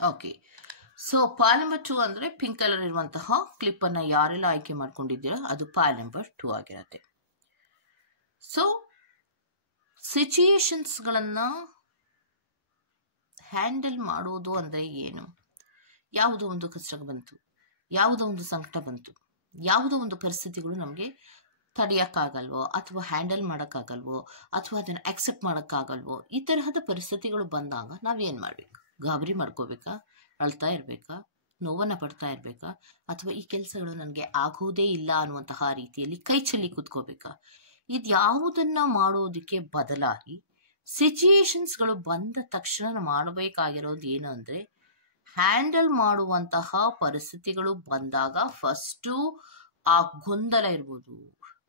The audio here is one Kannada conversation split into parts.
ಓಕೆ, ಸೊ ಪಾಲ್ ನಂಬರ್ 2 ಅಂದ್ರೆ ಪಿಂಕ್ ಕಲರ್ ಇರುವಂತಹ ಕ್ಲಿಪ್ ಅನ್ನ ಯಾರೆಲ್ಲ ಆಯ್ಕೆ ಮಾಡ್ಕೊಂಡಿದ್ದೀರಾ ಅದು ಪಾಲ್ ನಂಬರ್ 2 ಆಗಿರುತ್ತೆ. ಸೊ ಸಿಚುಯೇಷನ್ಸ್ ಗಳನ್ನ ಹ್ಯಾಂಡಲ್ ಮಾಡೋದು ಅಂದ್ರೆ ಏನು? ಯಾವುದೋ ಒಂದು ಕಷ್ಟ ಬಂತು, ಯಾವುದೋ ಒಂದು ಸಂಕಟ ಬಂತು, ಯಾವುದೋ ಒಂದು ಪರಿಸ್ಥಿತಿಗಳು ನಮಗೆ ತಡೆಯಕ್ಕಾಗಲ್ವೋ ಅಥವಾ ಹ್ಯಾಂಡಲ್ ಮಾಡೋಕ್ಕಾಗಲ್ವೋ ಅಥವಾ ಅದನ್ನು ಅಕ್ಸೆಪ್ಟ್ ಮಾಡೋಕ್ಕಾಗಲ್ವೋ, ಈ ತರಹದ ಪರಿಸ್ಥಿತಿಗಳು ಬಂದಾಗ ನಾವೇನು ಮಾಡಬೇಕು? ಗಾಬರಿ ಮಾಡ್ಕೋಬೇಕಾ? ಅಳ್ತಾ ಇರಬೇಕಾ? ನೋವನ್ನು ಪಡ್ತಾ ಇರಬೇಕಾ? ಅಥವಾ ಈ ಕೆಲಸಗಳು ನನಗೆ ಆಗೋದೇ ಇಲ್ಲ ಅನ್ನುವಂತಹ ರೀತಿಯಲ್ಲಿ ಕೈ ಚೆಲ್ಲಿ ಕೂತ್ಕೋಬೇಕಾ? ಇದ್ಯಾವುದನ್ನ ಮಾಡೋದಕ್ಕೆ ಬದಲಾಗಿ ಸಿಚುಯೇಷನ್ಸ್ಗಳು ಬಂದ ತಕ್ಷಣ ಮಾಡಬೇಕಾಗಿರೋದು ಏನು ಅಂದರೆ, ಹ್ಯಾಂಡಲ್ ಮಾಡುವಂತಹ ಪರಿಸ್ಥಿತಿಗಳು ಬಂದಾಗ ಫಸ್ಟು ಆ ಗೊಂದಲ ಇರ್ಬೋದು,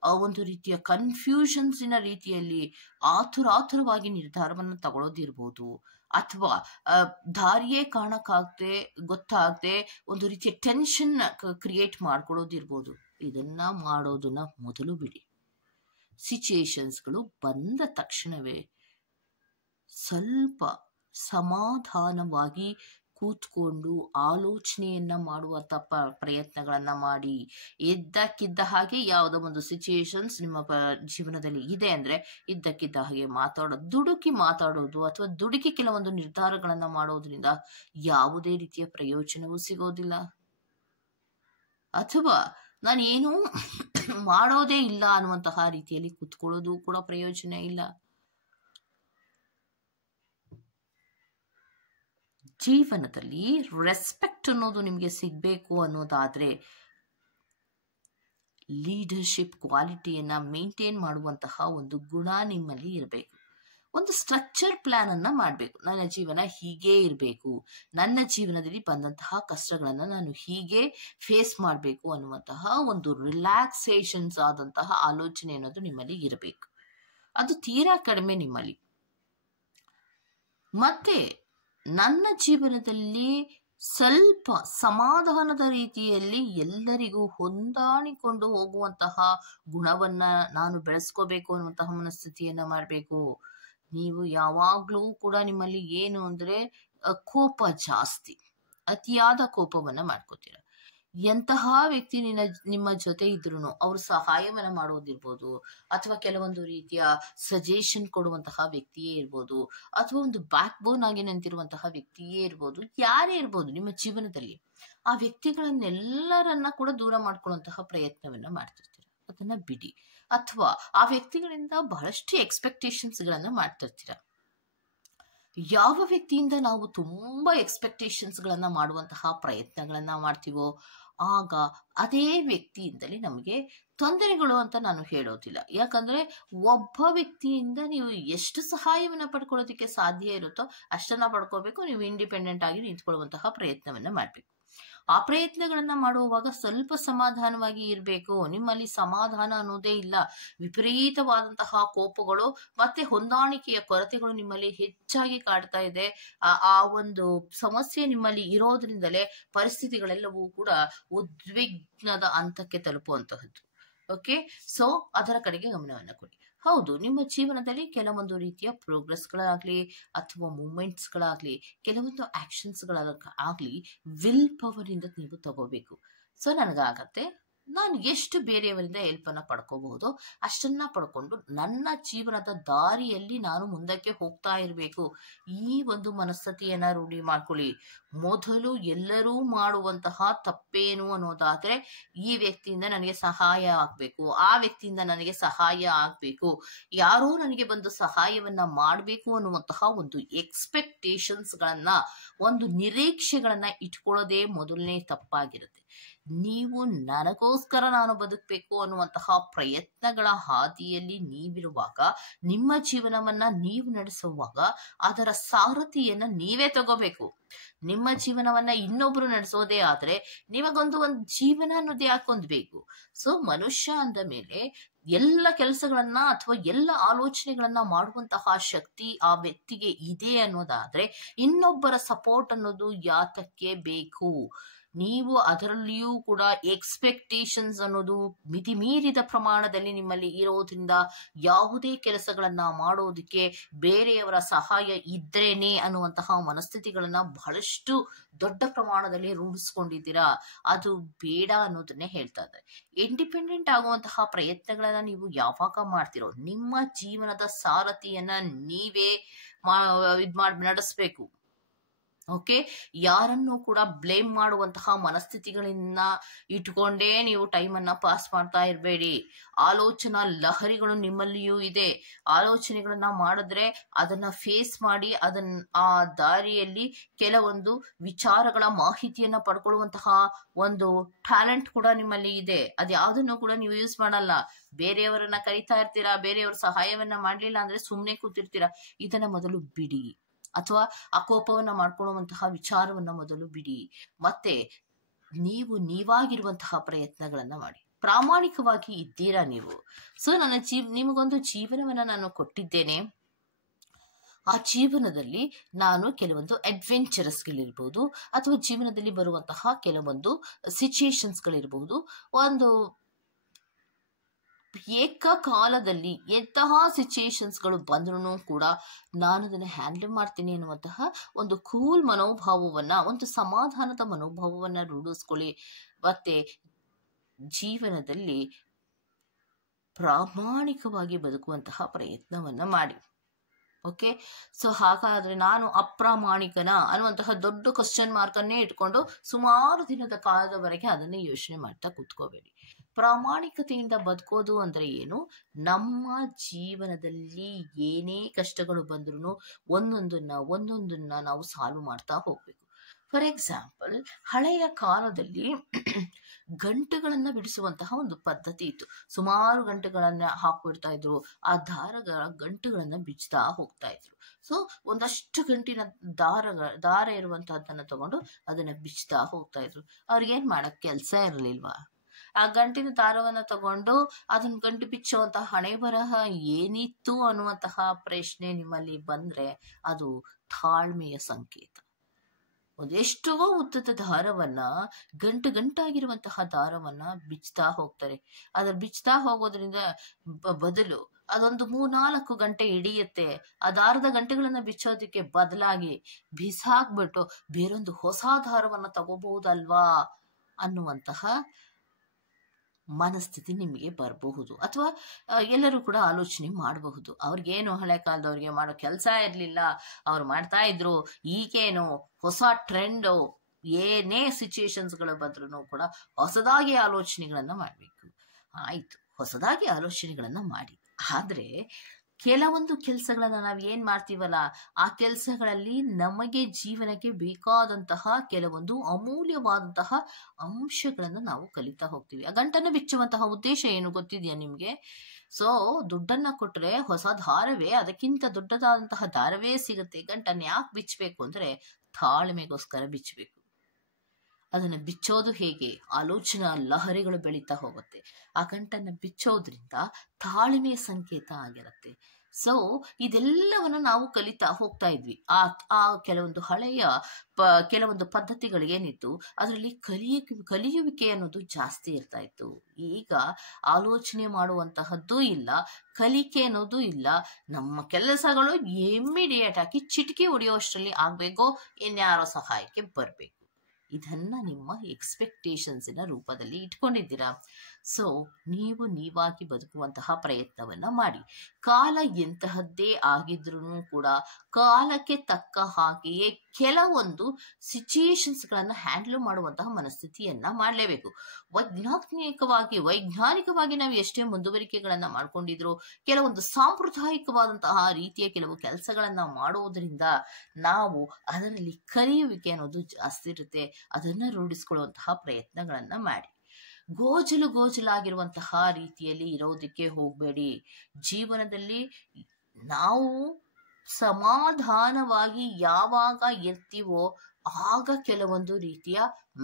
ಆ ಒಂದು ರೀತಿಯ ಕನ್ಫ್ಯೂಷನ್ಸಿನ ರೀತಿಯಲ್ಲಿ ಆತುರಾತುರವಾಗಿ ನಿರ್ಧಾರವನ್ನು ತಗೊಳ್ಳೋದಿರ್ಬೋದು, ಅಥವಾ ದಾರಿಯೇ ಕಾಣಕ್ಕಾಗದೆ ಗೊತ್ತಾಗದೆ ಒಂದು ರೀತಿಯ ಟೆನ್ಷನ್ ಕ್ರಿಯೇಟ್ ಮಾಡ್ಕೊಳ್ಳೋದಿರ್ಬೋದು. ಇದನ್ನ ಮಾಡೋದನ್ನ ಮೊದಲು ಬಿಡಿ. ಸಿಚುಯೇಷನ್ಸ್ಗಳು ಬಂದ ತಕ್ಷಣವೇ ಸ್ವಲ್ಪ ಸಮಾಧಾನವಾಗಿ ಕೂತ್ಕೊಂಡು ಆಲೋಚನೆಯನ್ನ ಮಾಡುವಂತ ಪ್ರಯತ್ನಗಳನ್ನ ಮಾಡಿ. ಇದ್ದಕ್ಕಿದ್ದ ಹಾಗೆ ಯಾವುದೋ ಒಂದು ಸಿಚುಯೇಷನ್ಸ್ ನಿಮ್ಮ ಜೀವನದಲ್ಲಿ ಇದೆ ಅಂದ್ರೆ ಇದ್ದಕ್ಕಿದ್ದ ಹಾಗೆ ದುಡುಕಿ ಮಾತಾಡೋದು ಅಥವಾ ದುಡುಕಿ ಕೆಲವೊಂದು ನಿರ್ಧಾರಗಳನ್ನ ಮಾಡೋದ್ರಿಂದ ಯಾವುದೇ ರೀತಿಯ ಪ್ರಯೋಜನವೂ ಸಿಗೋದಿಲ್ಲ. ಅಥವಾ ನಾನು ಏನೂ ಮಾಡೋದೇ ಇಲ್ಲ ಅನ್ನುವಂತಹ ರೀತಿಯಲ್ಲಿ ಕೂತ್ಕೊಳ್ಳೋದು ಕೂಡ ಪ್ರಯೋಜನ ಇಲ್ಲ. ಜೀವನದಲ್ಲಿ ರೆಸ್ಪೆಕ್ಟ್ ಅನ್ನೋದು ನಿಮಗೆ ಸಿಗಬೇಕು ಅನ್ನೋದಾದ್ರೆ ಲೀಡರ್ಶಿಪ್ ಕ್ವಾಲಿಟಿಯನ್ನ ಮೇಂಟೈನ್ ಮಾಡುವಂತಹ ಒಂದು ಗುಣ ನಿಮ್ಮಲ್ಲಿ ಇರಬೇಕು. ಒಂದು ಸ್ಟ್ರಕ್ಚರ್ ಪ್ಲಾನ್ ಅನ್ನ ಮಾಡಬೇಕು. ನನ್ನ ಜೀವನ ಹೀಗೆ ಇರಬೇಕು, ನನ್ನ ಜೀವನದಲ್ಲಿ ಬಂದಂತಹ ಕಷ್ಟಗಳನ್ನ ನಾನು ಹೀಗೆ ಫೇಸ್ ಮಾಡಬೇಕು ಅನ್ನುವಂತಹ ಒಂದು ರಿಲ್ಯಾಕ್ಸೇಷನ್ಸ್ ಆದಂತಹ ಆಲೋಚನೆ ಅನ್ನೋದು ನಿಮ್ಮಲ್ಲಿ ಇರಬೇಕು. ಅದು ತೀರಾ ಕಡಿಮೆ ನಿಮ್ಮಲ್ಲಿ. ಮತ್ತೆ ನನ್ನ ಜೀವನದಲ್ಲಿ ಸ್ವಲ್ಪ ಸಮಾಧಾನದ ರೀತಿಯಲ್ಲಿ ಎಲ್ಲರಿಗೂ ಹೊಂದಾಣಿಕೊಂಡು ಹೋಗುವಂತಹ ಗುಣವನ್ನ ನಾನು ಬೆಳೆಸ್ಕೋಬೇಕು ಅನ್ನುವಂತಹ ಮನಸ್ಥಿತಿಯನ್ನ ಮಾಡಬೇಕು. ನೀವು ಯಾವಾಗ್ಲೂ ಕೂಡ ನಿಮ್ಮಲ್ಲಿ ಏನು ಅಂದ್ರೆ ಕೋಪ ಜಾಸ್ತಿ, ಅತಿಯಾದ ಕೋಪವನ್ನ ಮಾಡ್ಕೋತೀರ. ಎಂತಹ ವ್ಯಕ್ತಿ ನಿಮ್ಮ ಜೊತೆ ಇದ್ರು ಅವ್ರ ಸಹಾಯವನ್ನ ಮಾಡೋದಿರ್ಬೋದು, ಅಥವಾ ಕೆಲವೊಂದು ರೀತಿಯ ಸಜೆಷನ್ ಕೊಡುವಂತಹ ವ್ಯಕ್ತಿಯೇ ಇರ್ಬೋದು, ಅಥವಾ ಒಂದು ಬ್ಯಾಕ್ ಬೋನ್ ಆಗಿ ನಿಂತಿರುವಂತಹ ವ್ಯಕ್ತಿಯೇ ಇರ್ಬೋದು, ಯಾರೇ ಇರ್ಬೋದು ನಿಮ್ಮ ಜೀವನದಲ್ಲಿ, ಆ ವ್ಯಕ್ತಿಗಳನ್ನೆಲ್ಲರನ್ನ ಕೂಡ ದೂರ ಮಾಡ್ಕೊಳ್ಳುವಂತಹ ಪ್ರಯತ್ನವನ್ನ ಮಾಡ್ತಿರ್ತೀರ. ಅದನ್ನ ಬಿಡಿ. ಅಥವಾ ಆ ವ್ಯಕ್ತಿಗಳಿಂದ ಬಹಳಷ್ಟು ಎಕ್ಸ್ಪೆಕ್ಟೇಷನ್ಸ್ ಗಳನ್ನ ಮಾಡ್ತಿರ್ತೀರ. ಯಾವ ವ್ಯಕ್ತಿಯಿಂದ ನಾವು ತುಂಬಾ ಎಕ್ಸ್ಪೆಕ್ಟೇಷನ್ಸ್ ಗಳನ್ನ ಮಾಡುವಂತಹ ಪ್ರಯತ್ನಗಳನ್ನ ಮಾಡ್ತೀವೋ ಆಗ ಅದೇ ವ್ಯಕ್ತಿಯಿಂದಲೇ ನಮಗೆ ತೊಂದರೆಗಳು ಅಂತ ನಾನು ಹೇಳೋದಿಲ್ಲ. ಯಾಕಂದ್ರೆ ಒಬ್ಬ ವ್ಯಕ್ತಿಯಿಂದ ನೀವು ಎಷ್ಟು ಸಹಾಯವನ್ನ ಪಡ್ಕೊಳ್ಳೋದಕ್ಕೆ ಸಾಧ್ಯ ಇರುತ್ತೋ ಅಷ್ಟನ್ನ ಪಡ್ಕೋಬೇಕು. ನೀವು ಇಂಡಿಪೆಂಡೆಂಟ್ ಆಗಿ ನಿಂತ್ಕೊಳ್ಳುವಂತಹ ಪ್ರಯತ್ನವನ್ನ ಮಾಡ್ಬೇಕು. ಆ ಪ್ರಯತ್ನಗಳನ್ನ ಮಾಡುವಾಗ ಸ್ವಲ್ಪ ಸಮಾಧಾನವಾಗಿ ಇರಬೇಕು. ನಿಮ್ಮಲ್ಲಿ ಸಮಾಧಾನ ಅನ್ನೋದೇ ಇಲ್ಲ. ವಿಪರೀತವಾದಂತಹ ಕೋಪಗಳು ಮತ್ತೆ ಹೊಂದಾಣಿಕೆಯ ಕೊರತೆಗಳು ನಿಮ್ಮಲ್ಲಿ ಹೆಚ್ಚಾಗಿ ಕಾಡ್ತಾ ಇದೆ. ಆ ಒಂದು ಸಮಸ್ಯೆ ನಿಮ್ಮಲ್ಲಿ ಇರೋದ್ರಿಂದಲೇ ಪರಿಸ್ಥಿತಿಗಳೆಲ್ಲವೂ ಕೂಡ ಉದ್ವಿಗ್ನದ ಹಂತಕ್ಕೆ ತಲುಪುವಂತಹದ್ದು. ಓಕೆ, ಸೊ ಅದರ ಕಡೆಗೆ ಗಮನವನ್ನ ಕೊಡಿ. ಹೌದು, ನಿಮ್ಮ ಜೀವನದಲ್ಲಿ ಕೆಲವೊಂದು ರೀತಿಯ ಪ್ರೋಗ್ರೆಸ್ಗಳಾಗ್ಲಿ ಅಥವಾ ಮೂಮೆಂಟ್ಸ್ಗಳಾಗ್ಲಿ ಕೆಲವೊಂದು ಆಕ್ಷನ್ಸ್ಗಳಾಗ್ಲಿ ವಿಲ್ ಪವರ್ ಇಂದ ನೀವು ತಗೋಬೇಕು. ಸೊ ನನಗಾಗತ್ತೆ, ನಾನು ಎಷ್ಟು ಬೇರೆಯವರಿಂದ ಹೆಲ್ಪ್ ಅನ್ನ ಪಡ್ಕೋಬಹುದು ಅಷ್ಟನ್ನ ಪಡ್ಕೊಂಡು ನನ್ನ ಜೀವನದ ದಾರಿಯಲ್ಲಿ ನಾನು ಮುಂದಕ್ಕೆ ಹೋಗ್ತಾ ಇರಬೇಕು. ಈ ಒಂದು ಮನಸ್ಥಿತಿಯನ್ನ ರೂಢಿ ಮಾಡ್ಕೊಳ್ಳಿ. ಮೊದಲು ಎಲ್ಲರೂ ಮಾಡುವಂತಹ ತಪ್ಪೇನು ಅನ್ನೋದಾದ್ರೆ, ಈ ವ್ಯಕ್ತಿಯಿಂದ ನನಗೆ ಸಹಾಯ ಆಗ್ಬೇಕು, ಆ ವ್ಯಕ್ತಿಯಿಂದ ನನಗೆ ಸಹಾಯ ಆಗ್ಬೇಕು, ಯಾರೋ ನನಗೆ ಬಂದು ಸಹಾಯವನ್ನ ಮಾಡ್ಬೇಕು ಅನ್ನುವಂತಹ ಒಂದು ಎಕ್ಸ್ಪೆಕ್ಟೇಷನ್ಸ್ ಗಳನ್ನ, ಒಂದು ನಿರೀಕ್ಷೆಗಳನ್ನ ಇಟ್ಕೊಳ್ಳೋದೇ ಮೊದಲನೇ ತಪ್ಪಾಗಿರುತ್ತೆ. ನೀವು ನನಗೋಸ್ಕರ ನಾನು ಬದುಕಬೇಕು ಅನ್ನುವಂತಹ ಪ್ರಯತ್ನಗಳ ಹಾದಿಯಲ್ಲಿ ನೀವಿರುವಾಗ, ನಿಮ್ಮ ಜೀವನವನ್ನ ನೀವು ನಡೆಸುವಾಗ ಅದರ ಸಾರಥಿಯನ್ನ ನೀವೇ ತಗೋಬೇಕು. ನಿಮ್ಮ ಜೀವನವನ್ನ ಇನ್ನೊಬ್ರು ನಡೆಸೋದೇ ಆದ್ರೆ ನಿಮಗೊಂದು ಜೀವನ ಅನ್ನೋದೇ ಹಾಕೊಂಡ್ಬೇಕು. ಸೊ ಮನುಷ್ಯ ಅಂದ ಮೇಲೆ ಎಲ್ಲ ಕೆಲಸಗಳನ್ನ ಅಥವಾ ಎಲ್ಲ ಆಲೋಚನೆಗಳನ್ನ ಮಾಡುವಂತಹ ಶಕ್ತಿ ಆ ವ್ಯಕ್ತಿಗೆ ಇದೆ ಅನ್ನೋದಾದ್ರೆ ಇನ್ನೊಬ್ಬರ ಸಪೋರ್ಟ್ ಅನ್ನೋದು ಯಾತಕ್ಕೆ ಬೇಕು? ನೀವು ಅದರಲ್ಲಿಯೂ ಕೂಡ ಎಕ್ಸ್ಪೆಕ್ಟೇಷನ್ಸ್ ಅನ್ನೋದು ಮಿತಿಮೀರಿದ ಪ್ರಮಾಣದಲ್ಲಿ ನಿಮ್ಮಲ್ಲಿ ಇರೋದ್ರಿಂದ ಯಾವುದೇ ಕೆಲಸಗಳನ್ನ ಮಾಡೋದಕ್ಕೆ ಬೇರೆಯವರ ಸಹಾಯ ಇದ್ರೇನೆ ಅನ್ನುವಂತಹ ಮನಸ್ಥಿತಿಗಳನ್ನ ಬಹಳಷ್ಟು ದೊಡ್ಡ ಪ್ರಮಾಣದಲ್ಲಿ ರೂಢಿಸ್ಕೊಂಡಿದ್ದೀರಾ. ಅದು ಬೇಡ ಅನ್ನೋದನ್ನೇ ಹೇಳ್ತಾ ಇದ್ದಾರೆ. ಇಂಡಿಪೆಂಡೆಂಟ್ ಆಗುವಂತಹ ಪ್ರಯತ್ನಗಳನ್ನ ನೀವು ಯಾವಾಗ ಮಾಡ್ತಿರೋ, ನಿಮ್ಮ ಜೀವನದ ಸಾರಥಿಯನ್ನ ನೀವೇ ನಡೆಸಬೇಕು. ಓಕೆ, ಯಾರನ್ನು ಕೂಡ ಬ್ಲೇಮ್ ಮಾಡುವಂತಹ ಮನಸ್ಥಿತಿಗಳನ್ನ ಇಟ್ಕೊಂಡೇ ನೀವು ಟೈಮನ್ನ ಪಾಸ್ ಮಾಡ್ತಾ ಇರಬೇಡಿ. ಆಲೋಚನಾ ಲಹರಿಗಳು ನಿಮ್ಮಲ್ಲಿಯೂ ಇದೆ. ಆಲೋಚನೆಗಳನ್ನ ಮಾಡಿದ್ರೆ ಅದನ್ನ ಫೇಸ್ ಮಾಡಿ ಆ ದಾರಿಯಲ್ಲಿ ಕೆಲವೊಂದು ವಿಚಾರಗಳ ಮಾಹಿತಿಯನ್ನ ಪಡ್ಕೊಳ್ಳುವಂತಹ ಒಂದು ಟ್ಯಾಲೆಂಟ್ ಕೂಡ ನಿಮ್ಮಲ್ಲಿ ಇದೆ. ಅದ್ಯಾವುದನ್ನು ಕೂಡ ನೀವು ಯೂಸ್ ಮಾಡಲ್ಲ. ಬೇರೆಯವರನ್ನ ಕರಿತಾ ಇರ್ತೀರಾ, ಬೇರೆಯವ್ರ ಸಹಾಯವನ್ನ ಮಾಡ್ಲಿಲ್ಲ ಅಂದ್ರೆ ಸುಮ್ನೆ ಕೂತಿರ್ತೀರಾ. ಇದನ್ನ ಮೊದಲು ಬಿಡಿ. ಅಥವಾ ಆ ಕೋಪವನ್ನ ಮಾಡ್ಕೊಳ್ಳುವಂತಹ ವಿಚಾರವನ್ನ ಮೊದಲು ಬಿಡಿ. ಮತ್ತೆ ನೀವು ನೀವಾಗಿರುವಂತಹ ಪ್ರಯತ್ನಗಳನ್ನ ಮಾಡಿ. ಪ್ರಾಮಾಣಿಕವಾಗಿ ಇದ್ದೀರಾ ನೀವು. ಸೊ ನಿಮಗೊಂದು ಜೀವನವನ್ನ ನಾನು ಕೊಟ್ಟಿದ್ದೇನೆ. ಆ ಜೀವನದಲ್ಲಿ ನಾನು ಕೆಲವೊಂದು ಅಡ್ವೆಂಚರಸ್ಗಳಿರ್ಬೋದು, ಅಥವಾ ಜೀವನದಲ್ಲಿ ಬರುವಂತಹ ಕೆಲವೊಂದು ಸಿಚುಯೇಷನ್ಸ್ಗಳಿರ್ಬಹುದು, ಒಂದು ಏಕಕಾಲದಲ್ಲಿ ಎಂತಹ ಸಿಚುಯೇಷನ್ಸ್ಗಳು ಬಂದ್ರೂ ಕೂಡ ನಾನು ಅದನ್ನು ಹ್ಯಾಂಡಲ್ ಮಾಡ್ತೀನಿ ಅನ್ನುವಂತಹ ಒಂದು ಕೂಲ್ ಮನೋಭಾವವನ್ನ, ಒಂದು ಸಮಾಧಾನದ ಮನೋಭಾವವನ್ನ ರೂಢಿಸ್ಕೊಳ್ಳಿ. ಮತ್ತೆ ಜೀವನದಲ್ಲಿ ಪ್ರಾಮಾಣಿಕವಾಗಿ ಬದುಕುವಂತಹ ಪ್ರಯತ್ನವನ್ನ ಮಾಡಿ. ಓಕೆ, ಸೊ ಹಾಗಾದ್ರೆ ನಾನು ಅಪ್ರಾಮಾಣಿಕನ ಅನ್ನುವಂತಹ ದೊಡ್ಡ ಕ್ವಶನ್ ಮಾರ್ಕ್ ಅನ್ನೇ ಇಟ್ಕೊಂಡು ಸುಮಾರು ದಿನದ ಕಾಲದವರೆಗೆ ಅದನ್ನೇ ಯೋಚನೆ ಮಾಡ್ತಾ ಕೂತ್ಕೋಬೇಡಿ. ಪ್ರಾಮಾಣಿಕತೆಯಿಂದ ಬದುಕೋದು ಅಂದ್ರೆ ಏನು? ನಮ್ಮ ಜೀವನದಲ್ಲಿ ಏನೇ ಕಷ್ಟಗಳು ಬಂದ್ರೂ ಒಂದೊಂದನ್ನ ನಾವು ಸಾಲ್ವ್ ಮಾಡ್ತಾ ಹೋಗ್ಬೇಕು. ಫಾರ್ ಎಕ್ಸಾಂಪಲ್, ಹಳೆಯ ಕಾಲದಲ್ಲಿ ಗಂಟುಗಳನ್ನ ಬಿಡಿಸುವಂತಹ ಒಂದು ಪದ್ಧತಿ ಇತ್ತು. ಸುಮಾರು ಗಂಟುಗಳನ್ನ ಹಾಕ್ಬಿಡ್ತಾ ಇದ್ರು. ಆ ಗಂಟುಗಳನ್ನ ಬಿಚ್ತಾ ಹೋಗ್ತಾ ಇದ್ರು. ಸೊ ಒಂದಷ್ಟು ಗಂಟಿನ ದಾರ ಇರುವಂತಹದ್ದನ್ನ ತಗೊಂಡು ಅದನ್ನ ಬಿಚ್ತಾ ಹೋಗ್ತಾ ಇದ್ರು. ಅವ್ರಿಗೇನ್ ಮಾಡಕ್ ಕೆಲ್ಸ ಇರ್ಲಿಲ್ವಾ? ಆ ಗಂಟಿನ ದಾರವನ್ನ ತಗೊಂಡು ಅದನ್ನ ಗಂಟು ಬಿಚ್ಚುವಂತಹ ಹಣೆ ಬರಹ ಏನಿತ್ತು ಅನ್ನುವಂತಹ ಪ್ರಶ್ನೆ ನಿಮ್ಮಲ್ಲಿ ಬಂದ್ರೆ ಅದು ತಾಳ್ಮೆಯ ಸಂಕೇತ. ಎಷ್ಟೋ ಉದ್ದದ ದಾರವನ್ನ, ಗಂಟಾಗಿರುವಂತಹ ದಾರವನ್ನ ಬಿಚ್ತಾ ಹೋಗ್ತಾರೆ. ಅದ್ರ ಬಿಚ್ತಾ ಹೋಗೋದ್ರಿಂದ ಬದಲು ಅದೊಂದು 3-4 ಗಂಟೆ ಹಿಡಿಯುತ್ತೆ. ಆ ದಾರದ ಗಂಟೆಗಳನ್ನ ಬಿಚ್ಚೋದಕ್ಕೆ ಬದಲಾಗಿ ಬಿಸಾಕ್ಬಿಟ್ಟು ಬೇರೊಂದು ಹೊಸ ದಾರವನ್ನ ತಗೋಬಹುದಲ್ವಾ ಅನ್ನುವಂತಹ ಮನಸ್ಥಿತಿ ನಿಮಗೆ ಬರಬಹುದು. ಅಥವಾ ಎಲ್ಲರೂ ಕೂಡ ಆಲೋಚನೆ ಮಾಡಬಹುದು, ಅವ್ರಿಗೇನು ಹಳೆ ಕಾಲದವ್ರಿಗೆ ಮಾಡೋ ಕೆಲಸ ಇರ್ಲಿಲ್ಲ, ಅವ್ರು ಮಾಡ್ತಾ ಇದ್ರು, ಈಗೇನು ಹೊಸ ಟ್ರೆಂಡ್, ಏನೇ ಸಿಚುಯೇಷನ್ಸ್ಗಳು ಬಂದ್ರು ಕೂಡ ಹೊಸದಾಗಿ ಆಲೋಚನೆಗಳನ್ನ ಮಾಡ್ಬೇಕು. ಆಯ್ತು, ಹೊಸದಾಗಿ ಆಲೋಚನೆಗಳನ್ನ ಮಾಡಿ. ಆದ್ರೆ ಕೆಲವೊಂದು ಕೆಲಸಗಳನ್ನ ನಾವ್ ಏನ್ ಮಾಡ್ತೀವಲ್ಲ, ಆ ಕೆಲಸಗಳಲ್ಲಿ ನಮಗೆ ಜೀವನಕ್ಕೆ ಬೇಕಾದಂತಹ ಕೆಲವೊಂದು ಅಮೂಲ್ಯವಾದಂತಹ ಅಂಶಗಳನ್ನ ನಾವು ಕಲಿತಾ ಹೋಗ್ತೀವಿ. ಆ ಗಂಟನ್ನ ಬಿಚ್ಚುವಂತಹ ಉದ್ದೇಶ ಏನು ಗೊತ್ತಿದೆಯಾ ನಿಮ್ಗೆ? ಸೊ ದುಡ್ಡನ್ನ ಕೊಟ್ರೆ ಹೊಸ ದಾರವೇ, ಅದಕ್ಕಿಂತ ದೊಡ್ಡದಾದಂತಹ ದಾರವೇ ಸಿಗುತ್ತೆ. ಗಂಟನ್ನ ಯಾಕೆ ಬಿಚ್ಚಬೇಕು ಅಂದ್ರೆ ತಾಳ್ಮೆಗೋಸ್ಕರ ಬಿಚ್ಚಬೇಕು. ಅದನ್ನ ಬಿಚ್ಚೋದು ಹೇಗೆ? ಆಲೋಚನಾ ಲಹರಿಗಳು ಬೆಳೀತಾ ಹೋಗುತ್ತೆ. ಆ ಗಂಟನ್ನ ಬಿಚ್ಚೋದ್ರಿಂದ ತಾಳ್ಮೆಯ ಸಂಕೇತ ಆಗಿರುತ್ತೆ. ಸೊ ಇದೆಲ್ಲವನ್ನ ನಾವು ಕಲಿತಾ ಹೋಗ್ತಾ ಇದ್ವಿ. ಆ ಕೆಲವೊಂದು ಹಳೆಯ ಕೆಲವೊಂದು ಪದ್ಧತಿಗಳು ಏನಿತ್ತು ಅದರಲ್ಲಿ ಕಲಿಯುವಿಕೆ ಅನ್ನೋದು ಜಾಸ್ತಿ ಇರ್ತಾ ಇತ್ತು. ಈಗ ಆಲೋಚನೆ ಮಾಡುವಂತಹದ್ದು ಇಲ್ಲ, ಕಲಿಕೆ ಅನ್ನೋದು ಇಲ್ಲ. ನಮ್ಮ ಕೆಲಸಗಳು ಇಮ್ಮಿಡಿಯೇಟ್ ಆಗಿ ಚಿಟಿಕೆ ಹೊಡೆಯುವಷ್ಟರಲ್ಲಿ ಆಗ್ಬೇಕೋ, ಇನ್ಯಾರೋ ಸಹಾಯಕ್ಕೆ ಬರ್ಬೇಕು. ಇದನ್ನ ನಿಮ್ಮ ಎಕ್ಸ್ಪೆಕ್ಟೇಷನ್ಸಿನ ರೂಪದಲ್ಲಿ ಇಟ್ಕೊಂಡಿದ್ದೀರಾ. ಸೊ ನೀವು ನೀವಾಗಿ ಬದುಕುವಂತಹ ಪ್ರಯತ್ನವನ್ನ ಮಾಡಿ. ಕಾಲ ಎಂತಹದ್ದೇ ಆಗಿದ್ರೂ ಕೂಡ ಕಾಲಕ್ಕೆ ತಕ್ಕ ಹಾಗೆಯೇ ಕೆಲವೊಂದು ಸಿಚುಯೇಷನ್ಸ್ಗಳನ್ನ ಹ್ಯಾಂಡಲ್ ಮಾಡುವಂತಹ ಮನಸ್ಥಿತಿಯನ್ನ ಮಾಡಲೇಬೇಕು. ವೈಜ್ಞಾನಿಕವಾಗಿ ನಾವು ಎಷ್ಟೇ ಮುಂದುವರಿಕೆಗಳನ್ನ ಮಾಡ್ಕೊಂಡಿದ್ರು, ಕೆಲವೊಂದು ಸಾಂಪ್ರದಾಯಿಕವಾದಂತಹ ರೀತಿಯ ಕೆಲವು ಕೆಲಸಗಳನ್ನ ಮಾಡೋದ್ರಿಂದ ನಾವು ಅದರಲ್ಲಿ ಕಲಿಯುವಿಕೆ ಅನ್ನೋದು ಜಾಸ್ತಿ ಇರುತ್ತೆ. ಅದನ್ನ ರೂಢಿಸ್ಕೊಳ್ಳುವಂತಹ ಪ್ರಯತ್ನಗಳನ್ನ ಮಾಡಿ. ಗೋಜಲಾಗಿರುವಂತಹ ರೀತಿಯಲ್ಲಿ ಇರೋದಕ್ಕೆ ಹೋಗ್ಬೇಡಿ. ಜೀವನದಲ್ಲಿ ನಾವು ಸಮಾಧಾನವಾಗಿ ಯಾವಾಗ ಇರ್ತೀವೋ ಆಗ ಕೆಲವೊಂದು ರೀತಿಯ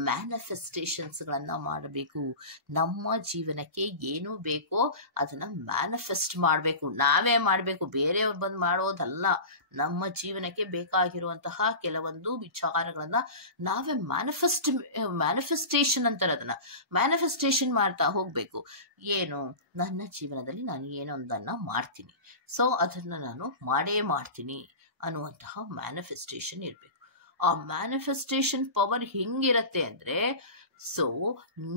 ಮ್ಯಾನಿಫೆಸ್ಟೇಷನ್ಸ್ ಗಳನ್ನ ಮಾಡಬೇಕು. ನಮ್ಮ ಜೀವನಕ್ಕೆ ಏನು ಬೇಕೋ ಅದನ್ನ ಮ್ಯಾನಿಫೆಸ್ಟ್ ಮಾಡಬೇಕು, ನಾವೇ ಮಾಡಬೇಕು, ಬೇರೆಯವ್ರು ಬಂದು ಮಾಡೋದಲ್ಲ. ನಮ್ಮ ಜೀವನಕ್ಕೆ ಬೇಕಾಗಿರುವಂತಹ ಕೆಲವೊಂದು ವಿಚಾರಗಳನ್ನ ನಾವೇ ಮ್ಯಾನಿಫೆಸ್ಟೇಷನ್ ಅಂತಾರೆ, ಅದನ್ನ ಮ್ಯಾನಿಫೆಸ್ಟೇಷನ್ ಮಾಡ್ತಾ ಹೋಗ್ಬೇಕು. ಏನು, ನನ್ನ ಜೀವನದಲ್ಲಿ ನಾನು ಏನೊಂದನ್ನ ಮಾಡ್ತೀನಿ, ಸೊ ಅದನ್ನ ನಾನು ಮಾಡೇ ಮಾಡ್ತೀನಿ ಅನ್ನುವಂತಹ ಮ್ಯಾನಿಫೆಸ್ಟೇಷನ್ ಇರಬೇಕು. ಆ ಮ್ಯಾನಿಫೆಸ್ಟೇಷನ್ ಪವರ್ ಹೆಂಗಿರತ್ತೆ ಅಂದ್ರೆ, ಸೊ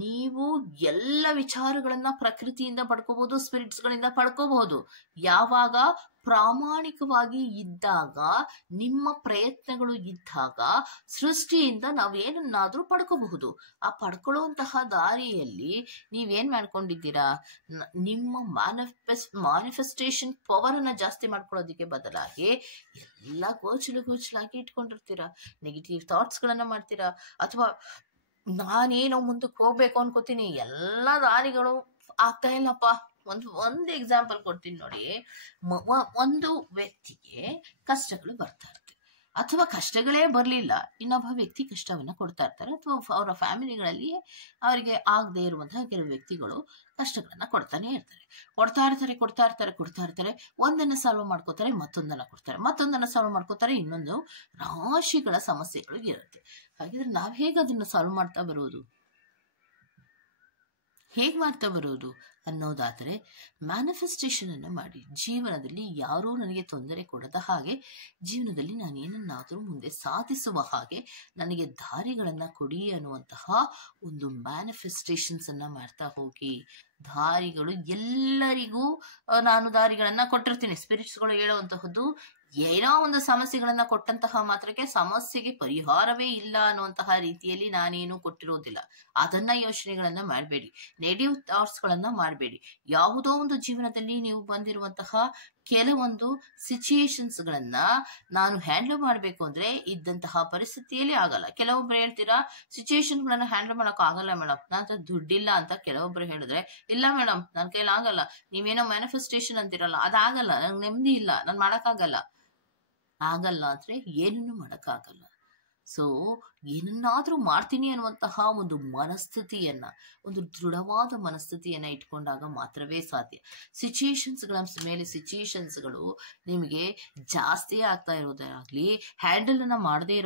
ನೀವು ಎಲ್ಲ ವಿಚಾರಗಳನ್ನ ಪ್ರಕೃತಿಯಿಂದ ಪಡ್ಕೋಬಹುದು, ಸ್ಪಿರಿಟ್ಸ್ ಗಳಿಂದ ಪಡ್ಕೋಬಹುದು. ಯಾವಾಗ ಪ್ರಾಮಾಣಿಕವಾಗಿ ಇದ್ದಾಗ, ನಿಮ್ಮ ಪ್ರಯತ್ನಗಳು ಇದ್ದಾಗ ಸೃಷ್ಟಿಯಿಂದ ನಾವೇನನ್ನಾದ್ರೂ ಪಡ್ಕೋಬಹುದು. ಆ ಪಡ್ಕೊಳ್ಳುವಂತಹ ದಾರಿಯಲ್ಲಿ ನೀವೇನ್ ಮಾಡ್ಕೊಂಡಿದ್ದೀರಾ, ನಿಮ್ಮ ಮ್ಯಾನಿಫೆಸ್ಟೇಷನ್ ಪವರ್ ಅನ್ನ ಜಾಸ್ತಿ ಮಾಡ್ಕೊಳ್ಳೋದಿಕ್ಕೆ ಬದಲಾಗಿ ಎಲ್ಲ ಗೋಚಲಾಗಿ ಇಟ್ಕೊಂಡಿರ್ತೀರಾ. ನೆಗೆಟಿವ್ ಥಾಟ್ಸ್ ಗಳನ್ನ ಮಾಡ್ತೀರಾ, ಅಥವಾ ನಾನೇನೋ ಮುಂದಕ್ಕೆ ಹೋಗ್ಬೇಕು ಅನ್ಕೋತೀನಿ, ಎಲ್ಲ ದಾರಿಗಳು ಆಗ್ತಾ ಇಲ್ಲಪ್ಪ. ಒಂದು ಎಕ್ಸಾಂಪಲ್ ಕೊಡ್ತೀನಿ ನೋಡಿ. ಒಂದು ವ್ಯಕ್ತಿಗೆ ಕಷ್ಟಗಳು ಬರ್ತಾ ಇರ್ತವೆ, ಅಥವಾ ಕಷ್ಟಗಳೇ ಬರ್ಲಿಲ್ಲ, ಇನ್ನೊಬ್ಬ ವ್ಯಕ್ತಿ ಕಷ್ಟವನ್ನ ಕೊಡ್ತಾ ಇರ್ತಾರೆ, ಅಥವಾ ಅವರ ಫ್ಯಾಮಿಲಿಗಳಲ್ಲಿ ಅವರಿಗೆ ಆಗದೆ ಇರುವಂತಹ ಕೆಲವು ವ್ಯಕ್ತಿಗಳು ಕಷ್ಟಗಳನ್ನ ಕೊಡ್ತಾನೆ ಇರ್ತಾರೆ. ಒಂದನ್ನ ಸಾಲ್ವ್ ಮಾಡ್ಕೋತಾರೆ, ಮತ್ತೊಂದನ್ನ ಸಾಲ್ವ್ ಮಾಡ್ಕೋತಾರೆ, ಇನ್ನೊಂದು ರಾಶಿಗಳ ಸಮಸ್ಯೆಗಳು ಇರುತ್ತೆ. ಹಾಗಿದ್ರೆ ನಾವ್ ಹೇಗೆ ಅದನ್ನ ಸಾಲ್ವ್ ಮಾಡ್ತಾ ಬರೋದು ಅನ್ನೋದಾದ್ರೆ, ಮ್ಯಾನಿಫೆಸ್ಟೇಷನ್ ಅನ್ನ ಮಾಡಿ. ಜೀವನದಲ್ಲಿ ಯಾರೂ ನನಗೆ ತೊಂದರೆ ಕೊಡದ ಹಾಗೆ, ಜೀವನದಲ್ಲಿ ನಾನು ಏನನ್ನಾದ್ರೂ ಮುಂದೆ ಸಾಧಿಸುವ ಹಾಗೆ ನನಗೆ ದಾರಿಗಳನ್ನ ಕೊಡಿ ಅನ್ನುವಂತಹ ಒಂದು ಮ್ಯಾನಿಫೆಸ್ಟೇಷನ್ಸ್ ಅನ್ನ ಮಾಡ್ತಾ ಹೋಗಿ. ದಾರಿಗಳು ಎಲ್ಲರಿಗೂ ನಾನು ದಾರಿಗಳನ್ನ ಕೊಟ್ಟಿರ್ತೀನಿ. ಸ್ಪಿರಿಟ್ಸ್ಗಳು ಹೇಳುವಂತಹದ್ದು, ಏನೋ ಒಂದು ಸಮಸ್ಯೆಗಳನ್ನ ಕೊಟ್ಟಂತಹ ಮಾತ್ರಕ್ಕೆ ಸಮಸ್ಯೆಗೆ ಪರಿಹಾರವೇ ಇಲ್ಲ ಅನ್ನುವಂತಹ ರೀತಿಯಲ್ಲಿ ನಾನೇನು ಕೊಟ್ಟಿರೋದಿಲ್ಲ. ಅದನ್ನ ಯೋಚನೆಗಳನ್ನ ಮಾಡಬೇಡಿ, ನೆಗೆಟಿವ್ ಥಾಟ್ಸ್ ಗಳನ್ನ ಮಾಡಬೇಡಿ. ಯಾವುದೋ ಒಂದು ಜೀವನದಲ್ಲಿ ನೀವು ಬಂದಿರುವಂತಹ ಕೆಲವೊಂದು ಸಿಚುಯೇಷನ್ಸ್ ಗಳನ್ನ ನಾನು ಹ್ಯಾಂಡಲ್ ಮಾಡ್ಬೇಕು ಅಂದ್ರೆ ಇದ್ದಂತಹ ಪರಿಸ್ಥಿತಿಯಲ್ಲಿ ಆಗಲ್ಲ. ಕೆಲವೊಬ್ರು ಹೇಳ್ತೀರಾ, ಸಿಚುಯೇಷನ್ ಗಳನ್ನ ಹ್ಯಾಂಡಲ್ ಮಾಡಕ್ ಆಗಲ್ಲ ಮೇಡಮ್, ನನ್ನ ದುಡ್ಡಿಲ್ಲ ಅಂತ ಕೆಲವೊಬ್ರು ಹೇಳಿದ್ರೆ, ಇಲ್ಲ ಮೇಡಮ್ ನನ್ನ ಕೈಲಿ ಆಗಲ್ಲ, ನೀವೇನೋ ಮ್ಯಾನಿಫೆಸ್ಟೇಷನ್ ಅಂತಿರಲ್ಲ, ಅದಾಗಲ್ಲ, ನಂಗೆ ನೆಮ್ಮದಿ ಇಲ್ಲ, ನಾನು ಮಾಡಕ್ಕಾಗಲ್ಲ. ಆಗಲ್ಲ ಅಂದ್ರೆ ಏನನ್ನು ಮಾಡಕ್ಕಾಗಲ್ಲ. ಸೊ ಏನನ್ನಾದ್ರೂ ಮಾಡ್ತೀನಿ ಅನ್ನುವಂತಹ ಒಂದು ಮನಸ್ಥಿತಿಯನ್ನ, ಒಂದು ದೃಢವಾದ ಮನಸ್ಥಿತಿಯನ್ನ ಇಟ್ಕೊಂಡಾಗ ಮಾತ್ರವೇ ಸಾಧ್ಯ. ಸಿಚುಯೇಷನ್ಸ್ಗಳು ನಿಮಗೆ ಜಾಸ್ತಿ ಆಗ್ತಾ ಇರೋದಾಗ್ಲಿ, ಹ್ಯಾಂಡಲ್ ಅನ್ನ ಆಗದೆ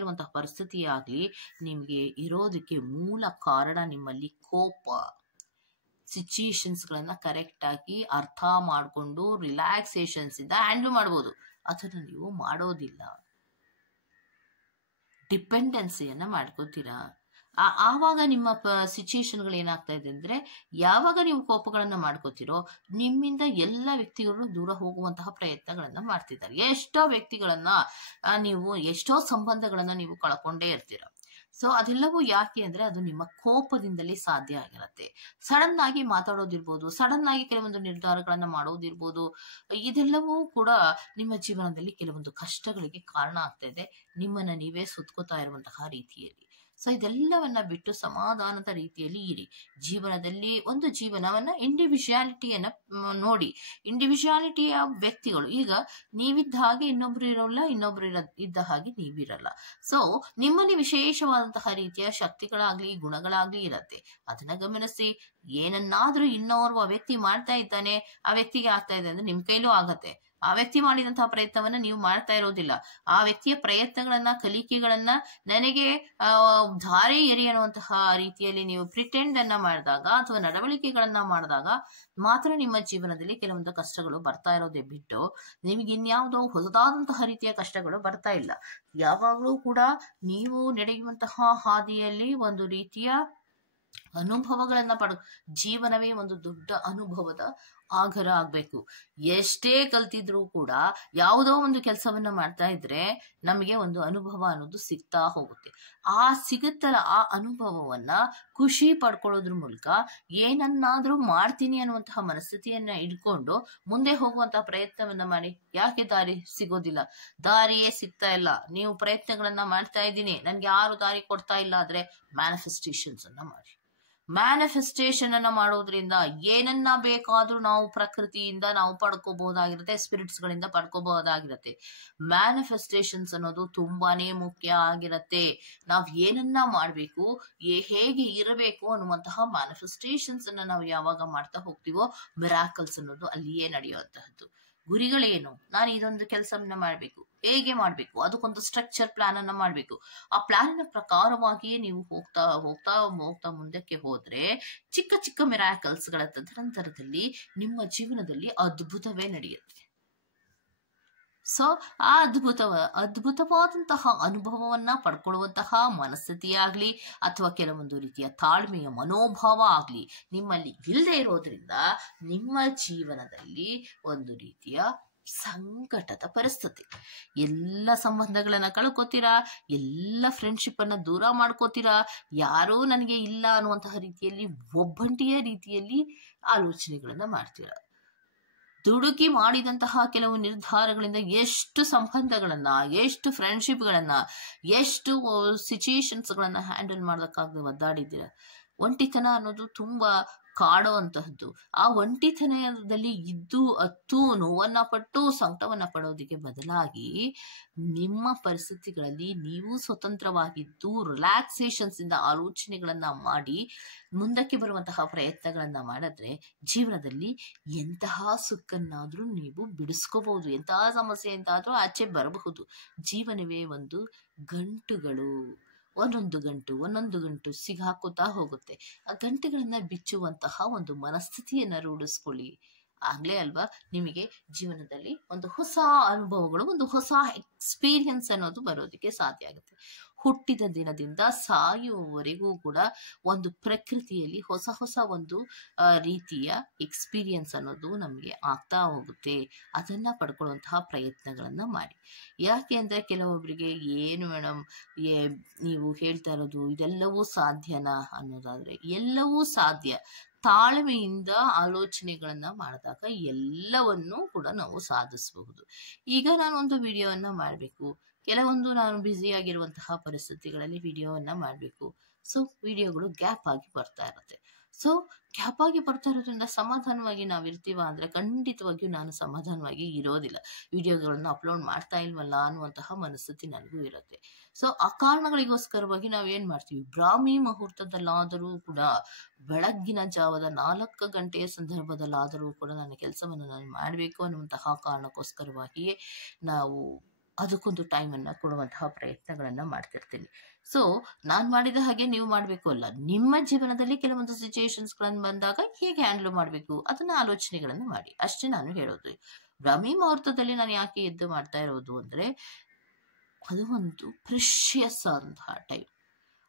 ಇರುವಂತಹ ಪರಿಸ್ಥಿತಿ ಆಗ್ಲಿ, ನಿಮ್ಗೆ ಇರೋದಕ್ಕೆ ಮೂಲ ಕಾರಣ ನಿಮ್ಮಲ್ಲಿ ಕೋಪ. ಸಿಚುಯೇಷನ್ಸ್ ಗಳನ್ನ ಕರೆಕ್ಟ್ ಆಗಿ ಅರ್ಥ ಮಾಡ್ಕೊಂಡು ರಿಲ್ಯಾಕ್ಸೇಷನ್ಸ್ ಇಂದ ಹ್ಯಾಂಡಲ್ ಮಾಡ್ಬೋದು. ಅದನ್ನ ನೀವು ಮಾಡೋದಿಲ್ಲ, ಡಿಪೆಂಡೆನ್ಸಿಯನ್ನ ಮಾಡ್ಕೋತೀರಾ. ಆವಾಗ ನಿಮ್ಮ ಸಿಚುಯೇಷನ್ಗಳು ಏನಾಗ್ತಾ ಇದೆ ಅಂದ್ರೆ, ಯಾವಾಗ ನೀವು ಕೋಪಗಳನ್ನ ಮಾಡ್ಕೋತಿರೋ, ನಿಮ್ಮಿಂದ ಎಲ್ಲ ವ್ಯಕ್ತಿಗಳು ದೂರ ಹೋಗುವಂತಹ ಪ್ರಯತ್ನಗಳನ್ನ ಮಾಡ್ತಿದ್ದಾರೆ. ಎಷ್ಟೋ ವ್ಯಕ್ತಿಗಳನ್ನ ಎಷ್ಟೋ ಸಂಬಂಧಗಳನ್ನ ನೀವು ಕಳ್ಕೊಂಡೇ ಇರ್ತೀರ. ಸೊ ಅದೆಲ್ಲವೂ ಯಾಕೆ ಅಂದ್ರೆ, ಅದು ನಿಮ್ಮ ಕೋಪದಿಂದಲೇ ಸಾಧ್ಯ ಆಗಿರುತ್ತೆ. ಸಡನ್ ಆಗಿ ಮಾತಾಡೋದಿರ್ಬೋದು, ಸಡನ್ ಆಗಿ ಕೆಲವೊಂದು ನಿರ್ಧಾರಗಳನ್ನ ಮಾಡೋದಿರ್ಬೋದು, ಇದೆಲ್ಲವೂ ಕೂಡ ನಿಮ್ಮ ಜೀವನದಲ್ಲಿ ಕೆಲವೊಂದು ಕಷ್ಟಗಳಿಗೆ ಕಾರಣ ಆಗ್ತಾ ಇದೆ, ನಿಮ್ಮನ್ನ ನೀವೇ ಸುತ್ಕೋತಾ ಇರುವಂತಹ ರೀತಿಯಲ್ಲಿ. ಸೊ ಇದೆಲ್ಲವನ್ನ ಬಿಟ್ಟು ಸಮಾಧಾನದ ರೀತಿಯಲ್ಲಿ ಇರಿ. ಜೀವನದಲ್ಲಿ ಒಂದು ಜೀವನವನ್ನ ಇಂಡಿವಿಜುವಾಲಿಟಿಯನ್ನ ನೋಡಿ. ಇಂಡಿವಿಜುವಾಲಿಟಿಯ ವ್ಯಕ್ತಿಗಳು, ಈಗ ನೀವಿದ್ದ ಹಾಗೆ ಇನ್ನೊಬ್ರು ಇರೋಲ್ಲ, ಇನ್ನೊಬ್ರು ಇದ್ದ ಹಾಗೆ ನೀವಿರಲ್ಲ. ಸೊ ನಿಮ್ಮಲ್ಲಿ ವಿಶೇಷವಾದಂತಹ ರೀತಿಯ ಶಕ್ತಿಗಳಾಗ್ಲಿ ಗುಣಗಳಾಗ್ಲಿ ಇರತ್ತೆ. ಅದನ್ನ ಗಮನಿಸಿ. ಏನನ್ನಾದ್ರೂ ಇನ್ನೋರ್ವ ವ್ಯಕ್ತಿ ಮಾಡ್ತಾ ಇದ್ದಾನೆ, ಆ ವ್ಯಕ್ತಿಗೆ ಆಗ್ತಾ ಇದೆ ಅಂದ್ರೆ ನಿಮ್ ಕೈಲೂ ಆಗತ್ತೆ. ಆ ವ್ಯಕ್ತಿ ಮಾಡಿದಂತಹ ಪ್ರಯತ್ನವನ್ನ ನೀವು ಮಾಡ್ತಾ ಇರೋದಿಲ್ಲ. ಆ ವ್ಯಕ್ತಿಯ ಪ್ರಯತ್ನಗಳನ್ನ, ಕಲಿಕೆಗಳನ್ನ ನನಗೆ ಧಾರೆ ಎರಿ ಅನ್ನುವಂತಹ ರೀತಿಯಲ್ಲಿ ನೀವು ಪ್ರಿಟೆಂಡ್ ಅನ್ನ ಮಾಡಿದಾಗ, ಅಥವಾ ನಡವಳಿಕೆಗಳನ್ನ ಮಾಡಿದಾಗ ಮಾತ್ರ ನಿಮ್ಮ ಜೀವನದಲ್ಲಿ ಕೆಲವೊಂದು ಕಷ್ಟಗಳು ಬರ್ತಾ ಇರೋದೇ ಬಿಟ್ಟು ನಿಮಗೆ ಇನ್ಯಾವುದೋ ಹೊಸದಾದಂತಹ ರೀತಿಯ ಕಷ್ಟಗಳು ಬರ್ತಾ ಇಲ್ಲ. ಯಾವಾಗ್ಲೂ ಕೂಡ ನೀವು ನಡೆಯುವಂತಹ ಹಾದಿಯಲ್ಲಿ ಒಂದು ರೀತಿಯ ಅನುಭವಗಳನ್ನ ಜೀವನವೇ ಒಂದು ದೊಡ್ಡ ಅನುಭವದ ಆಗರ ಆಗ್ಬೇಕು. ಎಷ್ಟೇ ಕಲ್ತಿದ್ರೂ ಕೂಡ ಯಾವುದೋ ಒಂದು ಕೆಲಸವನ್ನ ಮಾಡ್ತಾ ಇದ್ರೆ ನಮಗೆ ಒಂದು ಅನುಭವ ಅನ್ನೋದು ಸಿಗ್ತಾ ಹೋಗುತ್ತೆ. ಸಿಗುತ್ತಲ್ಲ, ಆ ಅನುಭವವನ್ನ ಖುಷಿ ಪಡ್ಕೊಳ್ಳೋದ್ರ ಮೂಲಕ ಏನನ್ನಾದ್ರೂ ಮಾಡ್ತೀನಿ ಅನ್ನುವಂತಹ ಮನಸ್ಥಿತಿಯನ್ನ ಇಟ್ಕೊಂಡು ಮುಂದೆ ಹೋಗುವಂತಹ ಪ್ರಯತ್ನವನ್ನ ಮಾಡಿ. ಯಾಕೆ ದಾರಿ ಸಿಗೋದಿಲ್ಲ? ದಾರಿಯೇ ಸಿಗ್ತಾ ಇಲ್ಲ. ನೀವು ಪ್ರಯತ್ನಗಳನ್ನ ಮಾಡ್ತಾ ಇದ್ದೀನಿ, ನನ್ಗೆ ಯಾರು ದಾರಿ ಕೊಡ್ತಾ ಇಲ್ಲ ಆದ್ರೆ ಮ್ಯಾನಿಫೆಸ್ಟೇಷನ್ಸ್ ಅನ್ನ ಮಾಡಿ. ಮ್ಯಾನಿಫೆಸ್ಟೇಷನ್ ಅನ್ನ ಮಾಡೋದ್ರಿಂದ ಏನನ್ನ ಬೇಕಾದ್ರೂ ನಾವು ಪ್ರಕೃತಿಯಿಂದ ನಾವು ಪಡ್ಕೋಬಹುದಾಗಿರುತ್ತೆ, ಸ್ಪಿರಿಟ್ಸ್ ಗಳಿಂದ ಪಡ್ಕೋಬಹುದಾಗಿರುತ್ತೆ. ಮ್ಯಾನಿಫೆಸ್ಟೇಷನ್ಸ್ ಅನ್ನೋದು ತುಂಬಾನೇ ಮುಖ್ಯ ಆಗಿರುತ್ತೆ. ನಾವ್ ಏನನ್ನ ಮಾಡ್ಬೇಕು, ಹೇಗೆ ಇರಬೇಕು ಅನ್ನುವಂತಹ ಮ್ಯಾನಿಫೆಸ್ಟೇಷನ್ಸ್ ಅನ್ನ ನಾವು ಯಾವಾಗ ಮಾಡ್ತಾ ಹೋಗ್ತೀವೋ ಮಿರಾಕಲ್ಸ್ ಅನ್ನೋದು ಅಲ್ಲಿಯೇ ನಡೆಯುವಂತಹದ್ದು. ಗುರಿಗಳೇನು? ನಾನು ಇದೊಂದು ಕೆಲಸವನ್ನ ಮಾಡ್ಬೇಕು, ಹೇಗೆ ಮಾಡ್ಬೇಕು, ಅದಕ್ಕೊಂದು ಸ್ಟ್ರಕ್ಚರ್ ಪ್ಲಾನ್ ಅನ್ನ ಮಾಡ್ಬೇಕು. ಆ ಪ್ಲಾನಿನ ಪ್ರಕಾರವಾಗಿಯೇ ನೀವು ಹೋಗ್ತಾ ಹೋಗ್ತಾ ಹೋಗ್ತಾ ಮುಂದಕ್ಕೆ ಹೋದ್ರೆ ಚಿಕ್ಕ ಚಿಕ್ಕ ಮಿರಾಕಲ್ಸ್ ಗಳ ತದನಂತರದಲ್ಲಿ ನಿಮ್ಮ ಜೀವನದಲ್ಲಿ ಅದ್ಭುತವೇ ನಡೆಯುತ್ತೆ. ಸೊ ಆ ಅದ್ಭುತವಾದಂತಹ ಅನುಭವವನ್ನ ಪಡ್ಕೊಳ್ಳುವಂತಹ ಮನಸ್ಥಿತಿ ಆಗ್ಲಿ ಅಥವಾ ಕೆಲವೊಂದು ರೀತಿಯ ತಾಳ್ಮೆಯ ಮನೋಭಾವ ಆಗ್ಲಿ ನಿಮ್ಮಲ್ಲಿ ಇಲ್ಲದೆ ಇರೋದ್ರಿಂದ ನಿಮ್ಮ ಜೀವನದಲ್ಲಿ ಒಂದು ರೀತಿಯ ಸಂಕಟದ ಪರಿಸ್ಥಿತಿ, ಎಲ್ಲ ಸಂಬಂಧಗಳನ್ನ ಕಳ್ಕೋತೀರಾ, ಎಲ್ಲ ಫ್ರೆಂಡ್ಶಿಪ್ ಅನ್ನ ದೂರ ಮಾಡ್ಕೋತೀರಾ, ಯಾರೂ ನನಗೆ ಇಲ್ಲ ಅನ್ನುವಂತಹ ರೀತಿಯಲ್ಲಿ ಒಬ್ಬಂಟಿಯ ರೀತಿಯಲ್ಲಿ ಆಲೋಚನೆಗಳನ್ನ ಮಾಡ್ತೀರಾ. ದುಡುಕಿ ಮಾಡಿದಂತಹ ಕೆಲವು ನಿರ್ಧಾರಗಳಿಂದ ಎಷ್ಟು ಸಂಬಂಧಗಳನ್ನ, ಎಷ್ಟು ಫ್ರೆಂಡ್ಶಿಪ್ ಗಳನ್ನ, ಎಷ್ಟು ಸಿಚುಯೇಷನ್ಸ್ ಗಳನ್ನ ಹ್ಯಾಂಡಲ್ ಮಾಡೋದಕ್ಕಾಗದೆ ಒದ್ದಾಡಿದ್ದೀರ. ಒಂಟಿತನ ಅನ್ನೋದು ತುಂಬಾ ಕಾಡುವಂತಹದ್ದು. ಆ ಒಂಟಿತನದಲ್ಲಿ ಇದ್ದು ಅತ್ತು ನೋವನ್ನ ಪಟ್ಟು ಸಂಕಟವನ್ನ ಪಡೋದಕ್ಕೆ ಬದಲಾಗಿ ನಿಮ್ಮ ಪರಿಸ್ಥಿತಿಗಳಲ್ಲಿ ನೀವು ಸ್ವತಂತ್ರವಾಗಿದ್ದು ರಿಲ್ಯಾಕ್ಸೇಷನ್ಸ್ ಇಂದ ಆಲೋಚನೆಗಳನ್ನ ಮಾಡಿ ಮುಂದಕ್ಕೆ ಬರುವಂತಹ ಪ್ರಯತ್ನಗಳನ್ನ ಮಾಡಿದ್ರೆ ಜೀವನದಲ್ಲಿ ಎಂತಹ ಸುಕ್ಕನ್ನಾದ್ರೂ ನೀವು ಬಿಡಿಸ್ಕೋಬಹುದು, ಎಂತಹ ಸಮಸ್ಯೆ ಅಂತಾದ್ರೂ ಆಚೆ ಬರಬಹುದು. ಜೀವನವೇ ಒಂದು ಗಂಟುಗಳು, ಒಂದೊಂದು ಗಂಟು ಸಿಗಾಕೋತಾ ಹೋಗುತ್ತೆ. ಆ ಗಂಟೆಗಳನ್ನ ಬಿಚ್ಚುವಂತಹ ಒಂದು ಮನಸ್ಥಿತಿಯನ್ನ ರೂಢಿಸ್ಕೊಳ್ಳಿ. ಆಗ್ಲೇ ಅಲ್ವಾ ನಿಮಗೆ ಜೀವನದಲ್ಲಿ ಒಂದು ಹೊಸ ಅನುಭವಗಳು, ಒಂದು ಹೊಸ ಎಕ್ಸ್ಪೀರಿಯನ್ಸ್ ಅನ್ನೋದು ಬರೋದಕ್ಕೆ ಸಾಧ್ಯ ಆಗುತ್ತೆ. ಹುಟ್ಟಿದ ದಿನದಿಂದ ಸಾಯುವವರೆಗೂ ಕೂಡ ಒಂದು ಪ್ರಕೃತಿಯಲ್ಲಿ ಹೊಸ ಹೊಸ ಒಂದು ರೀತಿಯ ಎಕ್ಸ್ಪೀರಿಯನ್ಸ್ ಅನ್ನೋದು ನಮಗೆ ಆಗ್ತಾ ಹೋಗುತ್ತೆ. ಅದನ್ನ ಪಡ್ಕೊಳ್ಳುವಂತಹ ಪ್ರಯತ್ನಗಳನ್ನ ಮಾಡಿ. ಯಾಕೆ ಅಂದ್ರೆ ಕೆಲವೊಬ್ಬರಿಗೆ ಏನು ಮೇಡಮ್ ನೀವು ಹೇಳ್ತಾ ಇರೋದು ಇದೆಲ್ಲವೂ ಸಾಧ್ಯನಾ ಅನ್ನೋದಾದ್ರೆ ಎಲ್ಲವೂ ಸಾಧ್ಯ. ತಾಳ್ಮೆಯಿಂದ ಆಲೋಚನೆಗಳನ್ನ ಮಾಡಿದಾಗ ಎಲ್ಲವನ್ನೂ ಕೂಡ ನಾವು ಸಾಧಿಸಬಹುದು. ಈಗ ನಾನು ಒಂದು ವಿಡಿಯೋವನ್ನ ಮಾಡಬೇಕು, ಕೆಲವೊಂದು ನಾನು ಬ್ಯುಸಿ ಆಗಿರುವಂತಹ ಪರಿಸ್ಥಿತಿಗಳಲ್ಲಿ ವಿಡಿಯೋವನ್ನ ಮಾಡಬೇಕು. ಸೊ ವಿಡಿಯೋಗಳು ಗ್ಯಾಪ್ ಆಗಿ ಬರ್ತಾ ಇರುತ್ತೆ. ಸೊ ಗ್ಯಾಪ್ ಆಗಿ ಬರ್ತಾ ಇರೋದ್ರಿಂದ ಸಮಾಧಾನವಾಗಿ ನಾವಿರ್ತೀವ ಅಂದ್ರೆ ಖಂಡಿತವಾಗಿಯೂ ನಾನು ಸಮಾಧಾನವಾಗಿ ಇರೋದಿಲ್ಲ. ವಿಡಿಯೋಗಳನ್ನ ಅಪ್ಲೋಡ್ ಮಾಡ್ತಾ ಇಲ್ವಲ್ಲ ಅನ್ನುವಂತಹ ಮನಸ್ಥಿತಿ ನನಗೂ ಇರುತ್ತೆ. ಸೊ ಆ ಕಾರಣಗಳಿಗೋಸ್ಕರವಾಗಿ ನಾವು ಏನ್ ಮಾಡ್ತೀವಿ, ಬ್ರಾಹ್ಮಿ ಮುಹೂರ್ತದಲ್ಲಾದರೂ ಕೂಡ, ಬೆಳಗ್ಗಿನ ಜಾವದ 4 ಗಂಟೆಯ ಸಂದರ್ಭದಲ್ಲಾದರೂ ಕೂಡ ನನ್ನ ಕೆಲಸವನ್ನು ನಾನು ಮಾಡಬೇಕು ಅನ್ನುವಂತಹ ಕಾರಣಕ್ಕೋಸ್ಕರವಾಗಿಯೇ ನಾವು ಅದಕ್ಕೊಂದು ಟೈಮ್ ಅನ್ನ ಕೊಡುವಂತಹ ಪ್ರಯತ್ನಗಳನ್ನ ಮಾಡ್ತಿರ್ತೀನಿ. ಸೊ ನಾನ್ ಮಾಡಿದ ಹಾಗೆ ನೀವು ಮಾಡ್ಬೇಕು ಅಲ್ಲ. ನಿಮ್ಮ ಜೀವನದಲ್ಲಿ ಕೆಲವೊಂದು ಸಿಚುಯೇಷನ್ಸ್ ಗಳನ್ನ ಬಂದಾಗ ಹೇಗೆ ಹ್ಯಾಂಡಲ್ ಮಾಡ್ಬೇಕು ಅದನ್ನ ಆಲೋಚನೆಗಳನ್ನ ಮಾಡಿ, ಅಷ್ಟೇ ನಾನು ಹೇಳೋದು. ಬ್ರಾಹ್ಮಿ ಮುಹೂರ್ತದಲ್ಲಿ ನಾನು ಯಾಕೆ ಎದ್ದು ಮಾಡ್ತಾ ಇರೋದು ಅಂದ್ರೆ ಅದು ಒಂದು ಪ್ರೆಷಿಯಸ್ ಆದಂತಹ ಟೈಮ್.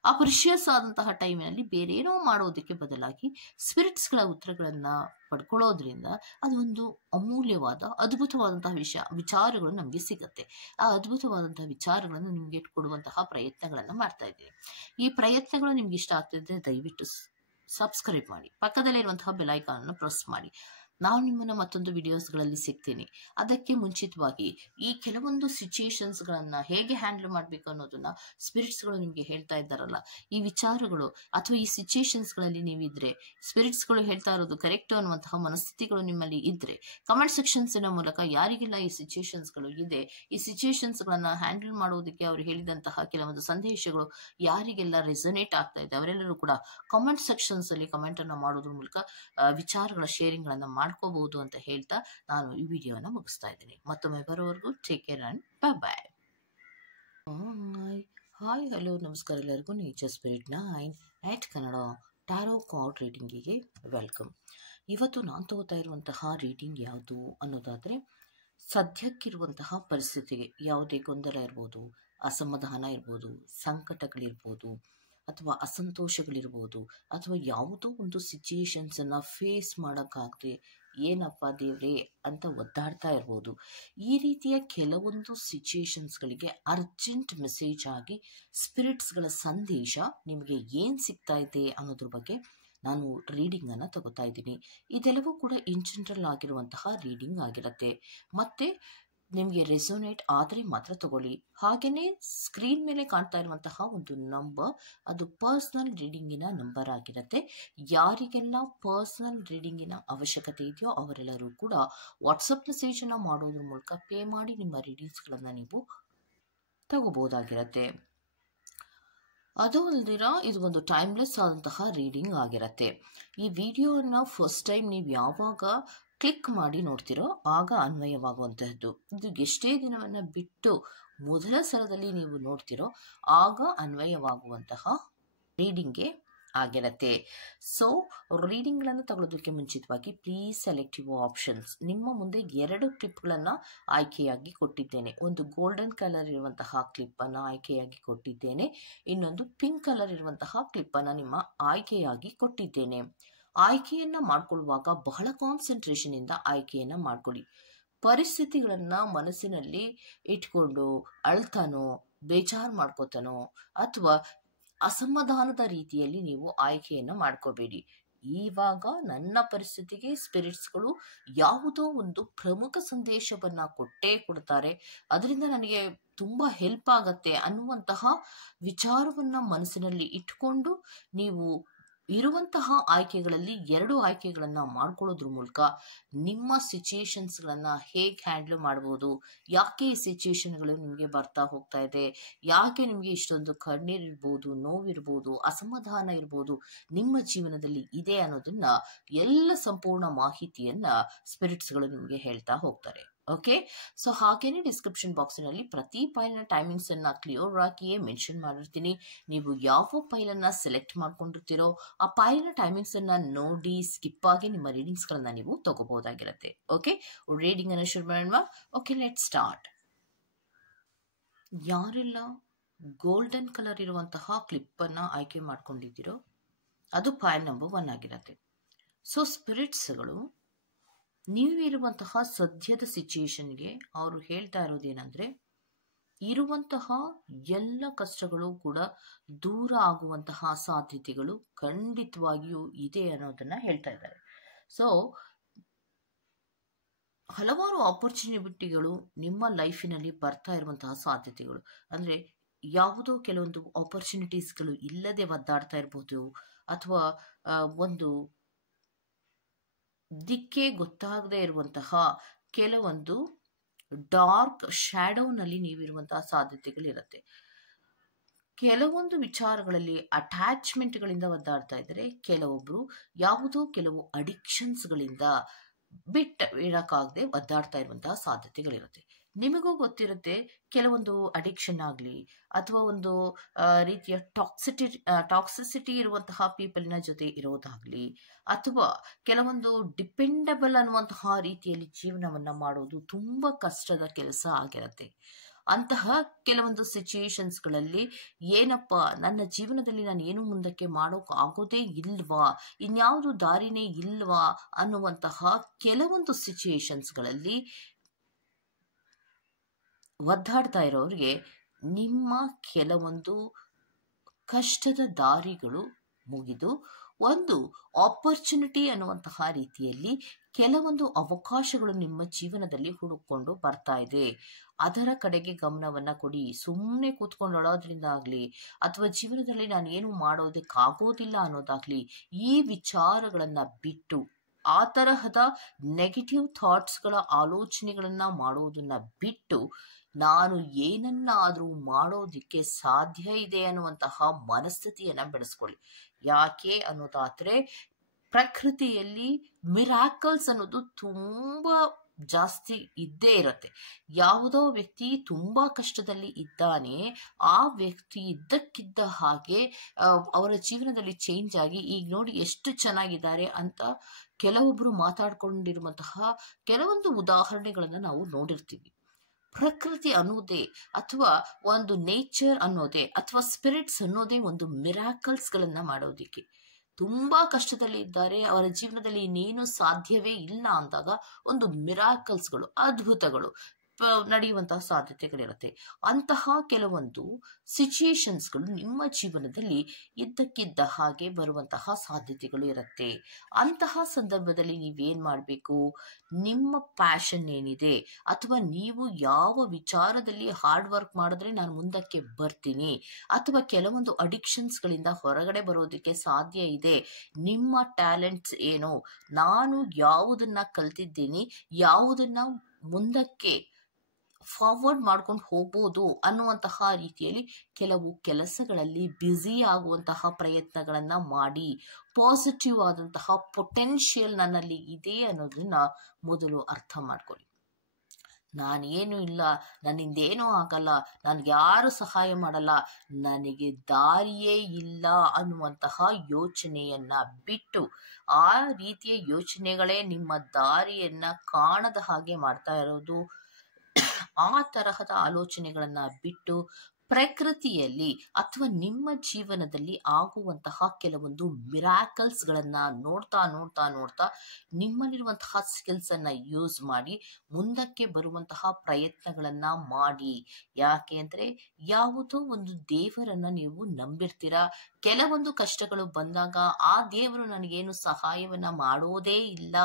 ಆ ಪ್ರೆಷಿಯಸ್ ಆದಂತಹ ಟೈಮಿನಲ್ಲಿ ಬೇರೆ ಏನೋ ಮಾಡೋದಕ್ಕೆ ಬದಲಾಗಿ ಸ್ಪಿರಿಟ್ಸ್ ಗಳ ಉತ್ತರಗಳನ್ನ ಪಡ್ಕೊಳ್ಳೋದ್ರಿಂದ ಅದು ಒಂದು ಅಮೂಲ್ಯವಾದ ಅದ್ಭುತವಾದಂತಹ ವಿಚಾರಗಳು ನಮ್ಗೆ ಸಿಗತ್ತೆ. ಆ ಅದ್ಭುತವಾದಂತಹ ವಿಚಾರಗಳನ್ನು ನಿಮ್ಗೆ ಕೊಡುವಂತಹ ಪ್ರಯತ್ನಗಳನ್ನ ಮಾಡ್ತಾ ಇದ್ದೀನಿ. ಈ ಪ್ರಯತ್ನಗಳು ನಿಮ್ಗೆ ಇಷ್ಟ ಆಗ್ತಿದ್ರೆ ದಯವಿಟ್ಟು ಸಬ್ಸ್ಕ್ರೈಬ್ ಮಾಡಿ, ಪಕ್ಕದಲ್ಲಿರುವಂತಹ ಬೆಲ್ ಐಕಾನ್ ಅನ್ನು ಪ್ರೆಸ್ ಮಾಡಿ. ನಾನು ನಿಮ್ಮನ್ನ ಮತ್ತೊಂದು ವಿಡಿಯೋಸ್ಗಳಲ್ಲಿ ಸಿಗ್ತೀನಿ. ಅದಕ್ಕೆ ಮುಂಚಿತವಾಗಿ ಈ ಕೆಲವೊಂದು ಸಿಚುಯೇಷನ್ಸ್ಗಳನ್ನ ಹೇಗೆ ಹ್ಯಾಂಡಲ್ ಮಾಡ್ಬೇಕು ಅನ್ನೋದನ್ನ ಸ್ಪಿರಿಟ್ಸ್ಗಳು ನಿಮ್ಗೆ ಹೇಳ್ತಾ ಇದ್ದಾರಲ್ಲ, ಈ ವಿಚಾರಗಳು ಅಥವಾ ಈ ಸಿಚುಯೇಷನ್ಸ್ಗಳಲ್ಲಿ ನೀವಿದ್ರೆ ಸ್ಪಿರಿಟ್ಸ್ಗಳು ಹೇಳ್ತಾ ಇರೋದು ಕರೆಕ್ಟ್ ಅನ್ನುವಂತಹ ಮನಸ್ಥಿತಿಗಳು ನಿಮ್ಮಲ್ಲಿ ಇದ್ರೆ ಕಮೆಂಟ್ ಸೆಕ್ಷನ್ಸಿನ ಮೂಲಕ ಯಾರಿಗೆಲ್ಲ ಈ ಸಿಚುಯೇಷನ್ಸ್ಗಳು ಇದೆ, ಈ ಸಿಚುಯೇಷನ್ಸ್ಗಳನ್ನ ಹ್ಯಾಂಡಲ್ ಮಾಡೋದಕ್ಕೆ ಅವರು ಹೇಳಿದಂತಹ ಕೆಲವೊಂದು ಸಂದೇಶಗಳು ಯಾರಿಗೆಲ್ಲ ರೆಸೊನೇಟ್ ಆಗ್ತಾ ಇದೆ ಅವರೆಲ್ಲರೂ ಕೂಡ ಕಮೆಂಟ್ ಸೆಕ್ಷನ್ಸ್ ಅಲ್ಲಿ ಕಮೆಂಟ್ ಅನ್ನ ಮಾಡೋದ್ರ ಮೂಲಕ ವಿಚಾರಗಳ ಶೇರಿಂಗ್ ಗಳನ್ನ ಮಾಡ್ಕೋಬಹುದು ಅಂತ ಹೇಳ್ತಾ ನಾನು ಈ ವಿಡಿಯೋನ ಮುಗಿಸ್ತಾ ಇದ್ದೀನಿ. ಮತ್ತೊಮ್ಮೆ ಬರೋವರೆಗೂ take care and bye bye. Hi hello ನಮಸ್ಕಾರ ಎಲ್ಲರಿಗೂ. Nature spirit 9 Kannada tarot card ರೀಡಿಂಗಿಗೆ ವೆಲ್ಕಮ್. ಇವತ್ತು ನಾನು ತಗೋತಾ ಇರುವಂತಹ ರೀಡಿಂಗ್ ಯಾವುದು ಅನ್ನೋದಾದ್ರೆ, ಸದ್ಯಕ್ಕಿರುವಂತಹ ಪರಿಸ್ಥಿತಿಗೆ ಯಾವುದೇ ಗೊಂದಲ ಇರ್ಬೋದು, ಅಸಮಾಧಾನ ಇರ್ಬೋದು, ಸಂಕಟಗಳಿರ್ಬೋದು ಅಥವಾ ಅಸಂತೋಷಗಳಿರ್ಬೋದು ಅಥವಾ ಯಾವುದೋ ಒಂದು ಸಿಚುಯೇಷನ್ಸನ್ನು ಫೇಸ್ ಮಾಡೋಕ್ಕಾಗದೆ ಏನಪ್ಪ ದೇವ್ರೇ ಅಂತ ಒದ್ದಾಡ್ತಾ ಇರ್ಬೋದು. ಈ ರೀತಿಯ ಕೆಲವೊಂದು ಸಿಚುಯೇಷನ್ಸ್ಗಳಿಗೆ ಅರ್ಜೆಂಟ್ ಮೆಸೇಜ್ ಆಗಿ ಸ್ಪಿರಿಟ್ಸ್ಗಳ ಸಂದೇಶ ನಿಮಗೆ ಏನು ಸಿಗ್ತಾ ಇದೆ ಅನ್ನೋದ್ರ ಬಗ್ಗೆ ನಾನು ರೀಡಿಂಗನ್ನು ತಗೋತಾ ಇದ್ದೀನಿ. ಇದೆಲ್ಲವೂ ಕೂಡ ಇನ್ ಜನರಲ್ ಆಗಿರುವಂತಹ ರೀಡಿಂಗ್ ಆಗಿರುತ್ತೆ. ಮತ್ತು ನಿಮಗೆ ರೆಸೋನೇಟ್ ಆದರೆ ಮಾತ್ರ ತಗೊಳ್ಳಿ. ಹಾಗೆಯೇ ಸ್ಕ್ರೀನ್ ಮೇಲೆ ಕಾಣ್ತಾ ಇರುವಂತಹ ಒಂದು ನಂಬರ್, ಅದು ಪರ್ಸನಲ್ ರೀಡಿಂಗಿನ ನಂಬರ್ ಆಗಿರುತ್ತೆ. ಯಾರಿಗೆಲ್ಲ ಪರ್ಸನಲ್ ರೀಡಿಂಗಿನ ಅವಶ್ಯಕತೆ ಇದೆಯೋ ಅವರೆಲ್ಲರೂ ಕೂಡ ವಾಟ್ಸಪ್ ಮೆಸೇಜನ್ನು ಮಾಡೋದ್ರ ಮೂಲಕ ಪೇ ಮಾಡಿ ನಿಮ್ಮ ರೀಡಿಂಗ್ಸ್ಗಳನ್ನು ನೀವು ತಗೋಬಹುದಾಗಿರುತ್ತೆ. ಅದು ಅಲ್ದಿರ ಇದು ಒಂದು ಟೈಮ್ಲೆಸ್ ಆದಂತಹ ರೀಡಿಂಗ್ ಆಗಿರುತ್ತೆ. ಈ ವಿಡಿಯೋನ ಫಸ್ಟ್ ಟೈಮ್ ನೀವು ಯಾವಾಗ ಕ್ಲಿಕ್ ಮಾಡಿ ನೋಡ್ತಿರೋ ಆಗ ಅನ್ವಯವಾಗುವಂತಹದ್ದು. ಇದು ಎಷ್ಟೇ ದಿನವನ್ನು ಬಿಟ್ಟು ಮೊದಲ ಸಲದಲ್ಲಿ ನೀವು ನೋಡ್ತಿರೋ ಆಗ ಅನ್ವಯವಾಗುವಂತಹ ರೀಡಿಂಗ್ಗೆ ಆಗಿರುತ್ತೆ. ಸೊ ರೀಡಿಂಗ್ಗಳನ್ನು ತಗೊಳ್ಳೋದಕ್ಕೆ ಮುಂಚಿತವಾಗಿ ಪ್ಲೀಸ್ ಸೆಲೆಕ್ಟ್ ಯುವರ್ ಆಪ್ಷನ್ಸ್. ನಿಮ್ಮ ಮುಂದೆ 2 ಕ್ಲಿಪ್ಗಳನ್ನು ಆಯ್ಕೆಯಾಗಿ ಕೊಟ್ಟಿದ್ದೇನೆ. ಒಂದು ಗೋಲ್ಡನ್ ಕಲರ್ ಇರುವಂತಹ ಕ್ಲಿಪ್ಪನ್ನು ಆಯ್ಕೆಯಾಗಿ ಕೊಟ್ಟಿದ್ದೇನೆ, ಇನ್ನೊಂದು ಪಿಂಕ್ ಕಲರ್ ಇರುವಂತಹ ಕ್ಲಿಪ್ಪನ್ನು ನಿಮ್ಮ ಆಯ್ಕೆಯಾಗಿ ಕೊಟ್ಟಿದ್ದೇನೆ. ಆಯ್ಕೆಯನ್ನು ಮಾಡ್ಕೊಳ್ಳುವಾಗ ಬಹಳ ಕಾನ್ಸಂಟ್ರೇಷನ್ ಇಂದ ಆಯ್ಕೆಯನ್ನು ಮಾಡ್ಕೊಳ್ಳಿ. ಪರಿಸ್ಥಿತಿಗಳನ್ನು ಮನಸ್ಸಿನಲ್ಲಿ ಇಟ್ಕೊಂಡು ಅಳ್ತಾನೋ ಬೇಜಾರು ಮಾಡ್ಕೋತಾನೋ ಅಥವಾ ಅಸಮಾಧಾನದ ರೀತಿಯಲ್ಲಿ ನೀವು ಆಯ್ಕೆಯನ್ನು ಮಾಡ್ಕೋಬೇಡಿ. ಇವಾಗ ನನ್ನ ಪರಿಸ್ಥಿತಿಗೆ ಸ್ಪಿರಿಟ್ಸ್ಗಳು ಯಾವುದೋ ಒಂದು ಪ್ರಮುಖ ಸಂದೇಶವನ್ನ ಕೊಟ್ಟೇ ಕೊಡ್ತಾರೆ, ಅದರಿಂದ ನನಗೆ ತುಂಬಾ ಹೆಲ್ಪ್ ಆಗತ್ತೆ ಅನ್ನುವಂತಹ ವಿಚಾರವನ್ನ ಮನಸ್ಸಿನಲ್ಲಿ ಇಟ್ಕೊಂಡು ನೀವು ಇರುವಂತಹ ಆಯ್ಕೆಗಳಲ್ಲಿ 2 ಆಯ್ಕೆಗಳನ್ನ ಮಾಡ್ಕೊಳ್ಳೋದ್ರ ಮೂಲಕ ನಿಮ್ಮ ಸಿಚುಯೇಷನ್ಸ್ಗಳನ್ನ ಹೇಗೆ ಹ್ಯಾಂಡಲ್ ಮಾಡಬಹುದು, ಯಾಕೆ ಈ ಸಿಚುಯೇಷನ್ಗಳು ನಿಮಗೆ ಬರ್ತಾ ಹೋಗ್ತಾ ಇದೆ, ಯಾಕೆ ನಿಮಗೆ ಇಷ್ಟೊಂದು ಕಣ್ಣೀರಿರ್ಬೋದು, ನೋವಿರ್ಬೋದು, ಅಸಮಾಧಾನ ಇರ್ಬೋದು ನಿಮ್ಮ ಜೀವನದಲ್ಲಿ ಇದೆ ಅನ್ನೋದನ್ನ ಎಲ್ಲ ಸಂಪೂರ್ಣ ಮಾಹಿತಿಯನ್ನ ಸ್ಪಿರಿಟ್ಸ್ಗಳು ನಿಮಗೆ ಹೇಳ್ತಾ ಹೋಗ್ತಾರೆ. ಓಕೆ, ಸೊ ಹಾಗೇನೆ ಡಿಸ್ಕ್ರಿಪ್ಷನ್ ಬಾಕ್ಸಿನಲ್ಲಿ ಪ್ರತಿ ಫೈಲ್ನ ಟೈಮಿಂಗ್ಸ್ ಅನ್ನ ಕ್ಲಿಯರ್ ಆಗಿಯೇ ಮೆನ್ಷನ್ ಮಾಡಿರ್ತೀನಿ. ನೀವು ಯಾವ ಫೈಲನ್ನು ಸೆಲೆಕ್ಟ್ ಮಾಡ್ಕೊಂಡಿರ್ತೀರೋ ಆ ಫೈಲ್ನ ಟೈಮಿಂಗ್ಸ್ ಅನ್ನ ನೋಡಿ ಸ್ಕಿಪ್ ಆಗಿ ನಿಮ್ಮ ರೀಡಿಂಗ್ಸ್ ಗಳನ್ನ ನೀವು ತಗೋಬಹುದಾಗಿರುತ್ತೆ. ಓಕೆ, ರೀಡಿಂಗ್ ಅನ್ನು ಶುರು ಮಾಡೋಣ. Okay, let start. ಯಾರೆಲ್ಲ ಗೋಲ್ಡನ್ ಕಲರ್ ಇರುವಂತಹ ಕ್ಲಿಪ್ ಅನ್ನ ಆಯ್ಕೆ ಮಾಡ್ಕೊಂಡಿದ್ದೀರೋ ಅದು ಫೈಲ್ ನಂಬರ್ 1 ಆಗಿರುತ್ತೆ. ಸೊ ಸ್ಪಿರಿಟ್ಸ್ಗಳು ನೀವಿರುವಂತಹ ಸದ್ಯದ ಸಿಚುಯೇಷನ್ಗೆ ಅವರು ಹೇಳ್ತಾ ಇರೋದೇನೆಂದ್ರೆ, ಇರುವಂತಹ ಎಲ್ಲ ಕಷ್ಟಗಳು ಕೂಡ ದೂರ ಆಗುವಂತಹ ಸಾಧ್ಯತೆಗಳು ಖಂಡಿತವಾಗಿಯೂ ಇದೆ ಅನ್ನೋದನ್ನ ಹೇಳ್ತಾ ಇದ್ದಾರೆ. ಸೊ ಹಲವಾರು ಆಪರ್ಚುನಿಟಿಗಳು ನಿಮ್ಮ ಲೈಫಿನಲ್ಲಿ ಬರ್ತಾ ಇರುವಂತಹ ಸಾಧ್ಯತೆಗಳು, ಅಂದ್ರೆ ಯಾವುದೋ ಕೆಲವೊಂದು ಆಪರ್ಚುನಿಟೀಸ್ಗಳು ಇಲ್ಲದೆ ಒದ್ದಾಡ್ತಾ ಇರ್ಬೋದು, ಅಥವಾ ಒಂದು ದಿಕ್ಕೇ ಗೊತ್ತಾಗದೆ ಇರುವಂತಹ ಕೆಲವೊಂದು ಡಾರ್ಕ್ ಶ್ಯಾಡೋನಲ್ಲಿ ನೀವಿರುವಂತಹ ಸಾಧ್ಯತೆಗಳಿರುತ್ತೆ. ಕೆಲವೊಂದು ವಿಚಾರಗಳಲ್ಲಿ ಅಟ್ಯಾಚ್ಮೆಂಟ್ಗಳಿಂದ ಒದ್ದಾಡ್ತಾ ಇದ್ರೆ, ಕೆಲವೊಬ್ರು ಯಾವುದೋ ಕೆಲವು ಅಡಿಕ್ಷನ್ಸ್ಗಳಿಂದ ಇರಕ್ಕಾಗದೆ ಒದ್ದಾಡ್ತಾ ಇರುವಂತಹ ಸಾಧ್ಯತೆಗಳಿರುತ್ತೆ. ನಿಮಗೂ ಗೊತ್ತಿರುತ್ತೆ, ಕೆಲವೊಂದು ಅಡಿಕ್ಷನ್ ಆಗಲಿ ಅಥವಾ ಒಂದು ರೀತಿಯ ಟಾಕ್ಸಿಸಿಟಿ ಇರುವಂತಹ ಪೀಪಲ್ನ ಜೊತೆ ಇರೋದಾಗ್ಲಿ, ಅಥವಾ ಕೆಲವೊಂದು ಡಿಪೆಂಡಬಲ್ ಅನ್ನುವಂತಹ ರೀತಿಯಲ್ಲಿ ಜೀವನವನ್ನ ಮಾಡೋದು ತುಂಬಾ ಕಷ್ಟದ ಕೆಲಸ ಆಗಿರುತ್ತೆ. ಅಂತಹ ಕೆಲವೊಂದು ಸಿಚುಯೇಷನ್ಸ್ಗಳಲ್ಲಿ ಏನಪ್ಪ ನನ್ನ ಜೀವನದಲ್ಲಿ ನಾನು ಏನು ಮುಂದಕ್ಕೆ ಮಾಡೋಕೆ ಆಗೋದೇ ಇಲ್ವಾ, ಇನ್ಯಾವುದು ದಾರಿನೇ ಇಲ್ವಾ ಅನ್ನುವಂತಹ ಕೆಲವೊಂದು ಸಿಚುಯೇಷನ್ಸ್ಗಳಲ್ಲಿ ಒದ್ದಾಡ್ತಾ ಇರೋರಿಗೆ ನಿಮ್ಮ ಕೆಲವೊಂದು ಕಷ್ಟದ ದಾರಿಗಳು ಮುಗಿದು ಒಂದು ಆಪರ್ಚುನಿಟಿ ಅನ್ನುವಂತಹ ರೀತಿಯಲ್ಲಿ ಕೆಲವೊಂದು ಅವಕಾಶಗಳು ನಿಮ್ಮ ಜೀವನದಲ್ಲಿ ಹುಡುಕೊಂಡು ಬರ್ತಾ ಇದೆ. ಅದರ ಕಡೆಗೆ ಗಮನವನ್ನ ಕೊಡಿ. ಸುಮ್ಮನೆ ಕೂತ್ಕೊಂಡು ಅಳೋದ್ರಿಂದ ಆಗ್ಲಿ ಅಥವಾ ಜೀವನದಲ್ಲಿ ನಾನು ಏನು ಮಾಡೋದಕ್ಕಾಗೋದಿಲ್ಲ ಅನ್ನೋದಾಗ್ಲಿ, ಈ ವಿಚಾರಗಳನ್ನ ಬಿಟ್ಟು ಆ ತರಹದ ನೆಗೆಟಿವ್ ಥಾಟ್ಸ್ಗಳ ಆಲೋಚನೆಗಳನ್ನ ಮಾಡೋದನ್ನ ಬಿಟ್ಟು ನಾನು ಏನನ್ನಾದ್ರೂ ಮಾಡೋದಿಕ್ಕೆ ಸಾಧ್ಯ ಇದೆ ಅನ್ನುವಂತಹ ಮನಸ್ಥಿತಿಯನ್ನ ಬೆಳೆಸ್ಕೊಳ್ಳಿ. ಯಾಕೆ ಅನ್ನೋದಾದ್ರೆ, ಪ್ರಕೃತಿಯಲ್ಲಿ ಮಿರಾಕಲ್ಸ್ ಅನ್ನೋದು ತುಂಬಾ ಜಾಸ್ತಿ ಇದ್ದೇ ಇರುತ್ತೆ. ಯಾವುದೋ ವ್ಯಕ್ತಿ ತುಂಬಾ ಕಷ್ಟದಲ್ಲಿ ಇದ್ದಾನೆ, ಆ ವ್ಯಕ್ತಿ ಇದ್ದಕ್ಕಿದ್ದ ಹಾಗೆ ಅವರ ಜೀವನದಲ್ಲಿ ಚೇಂಜ್ ಆಗಿ ಈಗ ನೋಡಿ ಎಷ್ಟು ಚೆನ್ನಾಗಿದ್ದಾರೆ ಅಂತ ಕೆಲವೊಬ್ರು ಮಾತಾಡ್ಕೊಂಡಿರುವಂತಹ ಕೆಲವೊಂದು ಉದಾಹರಣೆಗಳನ್ನ ನಾವು ನೋಡಿರ್ತೀವಿ. ಪ್ರಕೃತಿ ಅನ್ನೋದೇ ಅಥವಾ ಒಂದು ನೇಚರ್ ಅನ್ನೋದೇ ಅಥವಾ ಸ್ಪಿರಿಟ್ಸ್ ಅನ್ನೋದೇ ಒಂದು ಮಿರಾಕಲ್ಸ್ಗಳನ್ನ ಮಾಡೋದಿಕ್ಕೆ. ತುಂಬಾ ಕಷ್ಟದಲ್ಲಿ ಇದ್ದಾರೆ, ಅವರ ಜೀವನದಲ್ಲಿ ಇನ್ನೇನು ಸಾಧ್ಯವೇ ಇಲ್ಲ ಅಂದಾಗ ಒಂದು ಮಿರಾಕಲ್ಸ್ಗಳು, ಅದ್ಭುತಗಳು, ನಡೆಯುವಂತಹ ಸಾಧ್ಯತೆಗಳಿರುತ್ತೆ. ಅಂತಹ ಕೆಲವೊಂದು ಸಿಚುಯೇಷನ್ಸ್ಗಳು ನಿಮ್ಮ ಜೀವನದಲ್ಲಿ ಇದ್ದಕ್ಕಿದ್ದ ಹಾಗೆ ಬರುವಂತಹ ಸಾಧ್ಯತೆಗಳು ಇರುತ್ತೆ. ಅಂತಹ ಸಂದರ್ಭದಲ್ಲಿ ನೀವೇನ್ ಮಾಡಬೇಕು, ನಿಮ್ಮ ಪ್ಯಾಷನ್ ಏನಿದೆ ಅಥವಾ ನೀವು ಯಾವ ವಿಚಾರದಲ್ಲಿ ಹಾರ್ಡ್ ವರ್ಕ್ ಮಾಡಿದ್ರೆ ನಾನು ಮುಂದಕ್ಕೆ ಬರ್ತೀನಿ, ಅಥವಾ ಕೆಲವೊಂದು ಅಡಿಕ್ಷನ್ಸ್ಗಳಿಂದ ಹೊರಗಡೆ ಬರೋದಕ್ಕೆ ಸಾಧ್ಯ ಇದೆ, ನಿಮ್ಮ ಟ್ಯಾಲೆಂಟ್ಸ್ ಏನೋ, ನಾನು ಯಾವುದನ್ನ ಕಲ್ತಿದ್ದೀನಿ, ಯಾವುದನ್ನ ಮುಂದಕ್ಕೆ ಫಾರ್ವರ್ಡ್ ಮಾಡ್ಕೊಂಡು ಹೋಗ್ಬೋದು ಅನ್ನುವಂತಹ ರೀತಿಯಲ್ಲಿ ಕೆಲವು ಕೆಲಸಗಳಲ್ಲಿ ಬ್ಯುಸಿ ಆಗುವಂತಹ ಪ್ರಯತ್ನಗಳನ್ನ ಮಾಡಿ, ಪಾಸಿಟಿವ್ ಆದಂತಹ ಪೊಟೆನ್ಷಿಯಲ್ ನನ್ನಲ್ಲಿ ಇದೆ ಅನ್ನೋದನ್ನ ಮೊದಲು ಅರ್ಥ ಮಾಡ್ಕೊಳ್ಳಿ. ನಾನೇನು ಇಲ್ಲ, ನನ್ನಿಂದೇನೂ ಆಗಲ್ಲ, ನನ್ಗೆ ಯಾರು ಸಹಾಯ ಮಾಡಲ್ಲ, ನನಗೆ ದಾರಿಯೇ ಇಲ್ಲ ಅನ್ನುವಂತಹ ಯೋಚನೆಯನ್ನ ಬಿಟ್ಟು, ಆ ರೀತಿಯ ಯೋಚನೆಗಳೇ ನಿಮ್ಮ ದಾರಿಯನ್ನ ಕಾಣದ ಹಾಗೆ ಮಾಡ್ತಾ ಇರೋದು, ಆ ತರಹದ ಆಲೋಚನೆಗಳನ್ನ ಬಿಟ್ಟು ಪ್ರಕೃತಿಯಲ್ಲಿ ಅಥವಾ ನಿಮ್ಮ ಜೀವನದಲ್ಲಿ ಆಗುವಂತಹ ಕೆಲವೊಂದು ಮಿರಾಕಲ್ಸ್ ಗಳನ್ನ ನೋಡ್ತಾ ನೋಡ್ತಾ ನೋಡ್ತಾ ನಿಮ್ಮಲ್ಲಿರುವಂತಹ ಸ್ಕಿಲ್ಸ್ ಅನ್ನ ಯೂಸ್ ಮಾಡಿ ಮುಂದಕ್ಕೆ ಬರುವಂತಹ ಪ್ರಯತ್ನಗಳನ್ನ ಮಾಡಿ. ಯಾಕೆ ಅಂದ್ರೆ ಯಾವುದೋ ಒಂದು ದೇವರನ್ನ ನೀವು ನಂಬಿರ್ತೀರಾ, ಕೆಲವೊಂದು ಕಷ್ಟಗಳು ಬಂದಾಗ ಆ ದೇವರು ನನಗೇನು ಸಹಾಯವನ್ನ ಮಾಡೋದೇ ಇಲ್ಲ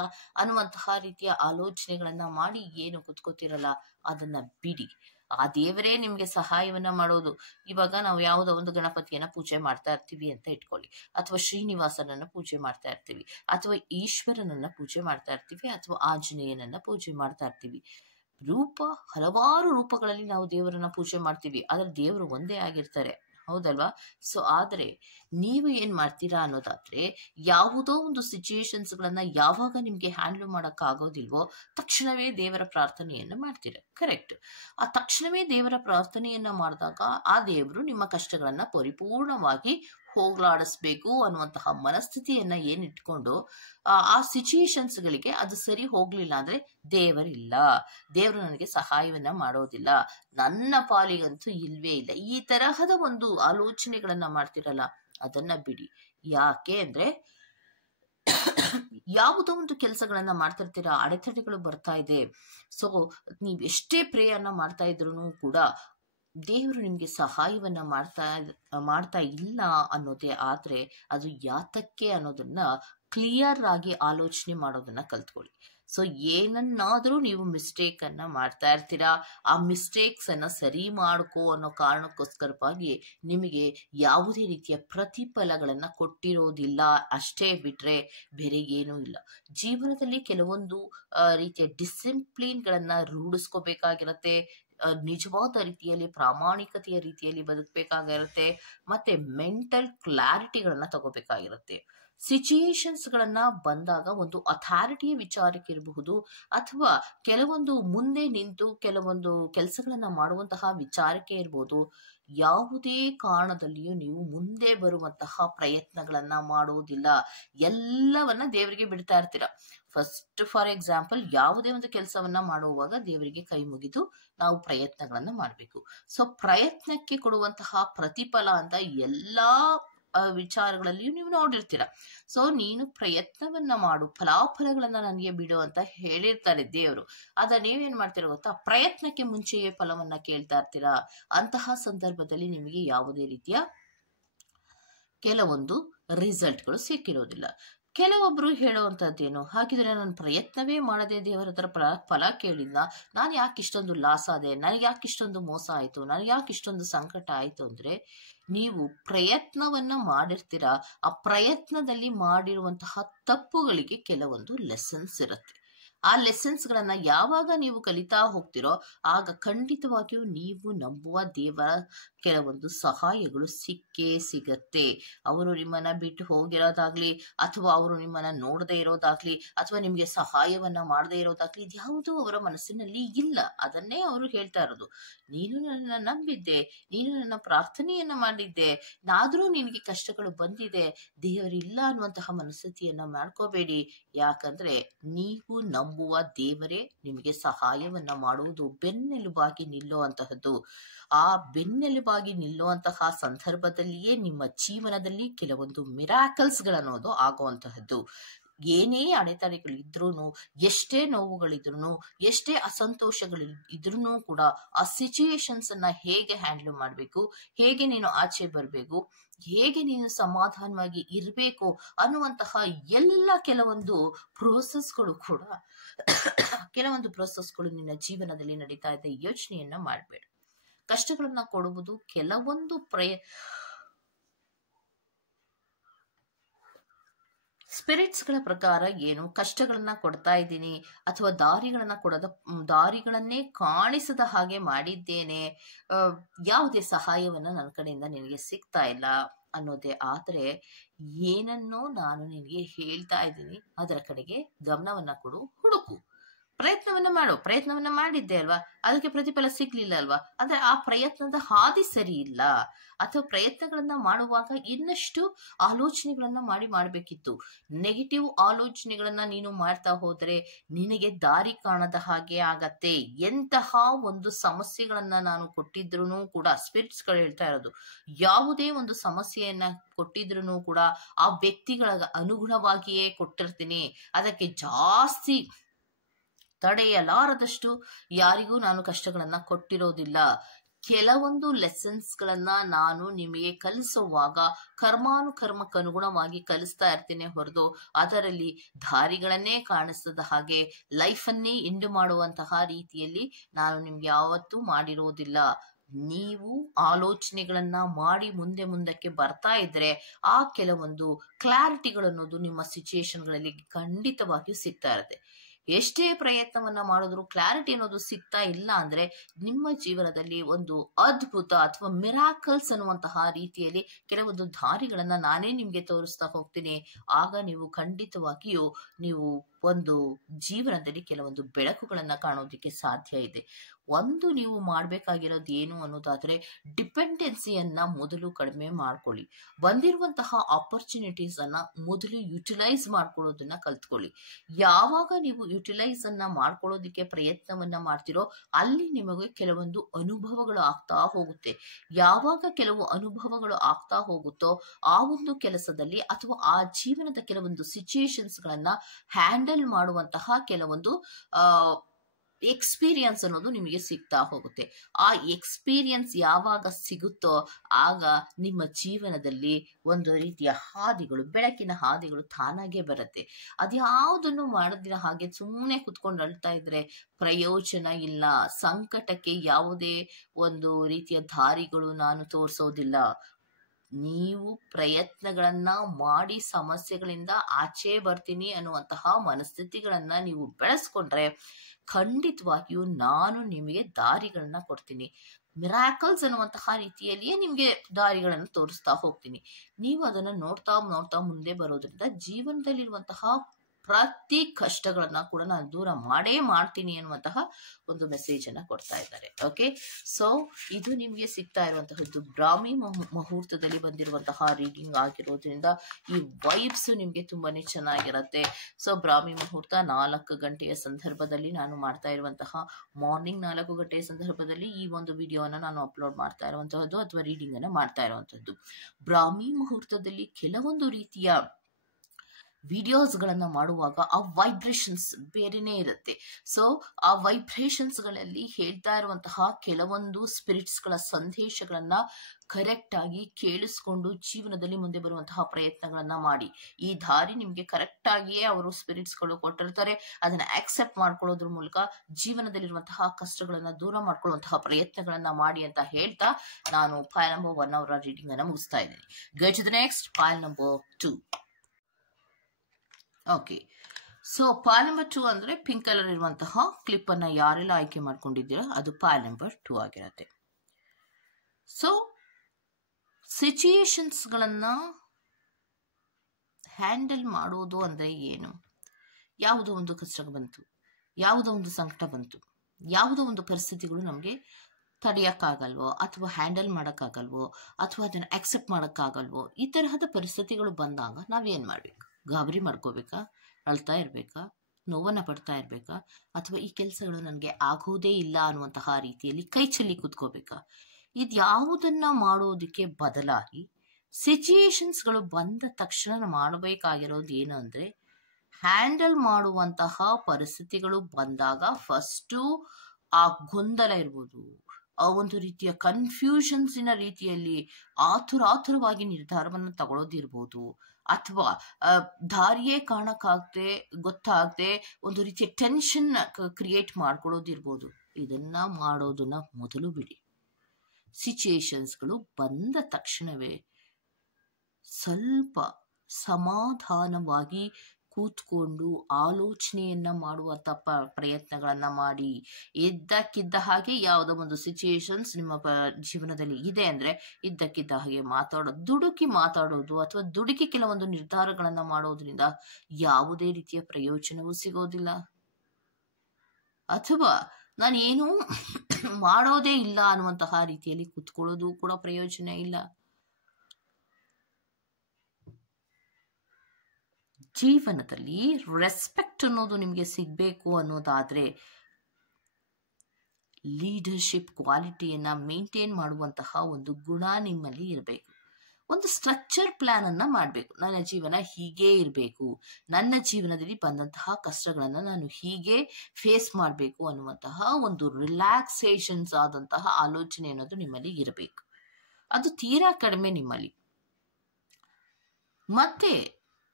ಅನ್ನುವಂತಹ ರೀತಿಯ ಆಲೋಚನೆಗಳನ್ನ ಮಾಡಿ ಏನು ಕುತ್ಕೋತಿರಲ್ಲ, ಅದನ್ನ ಬಿಡಿ. ಆ ದೇವರೇ ನಿಮ್ಗೆ ಸಹಾಯವನ್ನ ಮಾಡೋದು. ಇವಾಗ ನಾವು ಯಾವುದೋ ಒಂದು ಗಣಪತಿಯನ್ನ ಪೂಜೆ ಮಾಡ್ತಾ ಇರ್ತೀವಿ ಅಂತ ಇಟ್ಕೊಳ್ಳಿ, ಅಥವಾ ಶ್ರೀನಿವಾಸನನ್ನ ಪೂಜೆ ಮಾಡ್ತಾ ಇರ್ತೀವಿ, ಅಥವಾ ಈಶ್ವರನನ್ನ ಪೂಜೆ ಮಾಡ್ತಾ ಇರ್ತೀವಿ, ಅಥವಾ ಆಂಜನೇಯನನ್ನ ಪೂಜೆ ಮಾಡ್ತಾ ಇರ್ತೀವಿ. ಹಲವಾರು ರೂಪಗಳಲ್ಲಿ ನಾವು ದೇವರನ್ನ ಪೂಜೆ ಮಾಡ್ತೀವಿ, ಆದ್ರೆ ದೇವರು ಒಂದೇ ಆಗಿರ್ತಾರೆ, ಹೌದಲ್ವಾ? ಸೊ ಆದ್ರೆ ನೀವು ಏನ್ ಮಾಡ್ತೀರಾ ಅನ್ನೋದಾದ್ರೆ, ಯಾವುದೋ ಒಂದು ಸಿಚುಯೇಷನ್ಸ್ ಗಳನ್ನ ಯಾವಾಗ ನಿಮ್ಗೆ ಹ್ಯಾಂಡಲ್ ಮಾಡಕ್ ಆಗೋದಿಲ್ವೋ ತಕ್ಷಣವೇ ದೇವರ ಪ್ರಾರ್ಥನೆಯನ್ನ ಮಾಡ್ತೀರಾ. ಕರೆಕ್ಟ್. ಆ ತಕ್ಷಣವೇ ದೇವರ ಪ್ರಾರ್ಥನೆಯನ್ನ ಮಾಡಿದಾಗ ಆ ದೇವರು ನಿಮ್ಮ ಕಷ್ಟಗಳನ್ನ ಪರಿಪೂರ್ಣವಾಗಿ ಹೋಗ್ಲಾಡಿಸ್ಬೇಕು ಅನ್ನುವಂತಹ ಮನಸ್ಥಿತಿಯನ್ನ ಏನಿಟ್ಕೊಂಡು ಆ ಸಿಚುಯೇಷನ್ಸ್ ಗಳಿಗೆ ಅದು ಸರಿ ಹೋಗ್ಲಿಲ್ಲ ಅಂದ್ರೆ ದೇವರಿಲ್ಲ, ದೇವರು ನನಗೆ ಸಹಾಯವನ್ನ ಮಾಡೋದಿಲ್ಲ, ನನ್ನ ಪಾಲಿಗಂತೂ ಇಲ್ವೇ ಇಲ್ಲ, ಈ ತರಹದ ಒಂದು ಆಲೋಚನೆಗಳನ್ನ ಮಾಡ್ತಿರಲ್ಲ, ಅದನ್ನ ಬಿಡಿ. ಯಾಕೆ ಅಂದ್ರೆ ಯಾವುದೋ ಒಂದು ಕೆಲಸಗಳನ್ನ ಮಾಡ್ತಿರ್ತೀರಾ, ಅಡೆತಡೆಗಳು ಬರ್ತಾ ಇದೆ, ಸೊ ನೀವ್ ಎಷ್ಟೇ ಪ್ರೇಯರ್ನ ಮಾಡ್ತಾ ಇದ್ರು ಕೂಡ ದೇವರು ನಿಮ್ಗೆ ಸಹಾಯವನ್ನ ಮಾಡ್ತಾ ಇಲ್ಲ ಅನ್ನೋದೇ ಆದ್ರೆ ಅದು ಯಾತಕ್ಕೆ ಅನ್ನೋದನ್ನ ಕ್ಲಿಯರ್ ಆಗಿ ಆಲೋಚನೆ ಮಾಡೋದನ್ನ ಕಲ್ತ್ಕೊಳ್ಳಿ. ಸೊ ಏನನ್ನಾದ್ರೂ ನೀವು ಮಿಸ್ಟೇಕ್ ಅನ್ನ ಮಾಡ್ತಾ ಇರ್ತೀರಾ, ಆ ಮಿಸ್ಟೇಕ್ಸ್ ಅನ್ನ ಸರಿ ಮಾಡ್ಕೋ ಅನ್ನೋ ಕಾರಣಕ್ಕೋಸ್ಕರವಾಗಿ ನಿಮಗೆ ಯಾವುದೇ ರೀತಿಯ ಪ್ರತಿಫಲಗಳನ್ನ ಕೊಟ್ಟಿರೋದಿಲ್ಲ, ಅಷ್ಟೇ ಬಿಟ್ರೆ ಬೇರೆ ಏನೂ ಇಲ್ಲ. ಜೀವನದಲ್ಲಿ ಕೆಲವೊಂದು ರೀತಿಯ ಡಿಸಿಪ್ಲಿನ್ ಗಳನ್ನ ರೂಢಿಸ್ಕೋಬೇಕಾಗಿರತ್ತೆ, ನಿಜವಾದ ರೀತಿಯಲ್ಲಿ ಪ್ರಾಮಾಣಿಕತೆಯ ರೀತಿಯಲ್ಲಿ ಬದುಕಬೇಕಾಗಿರುತ್ತೆ, ಮತ್ತೆ ಮೆಂಟಲ್ ಕ್ಲಾರಿಟಿಗಳನ್ನ ತಗೋಬೇಕಾಗಿರುತ್ತೆ. ಸಿಚುಯೇಷನ್ಸ್ ಗಳನ್ನ ಬಂದಾಗ ಒಂದು ಅಥಾರಿಟಿಯ ವಿಚಾರಕ್ಕೆ ಇರಬಹುದು, ಅಥವಾ ಕೆಲವೊಂದು ಮುಂದೆ ನಿಂತು ಕೆಲವೊಂದು ಕೆಲಸಗಳನ್ನ ಮಾಡುವಂತಹ ವಿಚಾರಕ್ಕೆ ಇರ್ಬೋದು, ಯಾವುದೇ ಕಾರಣದಲ್ಲಿಯೂ ನೀವು ಮುಂದೆ ಬರುವಂತಹ ಪ್ರಯತ್ನಗಳನ್ನ ಮಾಡೋದಿಲ್ಲ, ಎಲ್ಲವನ್ನ ದೇವರಿಗೆ ಬಿಡ್ತಾ ಇರ್ತೀರ. ಫಸ್ಟ್ ಫಾರ್ ಎಕ್ಸಾಂಪಲ್, ಯಾವುದೇ ಒಂದು ಕೆಲಸವನ್ನ ಮಾಡುವಾಗ ದೇವರಿಗೆ ಕೈ ಮುಗಿದು ನಾವು ಪ್ರಯತ್ನಗಳನ್ನ ಮಾಡಬೇಕು. ಸೊ ಪ್ರಯತ್ನಕ್ಕೆ ಕೊಡುವಂತಹ ಪ್ರತಿಫಲ ಅಂತ ಎಲ್ಲಾ ವಿಚಾರಗಳಲ್ಲಿಯೂ ನೀವು ನೋಡಿರ್ತೀರ. ಸೊ ನೀನು ಪ್ರಯತ್ನವನ್ನ ಮಾಡು, ಫಲಾಫಲಗಳನ್ನ ನನಗೆ ಬಿಡು ಅಂತ ಹೇಳಿರ್ತಾರೆ ದೇವರು. ಆದ್ರೆ ನೀವೇನ್ ಮಾಡ್ತೀರ ಗೊತ್ತಾ, ಪ್ರಯತ್ನಕ್ಕೆ ಮುಂಚೆಯೇ ಫಲವನ್ನ ಕೇಳ್ತಾ ಇರ್ತೀರಾ. ಅಂತಹ ಸಂದರ್ಭದಲ್ಲಿ ನಿಮಗೆ ಯಾವುದೇ ರೀತಿಯ ಕೆಲವೊಂದು ರಿಸಲ್ಟ್ಗಳು ಸಿಕ್ಕಿರೋದಿಲ್ಲ. ಕೆಲವೊಬ್ರು ಹೇಳುವಂತದ್ದೇನು, ಹಾಗಿದ್ರೆ ನಾನು ಪ್ರಯತ್ನವೇ ಮಾಡದೆ ದೇವರ ಹತ್ರ ಫಲ ಕೇಳಿದ್ನ, ನಾನು ಯಾಕೆ ಇಷ್ಟೊಂದು ಲಾಸ್ ಆದೆ, ನನಗೆ ಯಾಕೆ ಇಷ್ಟೊಂದು ಮೋಸ ಆಯ್ತು, ನನಗೆ ಯಾಕೆ ಇಷ್ಟೊಂದು ಸಂಕಟ ಆಯ್ತು ಅಂದ್ರೆ, ನೀವು ಪ್ರಯತ್ನವನ್ನ ಮಾಡಿರ್ತೀರಾ, ಆ ಪ್ರಯತ್ನದಲ್ಲಿ ಮಾಡಿರುವಂತಹ ತಪ್ಪುಗಳಿಗೆ ಕೆಲವೊಂದು ಲೆಸನ್ಸ್ ಇರುತ್ತೆ. ಆ ಲೆಸನ್ಸ್ ಗಳನ್ನ ಯಾವಾಗ ನೀವು ಕಲಿತಾ ಹೋಗ್ತಿರೋ ಆಗ ಖಂಡಿತವಾಗಿಯೂ ನೀವು ನಂಬುವ ದೇವರ ಕೆಲವೊಂದು ಸಹಾಯಗಳು ಸಿಕ್ಕೇ ಸಿಗತ್ತೆ. ಅವರು ನಿಮ್ಮನ್ನ ಬಿಟ್ಟು ಹೋಗಿರೋದಾಗ್ಲಿ, ಅಥವಾ ಅವರು ನಿಮ್ಮನ್ನ ನೋಡದೇ ಇರೋದಾಗ್ಲಿ, ಅಥವಾ ನಿಮ್ಗೆ ಸಹಾಯವನ್ನ ಮಾಡದೇ ಇರೋದಾಗ್ಲಿ, ಇದ್ಯಾವುದೂ ಅವರ ಮನಸ್ಸಿನಲ್ಲಿ ಇಲ್ಲ. ಅದನ್ನೇ ಅವರು ಹೇಳ್ತಾ ಇರೋದು, ನೀನು ನನ್ನ ನಂಬಿದ್ದೆ, ನೀನು ನನ್ನ ಪ್ರಾರ್ಥನೆಯನ್ನ ಮಾಡಿದ್ದೆ, ಆದ್ರೂ ನಿನಗೆ ಕಷ್ಟಗಳು ಬಂದಿದೆ, ದೇವರಿಲ್ಲ ಅನ್ನುವಂತಹ ಮನಸ್ಥಿತಿಯನ್ನ ಮಾಡ್ಕೋಬೇಡಿ. ಯಾಕಂದ್ರೆ ನೀವು ನಂಬುವ ದೇವರೇ ನಿಮಗೆ ಸಹಾಯವನ್ನ ಮಾಡುವುದು, ಬೆನ್ನೆಲುಬಾಗಿ ನಿಲ್ಲುವಂತಹದ್ದು. ಆ ಬೆನ್ನೆಲುಬಾಗಿ ನಿಲ್ಲುವಂತಹ ಸಂದರ್ಭದಲ್ಲಿಯೇ ನಿಮ್ಮ ಜೀವನದಲ್ಲಿ ಕೆಲವೊಂದು ಮಿರಾಕಲ್ಸ್ ಗಳನ್ನೋದು ಆಗುವಂತಹದ್ದು. ಏನೇ ಅಡೆತಡೆಗಳಿದ್ರೂ, ಎಷ್ಟೇ ನೋವುಗಳಿದ್ರು, ಎಷ್ಟೇ ಅಸಂತೋಷಗಳು ಇದ್ರೂ ಕೂಡ ಆ ಸಿಚುಯೇಷನ್ಸ್ ಅನ್ನ ಹೇಗೆ ಹ್ಯಾಂಡಲ್ ಮಾಡಬೇಕು, ಹೇಗೆ ನೀನು ಆಚೆ ಬರಬೇಕು, ಹೇಗೆ ನೀನು ಸಮಾಧಾನವಾಗಿ ಇರಬೇಕು ಅನ್ನುವಂತಹ ಎಲ್ಲ ಕೆಲವೊಂದು ಪ್ರೋಸೆಸ್ಗಳು ಕೂಡ ಕೆಲವೊಂದು ಪ್ರೋಸೆಸ್ಗಳು ನಿನ್ನ ಜೀವನದಲ್ಲಿ ನಡೀತಾ ಇದೆ. ಯೋಚನೆಯನ್ನ ಮಾಡಬೇಡ. ಕಷ್ಟಗಳನ್ನ ಕೊಡುವುದು ಕೆಲವೊಂದು ಸ್ಪಿರಿಟ್ಸ್ಗಳ ಪ್ರಕಾರ ಏನು ಕಷ್ಟಗಳನ್ನ ಕೊಡ್ತಾ ಇದ್ದೀನಿ ಅಥವಾ ದಾರಿಗಳನ್ನೇ ಕಾಣಿಸದ ಹಾಗೆ ಮಾಡಿದ್ದೇನೆ, ಯಾವುದೇ ಸಹಾಯವನ್ನ ನನ್ನ ಕಡೆಯಿಂದ ನಿನಗೆ ಸಿಗ್ತಾ ಇಲ್ಲ ಅನ್ನೋದೇ ಆದ್ರೆ, ಏನನ್ನೋ ನಾನು ನಿನಗೆ ಹೇಳ್ತಾ ಇದ್ದೀನಿ ಅದರ ಕಡೆಗೆ ಗಮನವನ್ನ ಕೊಡು, ಹುಡುಕು, ಪ್ರಯತ್ನವನ್ನ ಮಾಡಿದ್ದೆ ಅಲ್ವಾ, ಅದಕ್ಕೆ ಪ್ರತಿಫಲ ಸಿಗ್ಲಿಲ್ಲ ಅಲ್ವಾ, ಆದ್ರೆ ಆ ಪ್ರಯತ್ನದ ಹಾದಿ ಸರಿ ಇಲ್ಲ, ಅಥವಾ ಪ್ರಯತ್ನಗಳನ್ನ ಮಾಡುವಾಗ ಇನ್ನಷ್ಟು ಆಲೋಚನೆಗಳನ್ನ ಮಾಡಬೇಕಿತ್ತು. ನೆಗೆಟಿವ್ ಆಲೋಚನೆಗಳನ್ನ ನೀನು ಮಾಡ್ತಾ ಹೋದ್ರೆ ನಿನಗೆ ದಾರಿ ಕಾಣದ ಹಾಗೆ ಆಗತ್ತೆ. ಎಂತಹ ಒಂದು ಸಮಸ್ಯೆಗಳನ್ನ ನಾನು ಕೊಟ್ಟಿದ್ರು ಕೂಡ, ಸ್ಪಿರಿಟ್ಸ್ಗಳು ಹೇಳ್ತಾ ಇರೋದು, ಯಾವುದೇ ಒಂದು ಸಮಸ್ಯೆಯನ್ನ ಕೊಟ್ಟಿದ್ರು ಕೂಡ ಆ ವ್ಯಕ್ತಿಗಳ ಅನುಗುಣವಾಗಿಯೇ ಕೊಟ್ಟಿರ್ತೀನಿ. ಅದಕ್ಕೆ ಜಾಸ್ತಿ ತಡೆಯಲಾರದಷ್ಟು ಯಾರಿಗೂ ನಾನು ಕಷ್ಟಗಳನ್ನ ಕೊಟ್ಟಿರೋದಿಲ್ಲ. ಕೆಲವೊಂದು ಲೆಸನ್ಸ್ ಗಳನ್ನ ನಾನು ನಿಮಗೆ ಕಲಿಸುವಾಗ ಕರ್ಮಾನುಕರ್ಮಕ್ಕನುಗುಣವಾಗಿ ಕಲಿಸ್ತಾ ಇರ್ತೇನೆ ಹೊರತು ಅದರಲ್ಲಿ ದಾರಿಗಳನ್ನೇ ಕಾಣಿಸದ ಹಾಗೆ ಲೈಫನ್ನೇ ಎಂಡು ಮಾಡುವಂತಹ ರೀತಿಯಲ್ಲಿ ನಾನು ನಿಮ್ಗೆ ಯಾವತ್ತೂ ಮಾಡಿರೋದಿಲ್ಲ. ನೀವು ಆಲೋಚನೆಗಳನ್ನ ಮಾಡಿ ಮುಂದಕ್ಕೆ ಬರ್ತಾ ಇದ್ರೆ ಆ ಕೆಲವೊಂದು ಕ್ಲಾರಿಟಿಗಳನ್ನೋದು ನಿಮ್ಮ ಸಿಚುಯೇಷನ್ಗಳಲ್ಲಿ ಖಂಡಿತವಾಗಿಯೂ ಸಿಗ್ತಾ ಇರುತ್ತೆ. ಎಷ್ಟೇ ಪ್ರಯತ್ನವನ್ನ ಮಾಡಿದ್ರು ಕ್ಲಾರಿಟಿ ಅನ್ನೋದು ಸಿಗ್ತಾ ಇಲ್ಲ ಅಂದ್ರೆ ನಿಮ್ಮ ಜೀವನದಲ್ಲಿ ಒಂದು ಅದ್ಭುತ ಅಥವಾ ಮಿರಾಕಲ್ಸ್ ಅನ್ನುವಂತಹ ರೀತಿಯಲ್ಲಿ ಕೆಲವೊಂದು ದಾರಿಗಳನ್ನ ನಾನೇ ನಿಮ್ಗೆ ತೋರಿಸ್ತಾ ಹೋಗ್ತೀನಿ. ಆಗ ನೀವು ಖಂಡಿತವಾಗಿಯೂ ನೀವು ಒಂದು ಜೀವನದಲ್ಲಿ ಕೆಲವೊಂದು ಬೆಳಕುಗಳನ್ನ ಕಾಣೋದಕ್ಕೆ ಸಾಧ್ಯ ಇದೆ. ಒಂದು ನೀವು ಮಾಡ್ಬೇಕಾಗಿರೋದು ಏನು ಅನ್ನೋದಾದ್ರೆ, ಡಿಪೆಂಡೆನ್ಸಿಯನ್ನ ಮೊದಲು ಕಡಿಮೆ ಮಾಡ್ಕೊಳ್ಳಿ. ಬಂದಿರುವಂತಹ ಆಪರ್ಚುನಿಟೀಸ್ ಅನ್ನ ಮೊದಲು ಯುಟಿಲೈಸ್ ಮಾಡ್ಕೊಳ್ಳೋದನ್ನ ಕಲ್ತ್ಕೊಳ್ಳಿ. ಯಾವಾಗ ನೀವು ಯುಟಿಲೈಸ್ ಅನ್ನ ಮಾಡ್ಕೊಳ್ಳೋದಿಕ್ಕೆ ಪ್ರಯತ್ನವನ್ನ ಮಾಡ್ತಿರೋ ಅಲ್ಲಿ ನಿಮಗೆ ಕೆಲವೊಂದು ಅನುಭವಗಳು ಆಗ್ತಾ ಹೋಗುತ್ತೆ. ಯಾವಾಗ ಕೆಲವು ಅನುಭವಗಳು ಆಗ್ತಾ ಹೋಗುತ್ತೋ ಆ ಒಂದು ಕೆಲಸದಲ್ಲಿ ಅಥವಾ ಆ ಜೀವನದ ಕೆಲವೊಂದು ಸಿಚುಯೇಷನ್ಸ್ ಗಳನ್ನ ಹ್ಯಾಂಡಲ್ ಮಾಡುವಂತಹ ಕೆಲವೊಂದು ಎಕ್ಸ್ಪೀರಿಯನ್ಸ್ ಅನ್ನೋದು ನಿಮಗೆ ಸಿಗ್ತಾ ಹೋಗುತ್ತೆ. ಆ ಎಕ್ಸ್ಪೀರಿಯನ್ಸ್ ಯಾವಾಗ ಸಿಗುತ್ತೋ ಆಗ ನಿಮ್ಮ ಜೀವನದಲ್ಲಿ ಒಂದು ರೀತಿಯ ಹಾದಿಗಳು, ಬೆಳಕಿನ ಹಾದಿಗಳು ತಾನಾಗೆ ಬರುತ್ತೆ. ಅದ್ಯಾವುದನ್ನು ಮಾಡೋದಿನ ಹಾಗೆ ಸುಮ್ಮನೆ ಕುತ್ಕೊಂಡು ಅಳ್ತಾ ಇದ್ರೆ ಪ್ರಯೋಜನ ಇಲ್ಲ. ಸಂಕಟಕ್ಕೆ ಯಾವುದೇ ಒಂದು ರೀತಿಯ ದಾರಿಗಳು ನಾನು ತೋರಿಸೋದಿಲ್ಲ. ನೀವು ಪ್ರಯತ್ನಗಳನ್ನ ಮಾಡಿ ಸಮಸ್ಯೆಗಳಿಂದ ಆಚೆ ಬರ್ತೀನಿ ಅನ್ನುವಂತಹ ಮನಸ್ಥಿತಿಗಳನ್ನ ನೀವು ಬೆಳೆಸ್ಕೊಂಡ್ರೆ ಖಂಡಿತವಾಗಿಯೂ ನಾನು ನಿಮಗೆ ದಾರಿಗಳನ್ನ ಕೊಡ್ತೀನಿ. ಮಿರಾಕಲ್ಸ್ ಅನ್ನುವಂತಹ ರೀತಿಯಲ್ಲಿಯೇ ನಿಮ್ಗೆ ದಾರಿಗಳನ್ನು ತೋರಿಸ್ತಾ ಹೋಗ್ತೀನಿ. ನೀವು ಅದನ್ನ ನೋಡ್ತಾ ಮುಂದೆ ಬರೋದ್ರಿಂದ ಜೀವನದಲ್ಲಿರುವಂತಹ ಪ್ರತಿ ಕಷ್ಟಗಳನ್ನ ಕೂಡ ನಾನು ದೂರ ಮಾಡೇ ಮಾಡ್ತೀನಿ ಅನ್ನುವಂತಹ ಒಂದು ಮೆಸೇಜ್ ಅನ್ನ ಕೊಡ್ತಾ ಇದ್ದಾರೆ. ಓಕೆ, ಸೊ ಇದು ನಿಮ್ಗೆ ಸಿಗ್ತಾ ಇರುವಂತಹದ್ದು ಬ್ರಾಹ್ಮಿ ಮುಹೂರ್ತದಲ್ಲಿ ಬಂದಿರುವಂತಹ ರೀಡಿಂಗ್ ಆಗಿರೋದ್ರಿಂದ ಈ ವೈಬ್ಸ್ ನಿಮ್ಗೆ ತುಂಬಾನೇ ಚೆನ್ನಾಗಿರುತ್ತೆ. ಸೊ ಬ್ರಾಹ್ಮಿ ಮುಹೂರ್ತ 4 ಗಂಟೆಯ ಸಂದರ್ಭದಲ್ಲಿ ನಾನು ಮಾಡ್ತಾ ಇರುವಂತಹ ಮಾರ್ನಿಂಗ್ 4 ಗಂಟೆಯ ಸಂದರ್ಭದಲ್ಲಿ ಈ ಒಂದು ವಿಡಿಯೋನ ನಾನು ಅಪ್ಲೋಡ್ ಮಾಡ್ತಾ ಇರುವಂತಹದ್ದು ಅಥವಾ ರೀಡಿಂಗ್ ಅನ್ನ ಮಾಡ್ತಾ ಇರುವಂತಹದ್ದು. ಬ್ರಾಹ್ಮಿ ಮುಹೂರ್ತದಲ್ಲಿ ಕೆಲವೊಂದು ರೀತಿಯ ವಿಡಿಯೋಸ್ಗಳನ್ನ ಮಾಡುವಾಗ ಆ ವೈಬ್ರೇಷನ್ಸ್ ಬೇರೆನೇ ಇರುತ್ತೆ. ಸೊ ಆ ವೈಬ್ರೇಷನ್ಸ್ ಗಳಲ್ಲಿ ಹೇಳ್ತಾ ಇರುವಂತಹ ಕೆಲವೊಂದು ಸ್ಪಿರಿಟ್ಸ್ ಗಳ ಸಂದೇಶಗಳನ್ನ ಕರೆಕ್ಟ್ ಆಗಿ ಕೇಳಿಸ್ಕೊಂಡು ಜೀವನದಲ್ಲಿ ಮುಂದೆ ಬರುವಂತಹ ಪ್ರಯತ್ನಗಳನ್ನ ಮಾಡಿ. ಈ ದಾರಿ ನಿಮ್ಗೆ ಕರೆಕ್ಟ್ ಆಗಿಯೇ ಅವರು ಸ್ಪಿರಿಟ್ಸ್ ಗಳು ಕೊಟ್ಟಿರ್ತಾರೆ. ಅದನ್ನ ಆಕ್ಸೆಪ್ಟ್ ಮಾಡ್ಕೊಳ್ಳೋದ್ರ ಮೂಲಕ ಜೀವನದಲ್ಲಿರುವಂತಹ ಕಷ್ಟಗಳನ್ನ ದೂರ ಮಾಡ್ಕೊಳ್ಳುವಂತಹ ಪ್ರಯತ್ನಗಳನ್ನ ಮಾಡಿ ಅಂತ ಹೇಳ್ತಾ ನಾನು ಫೈಲ್ ನಂಬರ್ 1 ಅವರ ರೀಡಿಂಗ್ ಅನ್ನ ಮುಗಿಸ್ತಾ ಇದ್ದೀನಿ. Go to the next file number 2. Okay, so file number 2 ಅಂದ್ರೆ ಪಿಂಕ್ ಕಲರ್ ಇರುವಂತಹ ಕ್ಲಿಪ್ ಅನ್ನ ಯಾರೆಲ್ಲ ಆಯ್ಕೆ ಮಾಡ್ಕೊಂಡಿದ್ದೀರಾ ಅದು ಪಾಲ್ ನಂಬರ್ 2 ಆಗಿರುತ್ತೆ. ಸೊ ಸಿಚುಯೇಷನ್ಸ್ ಗಳನ್ನ ಹ್ಯಾಂಡಲ್ ಮಾಡೋದು ಅಂದ್ರೆ ಏನು? ಯಾವುದೋ ಒಂದು ಕಷ್ಟ ಬಂತು, ಯಾವುದೋ ಒಂದು ಸಂಕಟ ಬಂತು, ಯಾವುದೋ ಒಂದು ಪರಿಸ್ಥಿತಿಗಳು ನಮ್ಗೆ ತಡೆಯಕ್ಕಾಗಲ್ವೋ ಅಥವಾ ಹ್ಯಾಂಡಲ್ ಮಾಡಕ್ಕಾಗಲ್ವೋ ಅಥವಾ ಅದನ್ನ ಆಕ್ಸೆಪ್ಟ್ ಮಾಡಕ್ಕಾಗಲ್ವೋ, ಈ ತರಹದ ಪರಿಸ್ಥಿತಿಗಳು ಬಂದಾಗ ನಾವೇನ್ ಮಾಡ್ಬೇಕು? ಗಾಬರಿ ಮಾಡ್ಕೋಬೇಕಾ? ಅಳ್ತಾ ಇರ್ಬೇಕಾ? ನೋವನ್ನ ಪಡ್ತಾ ಇರ್ಬೇಕಾ? ಅಥವಾ ಈ ಕೆಲಸಗಳು ನನಗೆ ಆಗೋದೇ ಇಲ್ಲ ಅನ್ನುವಂತಹ ರೀತಿಯಲ್ಲಿ ಕೈ ಚೆಲ್ಲಿ ಕೂತ್ಕೋಬೇಕಾ? ಇದ್ಯಾವುದನ್ನ ಮಾಡೋದಕ್ಕೆ ಬದಲಾಗಿ ಸಿಚುಯೇಷನ್ಸ್ಗಳು ಬಂದ ತಕ್ಷಣ ಮಾಡಬೇಕಾಗಿರೋದು ಏನು ಅಂದ್ರೆ ಹ್ಯಾಂಡಲ್ ಮಾಡುವಂತಹ ಪರಿಸ್ಥಿತಿಗಳು ಬಂದಾಗ ಫಸ್ಟು ಆ ಗೊಂದಲ ಇರ್ಬೋದು, ಆ ಒಂದು ರೀತಿಯ ಕನ್ಫ್ಯೂಷನ್ಸಿನ ರೀತಿಯಲ್ಲಿ ಆತುರಾತುರವಾಗಿ ನಿರ್ಧಾರವನ್ನು ತಗೊಳ್ಳೋದಿರ್ಬೋದು, ಅಥವಾ ದಾರಿಯೇ ಕಾಣಕ್ಕಾಗದೆ ಗೊತ್ತಾಗದೆ ಒಂದು ರೀತಿಯ ಟೆನ್ಷನ್ ಕ್ರಿಯೇಟ್ ಮಾಡ್ಕೊಳ್ಳೋದಿರ್ಬೋದು. ಇದನ್ನ ಮಾಡೋದನ್ನ ಮೊದಲು ಬಿಡಿ. ಸಿಚುಯೇಷನ್ಸ್ಗಳು ಬಂದ ತಕ್ಷಣವೇ ಸ್ವಲ್ಪ ಸಮಾಧಾನವಾಗಿ ಕೂತ್ಕೊಂಡು ಆಲೋಚನೆಯನ್ನ ಮಾಡುವಂತ ಪ್ರಯತ್ನಗಳನ್ನ ಮಾಡಿ. ಇದ್ದಕ್ಕಿದ್ದ ಹಾಗೆ ಯಾವುದೋ ಒಂದು ಸಿಚುಯೇಷನ್ಸ್ ನಿಮ್ಮ ಜೀವನದಲ್ಲಿ ಇದೆ ಅಂದ್ರೆ ಇದ್ದಕ್ಕಿದ್ದ ಹಾಗೆ ದುಡುಕಿ ಮಾತಾಡೋದು ಅಥವಾ ದುಡುಕಿ ಕೆಲವೊಂದು ನಿರ್ಧಾರಗಳನ್ನ ಮಾಡೋದ್ರಿಂದ ಯಾವುದೇ ರೀತಿಯ ಪ್ರಯೋಜನವೂ ಸಿಗೋದಿಲ್ಲ. ಅಥವಾ ನಾನು ಏನೂ ಮಾಡೋದೇ ಇಲ್ಲ ಅನ್ನುವಂತಹ ರೀತಿಯಲ್ಲಿ ಕೂತ್ಕೊಳ್ಳೋದು ಕೂಡ ಪ್ರಯೋಜನ ಇಲ್ಲ. ಜೀವನದಲ್ಲಿ ರೆಸ್ಪೆಕ್ಟ್ ಅನ್ನೋದು ನಿಮಗೆ ಸಿಗಬೇಕು ಅನ್ನೋದಾದ್ರೆ ಲೀಡರ್ಶಿಪ್ ಕ್ವಾಲಿಟಿಯನ್ನ ಮೇಂಟೈನ್ ಮಾಡುವಂತಹ ಒಂದು ಗುಣ ನಿಮ್ಮಲ್ಲಿ ಇರಬೇಕು. ಒಂದು ಸ್ಟ್ರಕ್ಚರ್ ಪ್ಲಾನ್ ಅನ್ನ ಮಾಡಬೇಕು. ನನ್ನ ಜೀವನ ಹೀಗೆ ಇರಬೇಕು, ನನ್ನ ಜೀವನದಲ್ಲಿ ಬಂದಂತಹ ಕಷ್ಟಗಳನ್ನ ನಾನು ಹೀಗೆ ಫೇಸ್ ಮಾಡಬೇಕು ಅನ್ನುವಂತಹ ಒಂದು ರಿಲ್ಯಾಕ್ಸೇಷನ್ಸ್ ಆದಂತಹ ಆಲೋಚನೆ ಅನ್ನೋದು ನಿಮ್ಮಲ್ಲಿ ಇರಬೇಕು. ಅದು ತೀರಾ ಕಡಿಮೆ ನಿಮ್ಮಲ್ಲಿ. ಮತ್ತೆ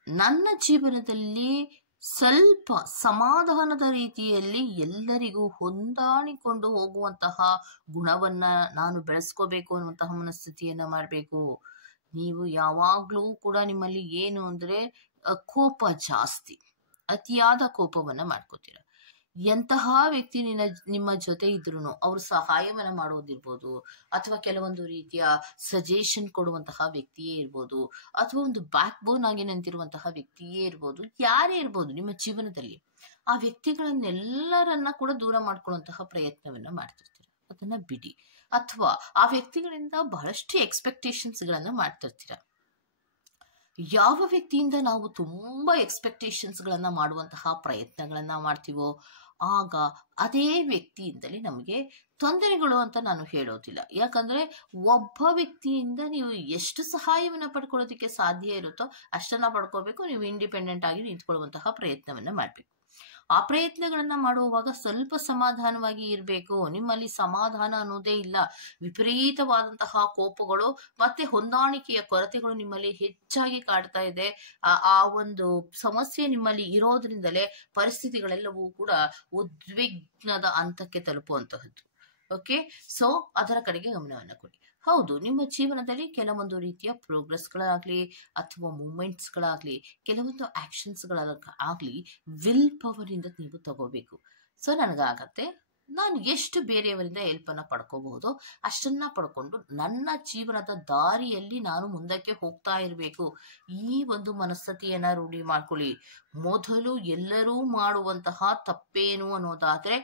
ನನ್ನ ಜೀವನದಲ್ಲಿ ಸ್ವಲ್ಪ ಸಮಾಧಾನದ ರೀತಿಯಲ್ಲಿ ಎಲ್ಲರಿಗೂ ಹೊಂದಾಣಿಕೊಂಡು ಹೋಗುವಂತಹ ಗುಣವನ್ನ ನಾನು ಬೆಳೆಸ್ಕೋಬೇಕು ಅನ್ನುವಂತಹ ಮನಸ್ಥಿತಿಯನ್ನ ಮಾಡಬೇಕು. ನೀವು ಯಾವಾಗ್ಲೂ ಕೂಡ ನಿಮ್ಮಲ್ಲಿ ಏನು ಅಂದ್ರೆ ಕೋಪ ಜಾಸ್ತಿ, ಅತಿಯಾದ ಕೋಪವನ್ನ ಮಾಡ್ಕೋತೀರ. ಎಂತಹ ವ್ಯಕ್ತಿ ನಿಮ್ಮ ಜೊತೆ ಇದ್ರು ಅವ್ರ ಸಹಾಯವನ್ನ ಮಾಡೋದಿರ್ಬೋದು, ಅಥವಾ ಕೆಲವೊಂದು ರೀತಿಯ ಸಜೆಷನ್ ಕೊಡುವಂತಹ ವ್ಯಕ್ತಿಯೇ ಇರ್ಬೋದು, ಅಥವಾ ಒಂದು ಬ್ಯಾಕ್ ಬೋನ್ ಆಗಿ ನಿಂತಿರುವಂತಹ ವ್ಯಕ್ತಿಯೇ ಇರ್ಬೋದು, ಯಾರೇ ಇರ್ಬೋದು ನಿಮ್ಮ ಜೀವನದಲ್ಲಿ, ಆ ವ್ಯಕ್ತಿಗಳನ್ನೆಲ್ಲರನ್ನ ಕೂಡ ದೂರ ಮಾಡ್ಕೊಳ್ಳುವಂತಹ ಪ್ರಯತ್ನವನ್ನ ಮಾಡ್ತಿರ್ತೀರ. ಅದನ್ನ ಬಿಡಿ. ಅಥವಾ ಆ ವ್ಯಕ್ತಿಗಳಿಂದ ಬಹಳಷ್ಟು ಎಕ್ಸ್ಪೆಕ್ಟೇಷನ್ಸ್ ಗಳನ್ನ ಮಾಡ್ತಿರ್ತೀರ. ಯಾವ ವ್ಯಕ್ತಿಯಿಂದ ನಾವು ತುಂಬಾ ಎಕ್ಸ್ಪೆಕ್ಟೇಷನ್ಸ್ ಗಳನ್ನ ಮಾಡುವಂತಹ ಪ್ರಯತ್ನಗಳನ್ನ ಮಾಡ್ತೀವೋ ಆಗ ಅದೇ ವ್ಯಕ್ತಿಯಿಂದಲೇ ನಮಗೆ ತೊಂದರೆಗಳು ಅಂತ ನಾನು ಹೇಳೋದಿಲ್ಲ. ಯಾಕಂದ್ರೆ ಒಬ್ಬ ವ್ಯಕ್ತಿಯಿಂದ ನೀವು ಎಷ್ಟು ಸಹಾಯವನ್ನ ಪಡ್ಕೊಳ್ಳೋದಕ್ಕೆ ಸಾಧ್ಯ ಇರುತ್ತೋ ಅಷ್ಟನ್ನ ಪಡ್ಕೋಬೇಕು. ನೀವು ಇಂಡಿಪೆಂಡೆಂಟ್ ಆಗಿ ನಿಂತ್ಕೊಳ್ಳುವಂತಹ ಪ್ರಯತ್ನವನ್ನ ಮಾಡ್ಬೇಕು. ಆ ಪ್ರಯತ್ನಗಳನ್ನ ಮಾಡುವಾಗ ಸ್ವಲ್ಪ ಸಮಾಧಾನವಾಗಿ ಇರಬೇಕು. ನಿಮ್ಮಲ್ಲಿ ಸಮಾಧಾನ ಅನ್ನೋದೇ ಇಲ್ಲ. ವಿಪರೀತವಾದಂತಹ ಕೋಪಗಳು ಮತ್ತೆ ಹೊಂದಾಣಿಕೆಯ ಕೊರತೆಗಳು ನಿಮ್ಮಲ್ಲಿ ಹೆಚ್ಚಾಗಿ ಕಾಡ್ತಾ ಇದೆ. ಆ ಒಂದು ಸಮಸ್ಯೆ ನಿಮ್ಮಲ್ಲಿ ಇರೋದ್ರಿಂದಲೇ ಪರಿಸ್ಥಿತಿಗಳೆಲ್ಲವೂ ಕೂಡ ಉದ್ವಿಗ್ನದ ಹಂತಕ್ಕೆ ತಲುಪುವಂತಹದ್ದು. ಓಕೆ, ಸೊ ಅದರ ಕಡೆಗೆ ಗಮನವನ್ನ ಕೊಡಿ. ಹೌದು, ನಿಮ್ಮ ಜೀವನದಲ್ಲಿ ಕೆಲವೊಂದು ರೀತಿಯ ಪ್ರೋಗ್ರೆಸ್ಗಳಾಗ್ಲಿ ಅಥವಾ ಮೂಮೆಂಟ್ಸ್ಗಳಾಗ್ಲಿ ಕೆಲವೊಂದು ಆಕ್ಷನ್ಸ್ಗಳಾಗ್ಲಿ ವಿಲ್ ಪವರ್ ಇಂದ ನೀವು ತಗೋಬೇಕು. ಸೊ ನನಗಾಗತ್ತೆ, ನಾನು ಎಷ್ಟು ಬೇರೆಯವರಿಂದ ಹೆಲ್ಪ್ ಅನ್ನ ಪಡ್ಕೋಬಹುದು ಅಷ್ಟನ್ನ ಪಡ್ಕೊಂಡು ನನ್ನ ಜೀವನದ ದಾರಿಯಲ್ಲಿ ನಾನು ಮುಂದಕ್ಕೆ ಹೋಗ್ತಾ ಇರಬೇಕು. ಈ ಒಂದು ಮನಸ್ಥಿತಿಯನ್ನ ರೂಢಿ ಮಾಡ್ಕೊಳ್ಳಿ. ಮೊದಲು ಎಲ್ಲರೂ ಮಾಡುವಂತಹ ತಪ್ಪೇನು ಅನ್ನೋದಾದ್ರೆ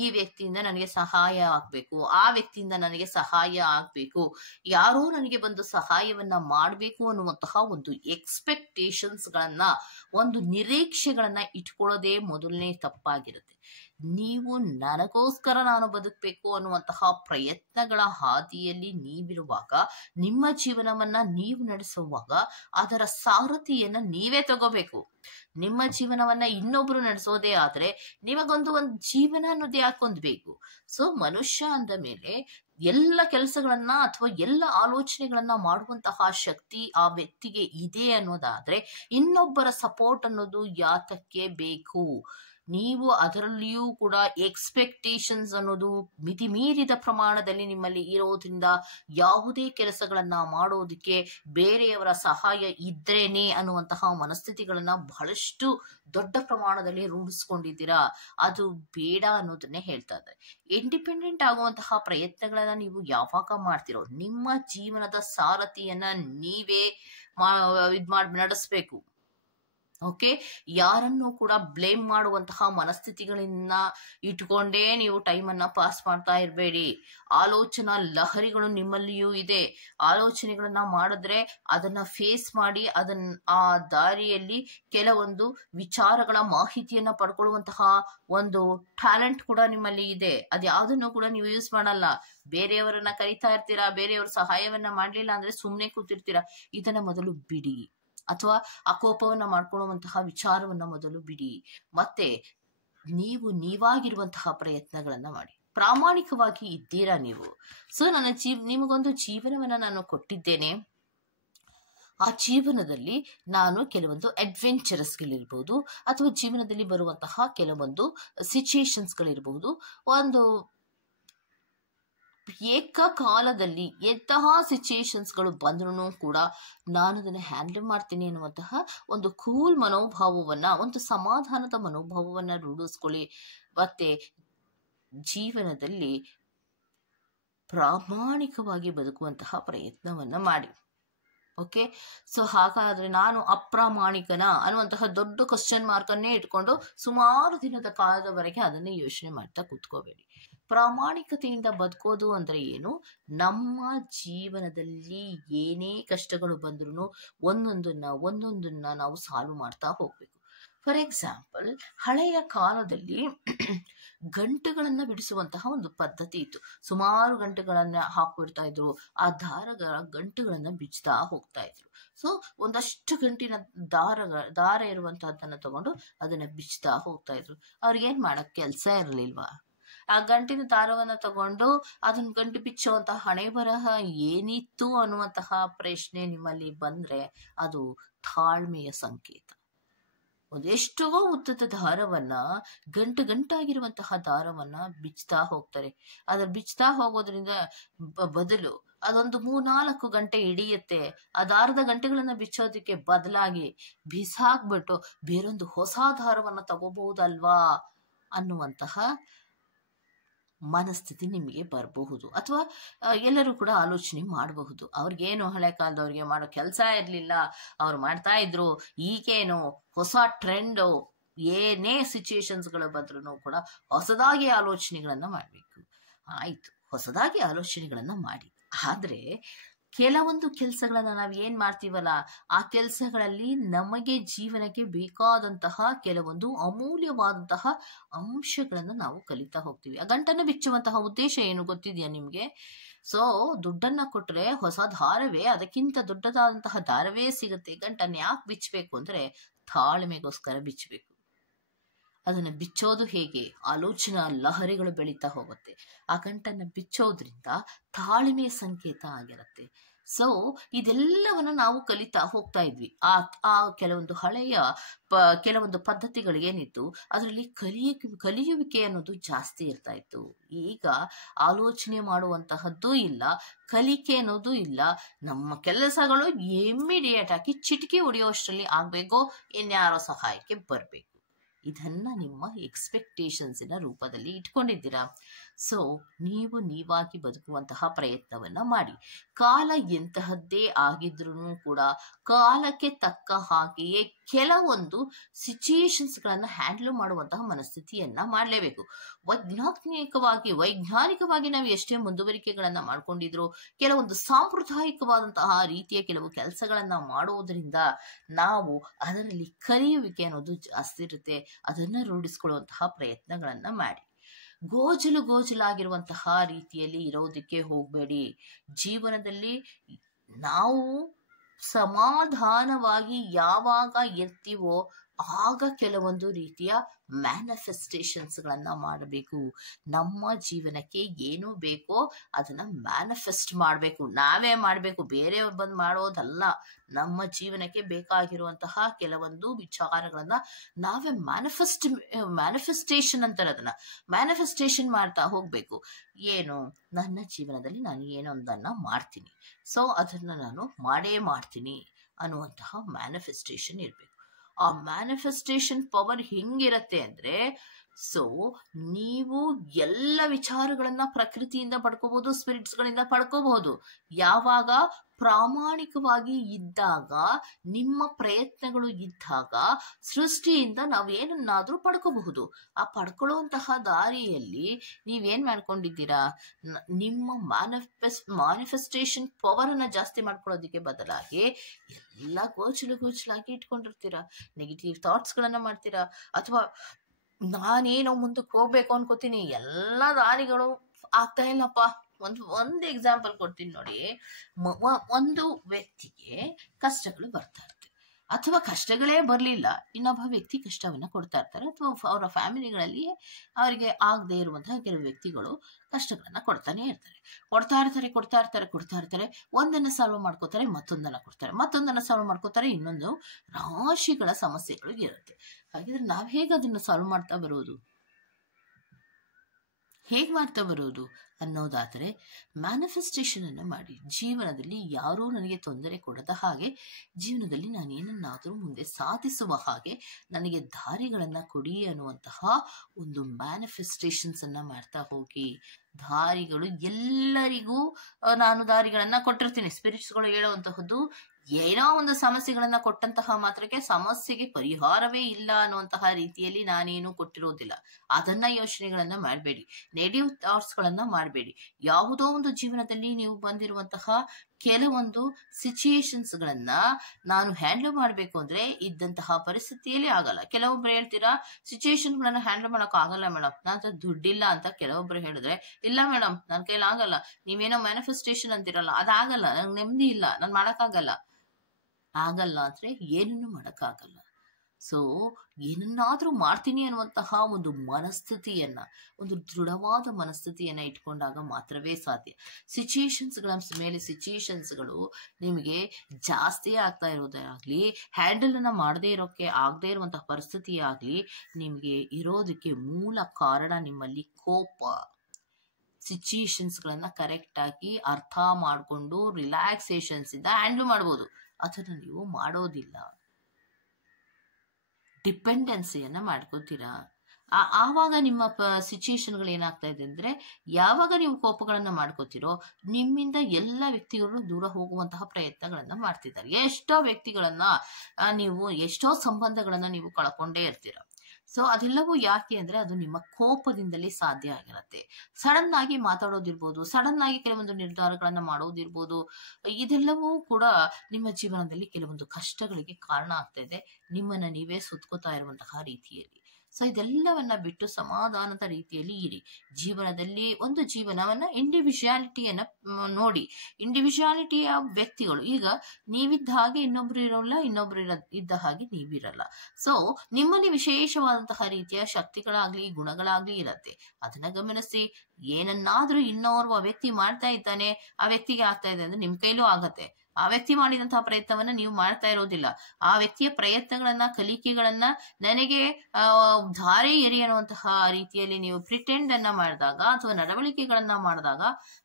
ಈ ವ್ಯಕ್ತಿಯಿಂದ ನನಗೆ ಸಹಾಯ ಆಗ್ಬೇಕು, ಆ ವ್ಯಕ್ತಿಯಿಂದ ನನಗೆ ಸಹಾಯ ಆಗ್ಬೇಕು, ಯಾರೋ ನನಗೆ ಬಂದು ಸಹಾಯವನ್ನ ಮಾಡ್ಬೇಕು ಅನ್ನುವಂತಹ ಒಂದು ಎಕ್ಸ್ಪೆಕ್ಟೇಷನ್ಸ್ ಗಳನ್ನ, ಒಂದು ನಿರೀಕ್ಷೆಗಳನ್ನ ಇಟ್ಕೊಳ್ಳೋದೇ ಮೊದಲನೇ ತಪ್ಪಾಗಿರುತ್ತೆ. ನೀವು ನನಗೋಸ್ಕರ ನಾನು ಬದುಕಬೇಕು ಅನ್ನುವಂತಹ ಪ್ರಯತ್ನಗಳ ಹಾದಿಯಲ್ಲಿ ನೀವಿರುವಾಗ, ನಿಮ್ಮ ಜೀವನವನ್ನ ನೀವು ನಡೆಸುವಾಗ ಅದರ ಸಾರಥಿಯನ್ನ ನೀವೇ ತಗೋಬೇಕು. ನಿಮ್ಮ ಜೀವನವನ್ನ ಇನ್ನೊಬ್ರು ನಡೆಸೋದೇ ಆದ್ರೆ ನಿಮಗೊಂದು ಜೀವನ ಅನ್ನೋದೇ ಹಾಕೊಂಡ್ಬೇಕು. ಸೊ ಮನುಷ್ಯ ಅಂದ ಮೇಲೆ ಎಲ್ಲ ಕೆಲಸಗಳನ್ನ ಅಥವಾ ಎಲ್ಲ ಆಲೋಚನೆಗಳನ್ನ ಮಾಡುವಂತಹ ಶಕ್ತಿ ಆ ವ್ಯಕ್ತಿಗೆ ಇದೆ ಅನ್ನೋದಾದ್ರೆ ಇನ್ನೊಬ್ಬರ ಸಪೋರ್ಟ್ ಅನ್ನೋದು ಯಾತಕ್ಕೆ ಬೇಕು? ನೀವು ಅದರಲ್ಲಿಯೂ ಕೂಡ ಎಕ್ಸ್ಪೆಕ್ಟೇಷನ್ಸ್ ಅನ್ನೋದು ಮಿತಿ ಮೀರಿದ ಪ್ರಮಾಣದಲ್ಲಿ ನಿಮ್ಮಲ್ಲಿ ಇರೋದ್ರಿಂದ ಯಾವುದೇ ಕೆಲಸಗಳನ್ನ ಮಾಡೋದಕ್ಕೆ ಬೇರೆಯವರ ಸಹಾಯ ಇದ್ರೇನೆ ಅನ್ನುವಂತಹ ಮನಸ್ಥಿತಿಗಳನ್ನ ಬಹಳಷ್ಟು ದೊಡ್ಡ ಪ್ರಮಾಣದಲ್ಲಿ ರೂಢಿಸ್ಕೊಂಡಿದ್ದೀರಾ. ಅದು ಬೇಡ ಅನ್ನೋದನ್ನೇ ಹೇಳ್ತಾ ಇದ್ದಾರೆ. ಇಂಡಿಪೆಂಡೆಂಟ್ ಆಗುವಂತಹ ಪ್ರಯತ್ನಗಳನ್ನ ನೀವು ಯಾವಾಗ ಮಾಡ್ತಿರೋ ನಿಮ್ಮ ಜೀವನದ ಸಾರಥಿಯನ್ನ ನೀವೇ ನಡೆಸ್ಬೇಕು. ಓಕೆ, ಯಾರನ್ನು ಕೂಡ ಬ್ಲೇಮ್ ಮಾಡುವಂತಹ ಮನಸ್ಥಿತಿಗಳನ್ನ ಇಟ್ಕೊಂಡೇ ನೀವು ಟೈಮ್ ಅನ್ನ ಪಾಸ್ ಮಾಡ್ತಾ ಇರಬೇಡಿ. ಆಲೋಚನಾ ಲಹರಿಗಳು ನಿಮ್ಮಲ್ಲಿಯೂ ಇದೆ. ಆಲೋಚನೆಗಳನ್ನ ಮಾಡಿದ್ರೆ ಅದನ್ನ ಫೇಸ್ ಮಾಡಿ ಆ ದಾರಿಯಲ್ಲಿ ಕೆಲವೊಂದು ವಿಚಾರಗಳ ಮಾಹಿತಿಯನ್ನ ಪಡ್ಕೊಳ್ಳುವಂತಹ ಒಂದು ಟ್ಯಾಲೆಂಟ್ ಕೂಡ ನಿಮ್ಮಲ್ಲಿ ಇದೆ. ಅದ್ಯಾವುದನ್ನು ಕೂಡ ನೀವು ಯೂಸ್ ಮಾಡಲ್ಲ. ಬೇರೆಯವರನ್ನ ಕರಿತಾ ಇರ್ತೀರಾ, ಬೇರೆಯವ್ರ ಸಹಾಯವನ್ನ ಮಾಡ್ಲಿಲ್ಲ ಅಂದ್ರೆ ಸುಮ್ನೆ ಕೂತಿರ್ತೀರಾ. ಇದನ್ನ ಮೊದಲು ಬಿಡಿ. ಅಥವಾ ಆ ಕೋಪವನ್ನ ಮಾಡ್ಕೊಳ್ಳುವಂತಹ ವಿಚಾರವನ್ನ ಮೊದಲು ಬಿಡಿ. ಮತ್ತೆ ನೀವು ನೀವಾಗಿರುವಂತಹ ಪ್ರಯತ್ನಗಳನ್ನ ಮಾಡಿ. ಪ್ರಾಮಾಣಿಕವಾಗಿ ಇದ್ದೀರಾ ನೀವು? ಸೊ ನಿಮಗೊಂದು ಜೀವನವನ್ನ ನಾನು ಕೊಟ್ಟಿದ್ದೇನೆ. ಆ ಜೀವನದಲ್ಲಿ ನಾನು ಕೆಲವೊಂದು ಅಡ್ವೆಂಚರಸ್ಗಳಿರ್ಬೋದು, ಅಥವಾ ಜೀವನದಲ್ಲಿ ಬರುವಂತಹ ಕೆಲವೊಂದು ಸಿಚುಯೇಷನ್ಸ್ಗಳಿರ್ಬಹುದು, ಒಂದು ಏಕಕಾಲದಲ್ಲಿ ಎಂತಹ ಸಿಚುಯೇಷನ್ಸ್ಗಳು ಬಂದ್ರೂ ಕೂಡ ನಾನು ಅದನ್ನು ಹ್ಯಾಂಡಲ್ ಮಾಡ್ತೀನಿ ಅನ್ನುವಂತಹ ಒಂದು ಕೂಲ್ ಮನೋಭಾವವನ್ನ, ಒಂದು ಸಮಾಧಾನದ ಮನೋಭಾವವನ್ನ ರೂಢಿಸ್ಕೊಳ್ಳಿ. ಮತ್ತೆ ಜೀವನದಲ್ಲಿ ಪ್ರಾಮಾಣಿಕವಾಗಿ ಬದುಕುವಂತಹ ಪ್ರಯತ್ನವನ್ನ ಮಾಡಿ. ಓಕೆ, ಸೊ ಹಾಗಾದ್ರೆ ನಾನು ಅಪ್ರಾಮಾಣಿಕನ ಅನ್ನುವಂತಹ ದೊಡ್ಡ ಕ್ವಶನ್ ಮಾರ್ಕ್ ಅನ್ನೇ ಇಟ್ಕೊಂಡು ಸುಮಾರು ದಿನದ ಕಾಲದವರೆಗೆ ಅದನ್ನೇ ಯೋಚನೆ ಮಾಡ್ತಾ ಕೂತ್ಕೋಬೇಡಿ. ಪ್ರಾಮಾಣಿಕತೆಯಿಂದ ಬದುಕೋದು ಅಂದ್ರೆ ಏನು? ನಮ್ಮ ಜೀವನದಲ್ಲಿ ಏನೇ ಕಷ್ಟಗಳು ಬಂದ್ರೂ ಒಂದೊಂದನ್ನ ನಾವು ಸಾಲ್ವ್ ಮಾಡ್ತಾ ಹೋಗ್ಬೇಕು. ಫಾರ್ ಎಕ್ಸಾಂಪಲ್, ಹಳೆಯ ಕಾಲದಲ್ಲಿ ಗಂಟುಗಳನ್ನ ಬಿಡಿಸುವಂತಹ ಒಂದು ಪದ್ಧತಿ ಇತ್ತು. ಸುಮಾರು ಗಂಟುಗಳನ್ನ ಹಾಕ್ಬಿಡ್ತಾ ಇದ್ರು, ಆ ಗಂಟುಗಳನ್ನ ಬಿಚ್ತಾ ಹೋಗ್ತಾ ಇದ್ರು. ಸೊ ಒಂದಷ್ಟು ಗಂಟಿನ ದಾರ ಇರುವಂತಹದ್ದನ್ನ ತಗೊಂಡು ಅದನ್ನ ಬಿಚ್ತಾ ಹೋಗ್ತಾ ಇದ್ರು. ಅವ್ರಿಗೇನ್ ಮಾಡಕ್ ಕೆಲ್ಸ ಇರ್ಲಿಲ್ವಾ? ಆ ಗಂಟಿನ ದಾರವನ್ನ ತಗೊಂಡು ಅದನ್ನ ಗಂಟು ಬಿಚ್ಚುವಂತಹ ಹಣೆ ಬರಹ ಏನಿತ್ತು ಅನ್ನುವಂತಹ ಪ್ರಶ್ನೆ ನಿಮ್ಮಲ್ಲಿ ಬಂದ್ರೆ ಅದು ತಾಳ್ಮೆಯ ಸಂಕೇತ. ಒಂದೆಷ್ಟೋ ಉದ್ದದ ದಾರವನ್ನ, ಗಂಟಾಗಿರುವಂತಹ ದಾರವನ್ನ ಬಿಚ್ತಾ ಹೋಗ್ತಾರೆ. ಅದ್ರ ಬಿಚ್ತಾ ಹೋಗೋದ್ರಿಂದ ಬದಲು ಅದೊಂದು 3-4 ಗಂಟೆ ಹಿಡಿಯುತ್ತೆ. ಆ ದಾರದ ಗಂಟೆಗಳನ್ನ ಬಿಚ್ಚೋದಕ್ಕೆ ಬದಲಾಗಿ ಬಿಸಾಕ್ಬಿಟ್ಟು ಬೇರೊಂದು ಹೊಸ ದಾರವನ್ನ ತಗೋಬಹುದಲ್ವಾ ಅನ್ನುವಂತಹ ಮನಸ್ಥಿತಿ ನಿಮಗೆ ಬರಬಹುದು. ಅಥವಾ ಎಲ್ಲರೂ ಕೂಡ ಆಲೋಚನೆ ಮಾಡಬಹುದು, ಅವ್ರಿಗೇನು ಹಳೆ ಕಾಲದವ್ರಿಗೆ ಮಾಡೋ ಕೆಲಸ ಇರ್ಲಿಲ್ಲ, ಅವ್ರು ಮಾಡ್ತಾ ಇದ್ರು, ಈಗೇನು ಹೊಸ ಟ್ರೆಂಡ್, ಏನೇ ಸಿಚುಯೇಷನ್ಸ್ಗಳು ಬಂದ್ರು ಕೂಡ ಹೊಸದಾಗಿ ಆಲೋಚನೆಗಳನ್ನ ಮಾಡ್ಬೇಕು. ಆಯ್ತು, ಹೊಸದಾಗಿ ಆಲೋಚನೆಗಳನ್ನ ಮಾಡಿ. ಆದ್ರೆ ಕೆಲವೊಂದು ಕೆಲಸಗಳನ್ನ ನಾವ್ ಏನ್ ಮಾಡ್ತೀವಲ್ಲ, ಆ ಕೆಲಸಗಳಲ್ಲಿ ನಮಗೆ ಜೀವನಕ್ಕೆ ಬೇಕಾದಂತಹ ಕೆಲವೊಂದು ಅಮೂಲ್ಯವಾದಂತಹ ಅಂಶಗಳನ್ನ ನಾವು ಕಲಿತಾ ಹೋಗ್ತೀವಿ. ಆ ಗಂಟನ್ನು ಬಿಚ್ಚುವಂತಹ ಉದ್ದೇಶ ಏನು ಗೊತ್ತಿದೆಯಾ ನಿಮ್ಗೆ? ಸೊ ದುಡ್ಡನ್ನ ಕೊಟ್ರೆ ಹೊಸ ದಾರವೇ, ಅದಕ್ಕಿಂತ ದೊಡ್ಡದಾದಂತಹ ದಾರವೇ ಸಿಗುತ್ತೆ. ಗಂಟನ್ನು ಯಾಕೆ ಬಿಚ್ಚಬೇಕು ಅಂದ್ರೆ ತಾಳ್ಮೆಗೋಸ್ಕರ ಬಿಚ್ಚಬೇಕು. ಅದನ್ನ ಬಿಚ್ಚೋದು ಹೇಗೆ? ಆಲೋಚನಾ ಲಹರಿಗಳು ಬೆಳೀತಾ ಹೋಗುತ್ತೆ. ಆ ಗಂಟನ್ನ ಬಿಚ್ಚೋದ್ರಿಂದ ತಾಳ್ಮೆಯ ಸಂಕೇತ ಆಗಿರುತ್ತೆ. ಸೊ ಇದೆಲ್ಲವನ್ನ ನಾವು ಕಲಿತಾ ಹೋಗ್ತಾ ಇದ್ವಿ. ಆ ಕೆಲವೊಂದು ಹಳೆಯ ಕೆಲವೊಂದು ಪದ್ಧತಿಗಳು ಏನಿತ್ತು, ಅದರಲ್ಲಿ ಕಲಿಯುವಿಕೆ ಅನ್ನೋದು ಜಾಸ್ತಿ ಇರ್ತಾ ಇತ್ತು. ಈಗ ಆಲೋಚನೆ ಮಾಡುವಂತಹದ್ದು ಇಲ್ಲ, ಕಲಿಕೆ ಅನ್ನೋದು ಇಲ್ಲ. ನಮ್ಮ ಕೆಲಸಗಳು ಇಮ್ಮಿಡಿಯೇಟ್ ಆಗಿ ಚಿಟಿಕೆ ಹೊಡೆಯುವಷ್ಟರಲ್ಲಿ ಆಗ್ಬೇಕು, ಇನ್ಯಾರೋ ಸಹಾಯಕ್ಕೆ ಬರ್ಬೇಕು. ಇದನ್ನ ನಿಮ್ಮ ಎಕ್ಸ್ಪೆಕ್ಟೇಷನ್ಸಿನ ರೂಪದಲ್ಲಿ ಇಟ್ಕೊಂಡಿದ್ದೀರಾ. ಸೊ ನೀವು ನೀವಾಗಿ ಬದುಕುವಂತಹ ಪ್ರಯತ್ನವನ್ನ ಮಾಡಿ. ಕಾಲ ಎಂತಹದ್ದೇ ಆಗಿದ್ರೂ ಕೂಡ ಕಾಲಕ್ಕೆ ತಕ್ಕ ಹಾಗೆಯೇ ಕೆಲವೊಂದು ಸಿಚುಯೇಷನ್ಸ್ಗಳನ್ನ ಹ್ಯಾಂಡಲ್ ಮಾಡುವಂತಹ ಮನಸ್ಥಿತಿಯನ್ನ ಮಾಡಲೇಬೇಕು. ವೈಜ್ಞಾನಿಕವಾಗಿ ನಾವು ಎಷ್ಟೇ ಮುಂದುವರಿಕೆಗಳನ್ನ ಮಾಡ್ಕೊಂಡಿದ್ರು, ಕೆಲವೊಂದು ಸಾಂಪ್ರದಾಯಿಕವಾದಂತಹ ರೀತಿಯ ಕೆಲವು ಕೆಲಸಗಳನ್ನ ಮಾಡುವುದರಿಂದ ನಾವು ಅದರಲ್ಲಿ ಕಲಿಯುವಿಕೆ ಅನ್ನೋದು ಜಾಸ್ತಿ ಇರುತ್ತೆ. ಅದನ್ನ ರೂಢಿಸ್ಕೊಳ್ಳುವಂತಹ ಪ್ರಯತ್ನಗಳನ್ನ ಮಾಡಿ. ಗೋಜಲಾಗಿರುವಂತಹ ರೀತಿಯಲ್ಲಿ ಇರೋದಕ್ಕೆ ಹೋಗ್ಬೇಡಿ. ಜೀವನದಲ್ಲಿ ನಾವು ಸಮಾಧಾನವಾಗಿ ಯಾವಾಗ ಇರ್ತೀವೋ ಆಗ ಕೆಲವೊಂದು ರೀತಿಯ ಮ್ಯಾನಿಫೆಸ್ಟೇಷನ್ಸ್ ಗಳನ್ನ ಮಾಡಬೇಕು. ನಮ್ಮ ಜೀವನಕ್ಕೆ ಏನು ಬೇಕೋ ಅದನ್ನ ಮ್ಯಾನಿಫೆಸ್ಟ್ ಮಾಡಬೇಕು. ನಾವೇ ಮಾಡಬೇಕು, ಬೇರೆಯವ್ರು ಬಂದು ಮಾಡೋದಲ್ಲ. ನಮ್ಮ ಜೀವನಕ್ಕೆ ಬೇಕಾಗಿರುವಂತಹ ಕೆಲವೊಂದು ವಿಚಾರಗಳನ್ನ ನಾವೇ ಮ್ಯಾನಿಫೆಸ್ಟೇಷನ್ ಅಂತಾರೆ, ಅದನ್ನ ಮ್ಯಾನಿಫೆಸ್ಟೇಷನ್ ಮಾಡ್ತಾ ಹೋಗ್ಬೇಕು. ಏನು, ನನ್ನ ಜೀವನದಲ್ಲಿ ನಾನು ಏನೊಂದನ್ನ ಮಾಡ್ತೀನಿ, ಸೊ ಅದನ್ನ ನಾನು ಮಾಡೇ ಮಾಡ್ತೀನಿ ಅನ್ನುವಂತಹ ಮ್ಯಾನಿಫೆಸ್ಟೇಷನ್ ಇರ್ಬೇಕು. ಆ ಮ್ಯಾನಿಫೆಸ್ಟೇಷನ್ ಪವರ್ ಹೆಂಗಿರತ್ತೆ ಅಂದ್ರೆ, ಸೊ ನೀವು ಎಲ್ಲ ವಿಚಾರಗಳನ್ನ ಪ್ರಕೃತಿಯಿಂದ ಪಡ್ಕೋಬಹುದು, ಸ್ಪಿರಿಟ್ಸ್ ಗಳಿಂದ ಪಡ್ಕೋಬಹುದು. ಯಾವಾಗ ಪ್ರಾಮಾಣಿಕವಾಗಿ ಇದ್ದಾಗ, ನಿಮ್ಮ ಪ್ರಯತ್ನಗಳು ಇದ್ದಾಗ ಸೃಷ್ಟಿಯಿಂದ ನಾವು ಏನನ್ನಾದ್ರೂ ಪಡ್ಕೋಬಹುದು. ಆ ಪಡ್ಕೊಳ್ಳುವಂತಹ ದಾರಿಯಲ್ಲಿ ನೀವೇನ್ ಮಾಡ್ಕೊಂಡಿದ್ದೀರಾ, ನಿಮ್ಮ ಮ್ಯಾನಿಫೆಸ್ಟೇಷನ್ ಪವರ್ ಅನ್ನ ಜಾಸ್ತಿ ಮಾಡ್ಕೊಳ್ಳೋದಕ್ಕೆ ಬದಲಾಗಿ ಎಲ್ಲ ಗೋಚಲಾಗಿ ಇಟ್ಕೊಂಡಿರ್ತೀರಾ. ನೆಗೆಟಿವ್ ಥಾಟ್ಸ್ ಗಳನ್ನ ಮಾಡ್ತೀರಾ. ಅಥವಾ ನಾನೇನೋ ಮುಂದಕ್ಕೆ ಹೋಗ್ಬೇಕು ಅನ್ಕೋತೀನಿ, ಎಲ್ಲ ದಾರಿಗಳು ಆಗ್ತಾ ಇಲ್ಲಪ್ಪ. ಒಂದು ಎಕ್ಸಾಂಪಲ್ ಕೊಡ್ತೀನಿ ನೋಡಿ. ಒಂದು ವ್ಯಕ್ತಿಗೆ ಕಷ್ಟಗಳು ಬರ್ತಾ ಇರುತ್ತೆ. ಅಥವಾ ಕಷ್ಟಗಳೇ ಬರಲಿಲ್ಲ, ಇನ್ನೊಬ್ಬ ವ್ಯಕ್ತಿ ಕಷ್ಟವನ್ನ ಕೊಡ್ತಾ ಇರ್ತಾರೆ, ಅಥವಾ ಅವರ ಫ್ಯಾಮಿಲಿಗಳಲ್ಲಿ ಅವರಿಗೆ ಆಗದೆ ಇರುವಂತಹ ಕೆಲವು ವ್ಯಕ್ತಿಗಳು ಕಷ್ಟಗಳನ್ನ ಕೊಡ್ತಾನೆ ಇರ್ತಾರೆ. ಕೊಡ್ತಾ ಇರ್ತಾರೆ. ಒಂದನ್ನ ಸಾಲ್ವ್ ಮಾಡ್ಕೋತಾರೆ, ಮತ್ತೊಂದನ್ನ ಸಾಲ್ವ್ ಮಾಡ್ಕೋತಾರೆ, ಇನ್ನೊಂದು ರಾಶಿಗಳ ಸಮಸ್ಯೆಗಳು ಇರುತ್ತೆ. ಹಾಗಿದ್ರೆ ನಾವ್ ಹೇಗೆ ಅದನ್ನ ಸಾಲ್ವ್ ಮಾಡ್ತಾ ಬರೋದು, ಅನ್ನೋದಾದರೆ ಮ್ಯಾನಿಫೆಸ್ಟೇಷನ್ ಅನ್ನು ಮಾಡಿ. ಜೀವನದಲ್ಲಿ ಯಾರೂ ನನಗೆ ತೊಂದರೆ ಕೊಡದ ಹಾಗೆ, ಜೀವನದಲ್ಲಿ ನಾನು ಏನನ್ನಾದರೂ ಮುಂದೆ ಸಾಧಿಸುವ ಹಾಗೆ ನನಗೆ ದಾರಿಗಳನ್ನ ಕೊಡಿ ಅನ್ನುವಂತಹ ಒಂದು ಮ್ಯಾನಿಫೆಸ್ಟೇಷನ್ಸ್ ಅನ್ನ ಮಾಡ್ತಾ ಹೋಗಿ. ದಾರಿಗಳು ಎಲ್ಲರಿಗೂ ನಾನು ದಾರಿಗಳನ್ನ ಕೊಟ್ಟಿರ್ತೀನಿ. ಸ್ಪಿರಿಟ್ಸ್ಗಳು ಹೇಳುವಂತಹದ್ದು, ಏನೋ ಒಂದು ಸಮಸ್ಯೆಗಳನ್ನ ಕೊಟ್ಟಂತಹ ಮಾತ್ರಕ್ಕೆ ಸಮಸ್ಯೆಗೆ ಪರಿಹಾರವೇ ಇಲ್ಲ ಅನ್ನುವಂತಹ ರೀತಿಯಲ್ಲಿ ನಾನೇನು ಕೊಟ್ಟಿರೋದಿಲ್ಲ. ಅದನ್ನ ಯೋಚನೆಗಳನ್ನ ಮಾಡಬೇಡಿ, ನೆಗೆಟಿವ್ ಥಾಟ್ಸ್ ಗಳನ್ನ ಮಾಡಬೇಡಿ. ಯಾವುದೋ ಒಂದು ಜೀವನದಲ್ಲಿ ನೀವು ಬಂದಿರುವಂತಹ ಕೆಲವೊಂದು ಸಿಚುಯೇಷನ್ಸ್ ಗಳನ್ನ ನಾನು ಹ್ಯಾಂಡಲ್ ಮಾಡ್ಬೇಕು ಅಂದ್ರೆ ಇದ್ದಂತಹ ಪರಿಸ್ಥಿತಿಯಲ್ಲಿ ಆಗಲ್ಲ. ಕೆಲವೊಬ್ರು ಹೇಳ್ತೀರಾ, ಸಿಚುಯೇಷನ್ ಗಳನ್ನ ಹ್ಯಾಂಡಲ್ ಮಾಡಕ್ ಆಗಲ್ಲ ಮೇಡಮ್, ನನ್ನ ದುಡ್ಡಿಲ್ಲ ಅಂತ ಕೆಲವೊಬ್ರು ಹೇಳಿದ್ರೆ, ಇಲ್ಲ ಮೇಡಮ್ ನನ್ನ ಕೈಲಿ ಆಗಲ್ಲ, ನೀವೇನೋ ಮ್ಯಾನಿಫೆಸ್ಟೇಷನ್ ಅಂತಿರಲ್ಲ, ಅದಾಗಲ್ಲ, ನಂಗೆ ನೆಮ್ಮದಿ ಇಲ್ಲ, ನಾನು ಮಾಡಕ್ಕಾಗಲ್ಲ. ಆಗಲ್ಲ ಅಂದ್ರೆ ಏನನ್ನು ಮಾಡಕ್ಕಾಗಲ್ಲ. ಸೊ ಏನನ್ನಾದ್ರೂ ಮಾಡ್ತೀನಿ ಅನ್ನುವಂತಹ ಒಂದು ಮನಸ್ಥಿತಿಯನ್ನ, ಒಂದು ದೃಢವಾದ ಮನಸ್ಥಿತಿಯನ್ನ ಇಟ್ಕೊಂಡಾಗ ಮಾತ್ರವೇ ಸಾಧ್ಯ. ಸಿಚುಯೇಷನ್ಸ್ಗಳ ಮೇಲೆ ಸಿಚುಯೇಷನ್ಸ್ಗಳು ನಿಮಗೆ ಜಾಸ್ತಿ ಆಗ್ತಾ ಇರೋದಾಗ್ಲಿ, ಹ್ಯಾಂಡಲ್ ಅನ್ನ ಮಾಡದೇ ಆಗದೆ ಇರುವಂತಹ ಪರಿಸ್ಥಿತಿ ಆಗ್ಲಿ, ನಿಮಗೆ ಇರೋದಕ್ಕೆ ಮೂಲ ಕಾರಣ ನಿಮ್ಮಲ್ಲಿ ಕೋಪ. ಸಿಚುಯೇಷನ್ಸ್ಗಳನ್ನ ಕರೆಕ್ಟ್ ಆಗಿ ಅರ್ಥ ಮಾಡಿಕೊಂಡು ರಿಲ್ಯಾಕ್ಸೇಷನ್ಸ್ ಇಂದ ಹ್ಯಾಂಡಲ್ ಮಾಡ್ಬೋದು. ಅದನ್ನು ನೀವು ಮಾಡೋದಿಲ್ಲ, ಡಿಪೆಂಡೆನ್ಸಿಯನ್ನ ಮಾಡ್ಕೋತೀರಾ. ಆವಾಗ ನಿಮ್ಮ ಸಿಚುಯೇಷನ್ಗಳು ಏನಾಗ್ತಾ ಇದೆ ಅಂದ್ರೆ, ಯಾವಾಗ ನೀವು ಕೋಪಗಳನ್ನ ಮಾಡ್ಕೋತಿರೋ ನಿಮ್ಮಿಂದ ಎಲ್ಲ ವ್ಯಕ್ತಿಗಳು ದೂರ ಹೋಗುವಂತಹ ಪ್ರಯತ್ನಗಳನ್ನ ಮಾಡ್ತಿದ್ದಾರೆ. ಎಷ್ಟೋ ವ್ಯಕ್ತಿಗಳನ್ನ ಎಷ್ಟೋ ಸಂಬಂಧಗಳನ್ನ ನೀವು ಕಳ್ಕೊಂಡೇ ಇರ್ತೀರ. ಸೊ ಅದೆಲ್ಲವೂ ಯಾಕೆ ಅಂದ್ರೆ ಅದು ನಿಮ್ಮ ಕೋಪದಿಂದಲೇ ಸಾಧ್ಯ ಆಗಿರುತ್ತೆ. ಸಡನ್ ಆಗಿ ಮಾತಾಡೋದಿರ್ಬೋದು, ಸಡನ್ ಆಗಿ ಕೆಲವೊಂದು ನಿರ್ಧಾರಗಳನ್ನ ಮಾಡೋದಿರ್ಬೋದು, ಇದೆಲ್ಲವೂ ಕೂಡ ನಿಮ್ಮ ಜೀವನದಲ್ಲಿ ಕೆಲವೊಂದು ಕಷ್ಟಗಳಿಗೆ ಕಾರಣ ಆಗ್ತಾ ಇದೆ, ನಿಮ್ಮನ್ನ ನೀವೇ ಸುತ್ಕೋತಾ ಇರುವಂತಹ ರೀತಿಯಲ್ಲಿ. ಸೊ ಇದೆಲ್ಲವನ್ನ ಬಿಟ್ಟು ಸಮಾಧಾನದ ರೀತಿಯಲ್ಲಿ ಇರಿ. ಜೀವನದಲ್ಲಿ ಒಂದು ಜೀವನವನ್ನ ಇಂಡಿವಿಜುವಾಲಿಟಿಯನ್ನ ನೋಡಿ. ಇಂಡಿವಿಜುವಾಲಿಟಿಯ ವ್ಯಕ್ತಿಗಳು, ಈಗ ನೀವಿದ್ದ ಹಾಗೆ ಇನ್ನೊಬ್ರು ಇರೋಲ್ಲ, ಇನ್ನೊಬ್ರು ಇದ್ದ ಹಾಗೆ ನೀವಿರಲ್ಲ. ಸೊ ನಿಮ್ಮಲ್ಲಿ ವಿಶೇಷವಾದಂತಹ ರೀತಿಯ ಶಕ್ತಿಗಳಾಗ್ಲಿ ಗುಣಗಳಾಗ್ಲಿ ಇರತ್ತೆ. ಅದನ್ನ ಗಮನಿಸಿ. ಏನನ್ನಾದ್ರೂ ಇನ್ನೋರ್ವ ವ್ಯಕ್ತಿ ಮಾಡ್ತಾ ಇದ್ದಾನೆ, ಆ ವ್ಯಕ್ತಿಗೆ ಆಗ್ತಾ ಇದೆ ಅಂದ್ರೆ ನಿಮ್ ಕೈಲೂ ಆಗತ್ತೆ. ಆ ವ್ಯಕ್ತಿ ಮಾಡಿದಂತಹ ಪ್ರಯತ್ನವನ್ನ ನೀವು ಮಾಡ್ತಾ ಇರೋದಿಲ್ಲ. ಆ ವ್ಯಕ್ತಿಯ ಪ್ರಯತ್ನಗಳನ್ನ, ಕಲಿಕೆಗಳನ್ನ ನನಗೆ ಧಾರೆ ಎರಿ ಅನ್ನುವಂತಹ ರೀತಿಯಲ್ಲಿ ನೀವು ಪ್ರಿಟೆಂಡ್ ಅನ್ನ ಮಾಡಿದಾಗ ಅಥವಾ ನಡವಳಿಕೆಗಳನ್ನ ಮಾಡಿದಾಗ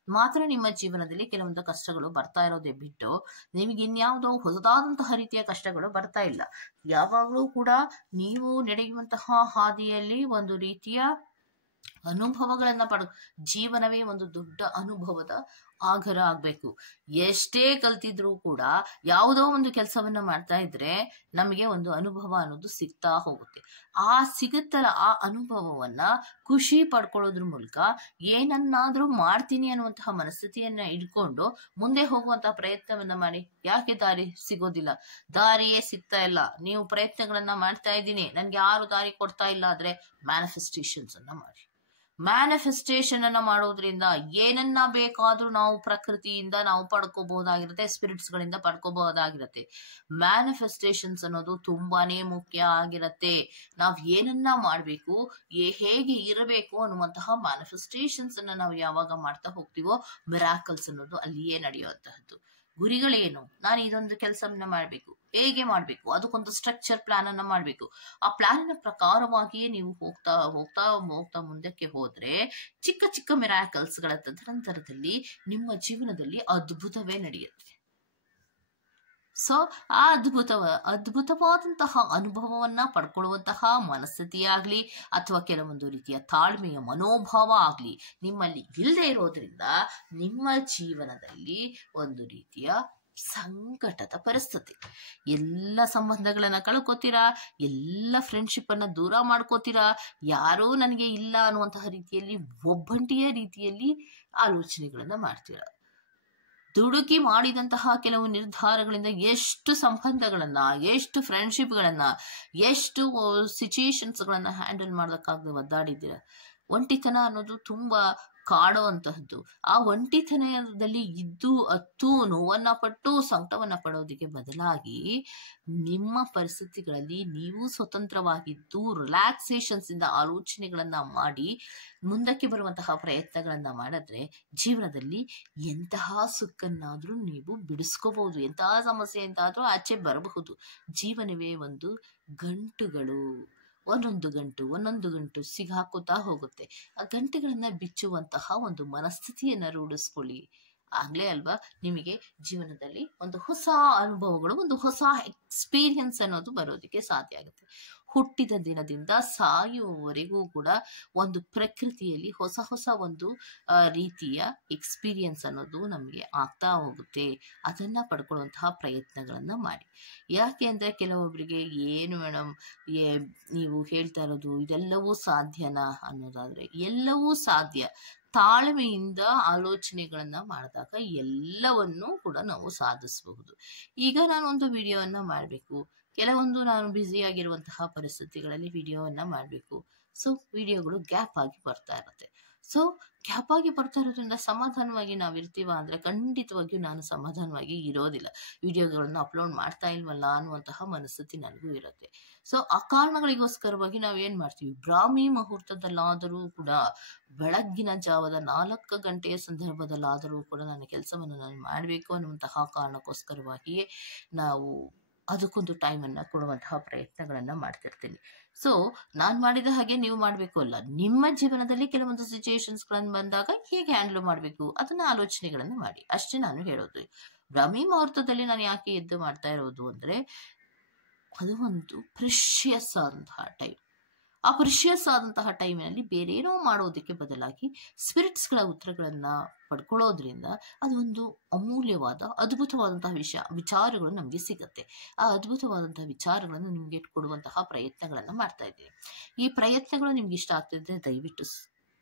ಮಾತ್ರ ನಿಮ್ಮ ಜೀವನದಲ್ಲಿ ಕೆಲವೊಂದು ಕಷ್ಟಗಳು ಬರ್ತಾ ಇರೋದೇ ಬಿಟ್ಟು ನಿಮಗೆ ಇನ್ಯಾವುದೋ ಹೊಸದಾದಂತಹ ರೀತಿಯ ಕಷ್ಟಗಳು ಬರ್ತಾ ಇಲ್ಲ. ಯಾವಾಗಲೂ ಕೂಡ ನೀವು ನಡೆಯುವಂತಹ ಹಾದಿಯಲ್ಲಿ ಒಂದು ರೀತಿಯ ಅನುಭವಗಳನ್ನ ಜೀವನವೇ ಒಂದು ದೊಡ್ಡ ಅನುಭವದ ಆಗರ ಆಗ್ಬೇಕು. ಎಷ್ಟೇ ಕಲ್ತಿದ್ರೂ ಕೂಡ ಯಾವುದೋ ಒಂದು ಕೆಲಸವನ್ನ ಮಾಡ್ತಾ ಇದ್ರೆ ನಮಗೆ ಒಂದು ಅನುಭವ ಅನ್ನೋದು ಸಿಗ್ತಾ ಹೋಗುತ್ತೆ. ಸಿಗುತ್ತಲ್ಲ ಆ ಅನುಭವವನ್ನ ಖುಷಿ ಪಡ್ಕೊಳ್ಳೋದ್ರ ಮೂಲಕ ಏನನ್ನಾದ್ರೂ ಮಾಡ್ತೀನಿ ಅನ್ನುವಂತಹ ಮನಸ್ಥಿತಿಯನ್ನ ಇಟ್ಕೊಂಡು ಮುಂದೆ ಹೋಗುವಂತಹ ಪ್ರಯತ್ನವನ್ನ ಮಾಡಿ. ಯಾಕೆ ದಾರಿ ಸಿಗೋದಿಲ್ಲ? ದಾರಿಯೇ ಸಿಗ್ತಾ ಇಲ್ಲ. ನೀವು ಪ್ರಯತ್ನಗಳನ್ನ ಮಾಡ್ತಾ ಇದ್ದೀನಿ, ನನ್ಗೆ ಯಾರು ದಾರಿ ಕೊಡ್ತಾ ಇಲ್ಲ ಆದ್ರೆ ಮ್ಯಾನಿಫೆಸ್ಟೇಷನ್ಸ್ ಅನ್ನ ಮಾಡಿ. ಮ್ಯಾನಿಫೆಸ್ಟೇಷನ್ ಅನ್ನ ಮಾಡೋದ್ರಿಂದ ಏನನ್ನ ಬೇಕಾದ್ರೂ ನಾವು ಪ್ರಕೃತಿಯಿಂದ ನಾವು ಪಡ್ಕೋಬಹುದಾಗಿರುತ್ತೆ, ಸ್ಪಿರಿಟ್ಸ್ ಗಳಿಂದ ಪಡ್ಕೋಬಹುದಾಗಿರುತ್ತೆ. ಮ್ಯಾನಿಫೆಸ್ಟೇಷನ್ಸ್ ಅನ್ನೋದು ತುಂಬಾನೇ ಮುಖ್ಯ ಆಗಿರತ್ತೆ. ನಾವ್ ಏನನ್ನ ಮಾಡ್ಬೇಕು, ಹೇಗೆ ಇರಬೇಕು ಅನ್ನುವಂತಹ ಮ್ಯಾನಿಫೆಸ್ಟೇಷನ್ಸ್ ಅನ್ನ ನಾವು ಯಾವಾಗ ಮಾಡ್ತಾ ಹೋಗ್ತೀವೋ ಮಿರಾಕಲ್ಸ್ ಅನ್ನೋದು ಅಲ್ಲಿಯೇ ನಡೆಯುವಂತಹದ್ದು. ಗುರಿಗಳೇನು? ನಾನು ಇದೊಂದು ಕೆಲಸವನ್ನ ಮಾಡ್ಬೇಕು, ಹೇಗೆ ಮಾಡ್ಬೇಕು, ಅದಕ್ಕೊಂದು ಸ್ಟ್ರಕ್ಚರ್ ಪ್ಲಾನ್ ಅನ್ನ ಮಾಡ್ಬೇಕು. ಆ ಪ್ಲಾನಿನ ಪ್ರಕಾರವಾಗಿಯೇ ನೀವು ಹೋಗ್ತಾ ಹೋಗ್ತಾ ಹೋಗ್ತಾ ಮುಂದಕ್ಕೆ ಹೋದ್ರೆ ಚಿಕ್ಕ ಚಿಕ್ಕ ಮಿರಾಕಲ್ಸ್ ಗಳ ತದನಂತರದಲ್ಲಿ ನಿಮ್ಮ ಜೀವನದಲ್ಲಿ ಅದ್ಭುತವೇ ನಡೆಯುತ್ತೆ. ಸೊ ಆ ಅದ್ಭುತವಾದಂತಹ ಅನುಭವವನ್ನ ಪಡ್ಕೊಳ್ಳುವಂತಹ ಮನಸ್ಥಿತಿಯಾಗ್ಲಿ ಅಥವಾ ಕೆಲವೊಂದು ರೀತಿಯ ತಾಳ್ಮೆಯ ಮನೋಭಾವ ಆಗ್ಲಿ ನಿಮ್ಮಲ್ಲಿ ಇಲ್ಲದೆ ಇರೋದ್ರಿಂದ ನಿಮ್ಮ ಜೀವನದಲ್ಲಿ ಒಂದು ರೀತಿಯ ಸಂಕಟದ ಪರಿಸ್ಥಿತಿ. ಎಲ್ಲ ಸಂಬಂಧಗಳನ್ನ ಕಳ್ಕೋತೀರಾ, ಎಲ್ಲ ಫ್ರೆಂಡ್ಶಿಪ್ ಅನ್ನ ದೂರ ಮಾಡ್ಕೋತೀರಾ, ಯಾರೂ ನನಗೆ ಇಲ್ಲ ಅನ್ನುವಂತಹ ರೀತಿಯಲ್ಲಿ ಒಬ್ಬಂಟಿಯ ರೀತಿಯಲ್ಲಿ ಆಲೋಚನೆಗಳನ್ನ ಮಾಡ್ತೀರಾ. ದುಡುಕಿ ಮಾಡಿದಂತಹ ಕೆಲವು ನಿರ್ಧಾರಗಳಿಂದ ಎಷ್ಟು ಸಂಬಂಧಗಳನ್ನ, ಎಷ್ಟು ಫ್ರೆಂಡ್ಶಿಪ್ ಗಳನ್ನ, ಎಷ್ಟು ಸಿಚುಯೇಷನ್ಸ್ ಗಳನ್ನ ಹ್ಯಾಂಡಲ್ ಮಾಡೋದಕ್ಕಾಗದೆ ಒದ್ದಾಡಿದ್ದೀರಾ. ಒಂಟಿತನ ಅನ್ನೋದು ತುಂಬಾ ಕಾಡೋ ಅಂತಹದ್ದು. ಆ ಒಂಟಿತನದಲ್ಲಿ ಇದ್ದು ಅತ್ತು ನೋವನ್ನ ಪಟ್ಟು ಸಂಕಟವನ್ನ ಪಡೋದಕ್ಕೆ ಬದಲಾಗಿ ನಿಮ್ಮ ಪರಿಸ್ಥಿತಿಗಳಲ್ಲಿ ನೀವು ಸ್ವತಂತ್ರವಾಗಿದ್ದು ರಿಲ್ಯಾಕ್ಸೇಷನ್ಸ್ ಇಂದ ಆಲೋಚನೆಗಳನ್ನ ಮಾಡಿ ಮುಂದಕ್ಕೆ ಬರುವಂತಹ ಪ್ರಯತ್ನಗಳನ್ನ ಮಾಡಿದ್ರೆ ಜೀವನದಲ್ಲಿ ಎಂತಹ ಸುಕ್ಕನ್ನಾದ್ರೂ ನೀವು ಬಿಡಿಸ್ಕೋಬಹುದು, ಎಂತಹ ಸಮಸ್ಯೆ ಅಂತಾದ್ರೂ ಆಚೆ ಬರಬಹುದು. ಜೀವನವೇ ಒಂದು ಗಂಟುಗಳು, ಒಂದೊಂದು ಗಂಟು ಸಿಗಾಕೋತಾ ಹೋಗುತ್ತೆ. ಆ ಗಂಟೆಗಳನ್ನ ಬಿಚ್ಚುವಂತಹ ಒಂದು ಮನಸ್ಥಿತಿಯನ್ನ ರೂಢಿಸ್ಕೊಳ್ಳಿ. ಆಗ್ಲೇ ಅಲ್ವಾ ನಿಮಗೆ ಜೀವನದಲ್ಲಿ ಒಂದು ಹೊಸ ಅನುಭವಗಳು, ಒಂದು ಹೊಸ ಎಕ್ಸ್ಪೀರಿಯನ್ಸ್ ಅನ್ನೋದು ಬರೋದಕ್ಕೆ ಸಾಧ್ಯ ಆಗುತ್ತೆ. ಹುಟ್ಟಿದ ದಿನದಿಂದ ಸಾಯುವವರೆಗೂ ಕೂಡ ಒಂದು ಪ್ರಕೃತಿಯಲ್ಲಿ ಹೊಸ ಹೊಸ ಒಂದು ರೀತಿಯ ಎಕ್ಸ್ಪೀರಿಯನ್ಸ್ ಅನ್ನೋದು ನಮಗೆ ಆಗ್ತಾ ಹೋಗುತ್ತೆ. ಅದನ್ನ ಪಡ್ಕೊಳ್ಳುವಂತಹ ಪ್ರಯತ್ನಗಳನ್ನ ಮಾಡಿ. ಯಾಕೆ ಅಂದ್ರೆ ಕೆಲವೊಬ್ಬರಿಗೆ ಏನು ಮೇಡಮ್ ನೀವು ಹೇಳ್ತಾ ಇರೋದು ಇದೆಲ್ಲವೂ ಸಾಧ್ಯನಾ ಅನ್ನೋದಾದ್ರೆ ಎಲ್ಲವೂ ಸಾಧ್ಯ. ತಾಳ್ಮೆಯಿಂದ ಆಲೋಚನೆಗಳನ್ನ ಮಾಡಿದಾಗ ಎಲ್ಲವನ್ನೂ ಕೂಡ ನಾವು ಸಾಧಿಸಬಹುದು. ಈಗ ನಾನು ಒಂದು ವಿಡಿಯೋವನ್ನ ಮಾಡಬೇಕು, ಕೆಲವೊಂದು ನಾನು ಬ್ಯುಸಿ ಆಗಿರುವಂತಹ ಪರಿಸ್ಥಿತಿಗಳಲ್ಲಿ ವಿಡಿಯೋವನ್ನ ಮಾಡಬೇಕು. ಸೊ ವಿಡಿಯೋಗಳು ಗ್ಯಾಪ್ ಆಗಿ ಬರ್ತಾ ಇರುತ್ತೆ. ಸೊ ಗ್ಯಾಪ್ ಆಗಿ ಬರ್ತಾ ಇರೋದ್ರಿಂದ ಸಮಾಧಾನವಾಗಿ ನಾವಿರ್ತೀವ ಅಂದ್ರೆ ಖಂಡಿತವಾಗಿಯೂ ನಾನು ಸಮಾಧಾನವಾಗಿ ಇರೋದಿಲ್ಲ. ವಿಡಿಯೋಗಳನ್ನ ಅಪ್ಲೋಡ್ ಮಾಡ್ತಾ ಇಲ್ವಲ್ಲ ಅನ್ನುವಂತಹ ಮನಸ್ಥಿತಿ ನನಗೂ ಇರುತ್ತೆ. ಸೊ ಆ ಕಾರಣಗಳಿಗೋಸ್ಕರವಾಗಿ ನಾವು ಏನ್ ಮಾಡ್ತೀವಿ, ಬ್ರಾಹ್ಮಿ ಮುಹೂರ್ತದಲ್ಲಾದರೂ ಕೂಡ, ಬೆಳಗ್ಗಿನ ಜಾವದ 4 ಗಂಟೆಯ ಸಂದರ್ಭದಲ್ಲಾದರೂ ಕೂಡ ನನ್ನ ಕೆಲಸವನ್ನು ನಾನು ಮಾಡಬೇಕು ಅನ್ನುವಂತಹ ಕಾರಣಕ್ಕೋಸ್ಕರವಾಗಿಯೇ ನಾವು ಅದಕ್ಕೊಂದು ಟೈಮನ್ನು ಕೊಡುವಂತಹ ಪ್ರಯತ್ನಗಳನ್ನ ಮಾಡ್ತಿರ್ತೀನಿ. ಸೊ ನಾನು ಮಾಡಿದ ಹಾಗೆ ನೀವು ಮಾಡಬೇಕು ಅಲ್ಲ. ನಿಮ್ಮ ಜೀವನದಲ್ಲಿ ಕೆಲವೊಂದು ಸಿಚುಯೇಷನ್ಸ್ಗಳನ್ನು ಬಂದಾಗ ಹೇಗೆ ಹ್ಯಾಂಡಲ್ ಮಾಡಬೇಕು ಅದನ್ನ ಆಲೋಚನೆಗಳನ್ನು ಮಾಡಿ, ಅಷ್ಟೇ ನಾನು ಹೇಳೋದು. ಬ್ರಾಹ್ಮಿ ಮುಹೂರ್ತದಲ್ಲಿ ನಾನು ಯಾಕೆ ಎದ್ದು ಮಾಡ್ತಾ ಇರೋದು ಅಂದ್ರೆ ಅದು ಒಂದು ಪ್ರೆಷಿಯಸ್ ಆದಂತಹ ಟೈಮ್. ಆ ಪ್ರೆಷಿಯಸ್ ಆದಂತಹ ಟೈಮಿನಲ್ಲಿ ಬೇರೆ ಏನೋ ಮಾಡೋದಕ್ಕೆ ಬದಲಾಗಿ ಸ್ಪಿರಿಟ್ಸ್ಗಳ ಉತ್ತರಗಳನ್ನ ಪಡ್ಕೊಳ್ಳೋದ್ರಿಂದ ಅದು ಒಂದು ಅಮೂಲ್ಯವಾದ ಅದ್ಭುತವಾದಂತಹ ವಿಚಾರಗಳು ನಮಗೆ ಸಿಗತ್ತೆ. ಆ ಅದ್ಭುತವಾದಂತಹ ವಿಚಾರಗಳನ್ನು ನಿಮ್ಗೆ ಕೊಡುವಂತಹ ಪ್ರಯತ್ನಗಳನ್ನ ಮಾಡ್ತಾ ಇದ್ದೀನಿ. ಈ ಪ್ರಯತ್ನಗಳು ನಿಮ್ಗೆ ಇಷ್ಟ ಆಗ್ತಿದ್ರೆ ದಯವಿಟ್ಟು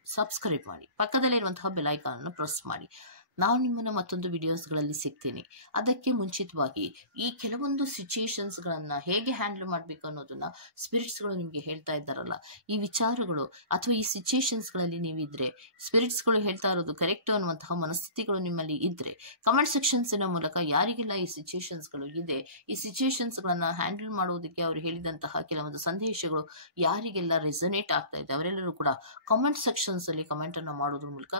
ಸಬ್ಸ್ಕ್ರೈಬ್ ಮಾಡಿ, ಪಕ್ಕದಲ್ಲಿರುವಂತಹ ಬೆಲ್ ಐಕಾನ್ ಅನ್ನು ಪ್ರೆಸ್ ಮಾಡಿ. ನಾನು ನಿಮ್ಮನ್ನ ಮತ್ತೊಂದು ವಿಡಿಯೋಸ್ಗಳಲ್ಲಿ ಸಿಗ್ತೀನಿ. ಅದಕ್ಕೆ ಮುಂಚಿತವಾಗಿ ಈ ಕೆಲವೊಂದು ಸಿಚುಯೇಷನ್ಸ್ಗಳನ್ನ ಹೇಗೆ ಹ್ಯಾಂಡಲ್ ಮಾಡಬೇಕು ಅನ್ನೋದನ್ನ ಸ್ಪಿರಿಟ್ಸ್ಗಳು ನಿಮ್ಗೆ ಹೇಳ್ತಾ ಇದ್ದಾರಲ್ಲ, ಈ ವಿಚಾರಗಳು ಅಥವಾ ಈ ಸಿಚುಯೇಷನ್ಸ್ಗಳಲ್ಲಿ ನೀವಿದ್ರೆ, ಸ್ಪಿರಿಟ್ಸ್ಗಳು ಹೇಳ್ತಾ ಇರೋದು ಕರೆಕ್ಟ್ ಅನ್ನುವಂತಹ ಮನಸ್ಥಿತಿಗಳು ನಿಮ್ಮಲ್ಲಿ ಇದ್ರೆ ಕಮೆಂಟ್ ಸೆಕ್ಷನ್ಸಿನ ಮೂಲಕ ಯಾರಿಗೆಲ್ಲ ಈ ಸಿಚುಯೇಷನ್ಸ್ಗಳು ಇದೆ, ಈ ಸಿಚುಯೇಷನ್ಸ್ಗಳನ್ನ ಹ್ಯಾಂಡಲ್ ಮಾಡೋದಕ್ಕೆ ಅವರು ಹೇಳಿದಂತಹ ಕೆಲವೊಂದು ಸಂದೇಶಗಳು ಯಾರಿಗೆಲ್ಲ ರೆಸೊನೇಟ್ ಆಗ್ತಾ ಇದೆ ಅವರೆಲ್ಲರೂ ಕೂಡ ಕಮೆಂಟ್ ಸೆಕ್ಷನ್ಸ್ ಅಲ್ಲಿ ಕಮೆಂಟ್ ಅನ್ನ ಮಾಡೋದ್ರ ಮೂಲಕ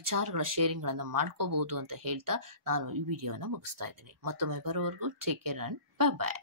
ವಿಚಾರಗಳ ಶೇರಿಂಗ್ ಗಳನ್ನ ಮಾಡ್ಕೋಬಹುದು ಅಂತ ಹೇಳ್ತಾ ನಾನು ಈ ವಿಡಿಯೋನ ಮುಗಿಸ್ತಾ ಇದ್ದೀನಿ. ಮತ್ತೊಮ್ಮೆ ಬರೋವರೆಗೂ take care and bye bye.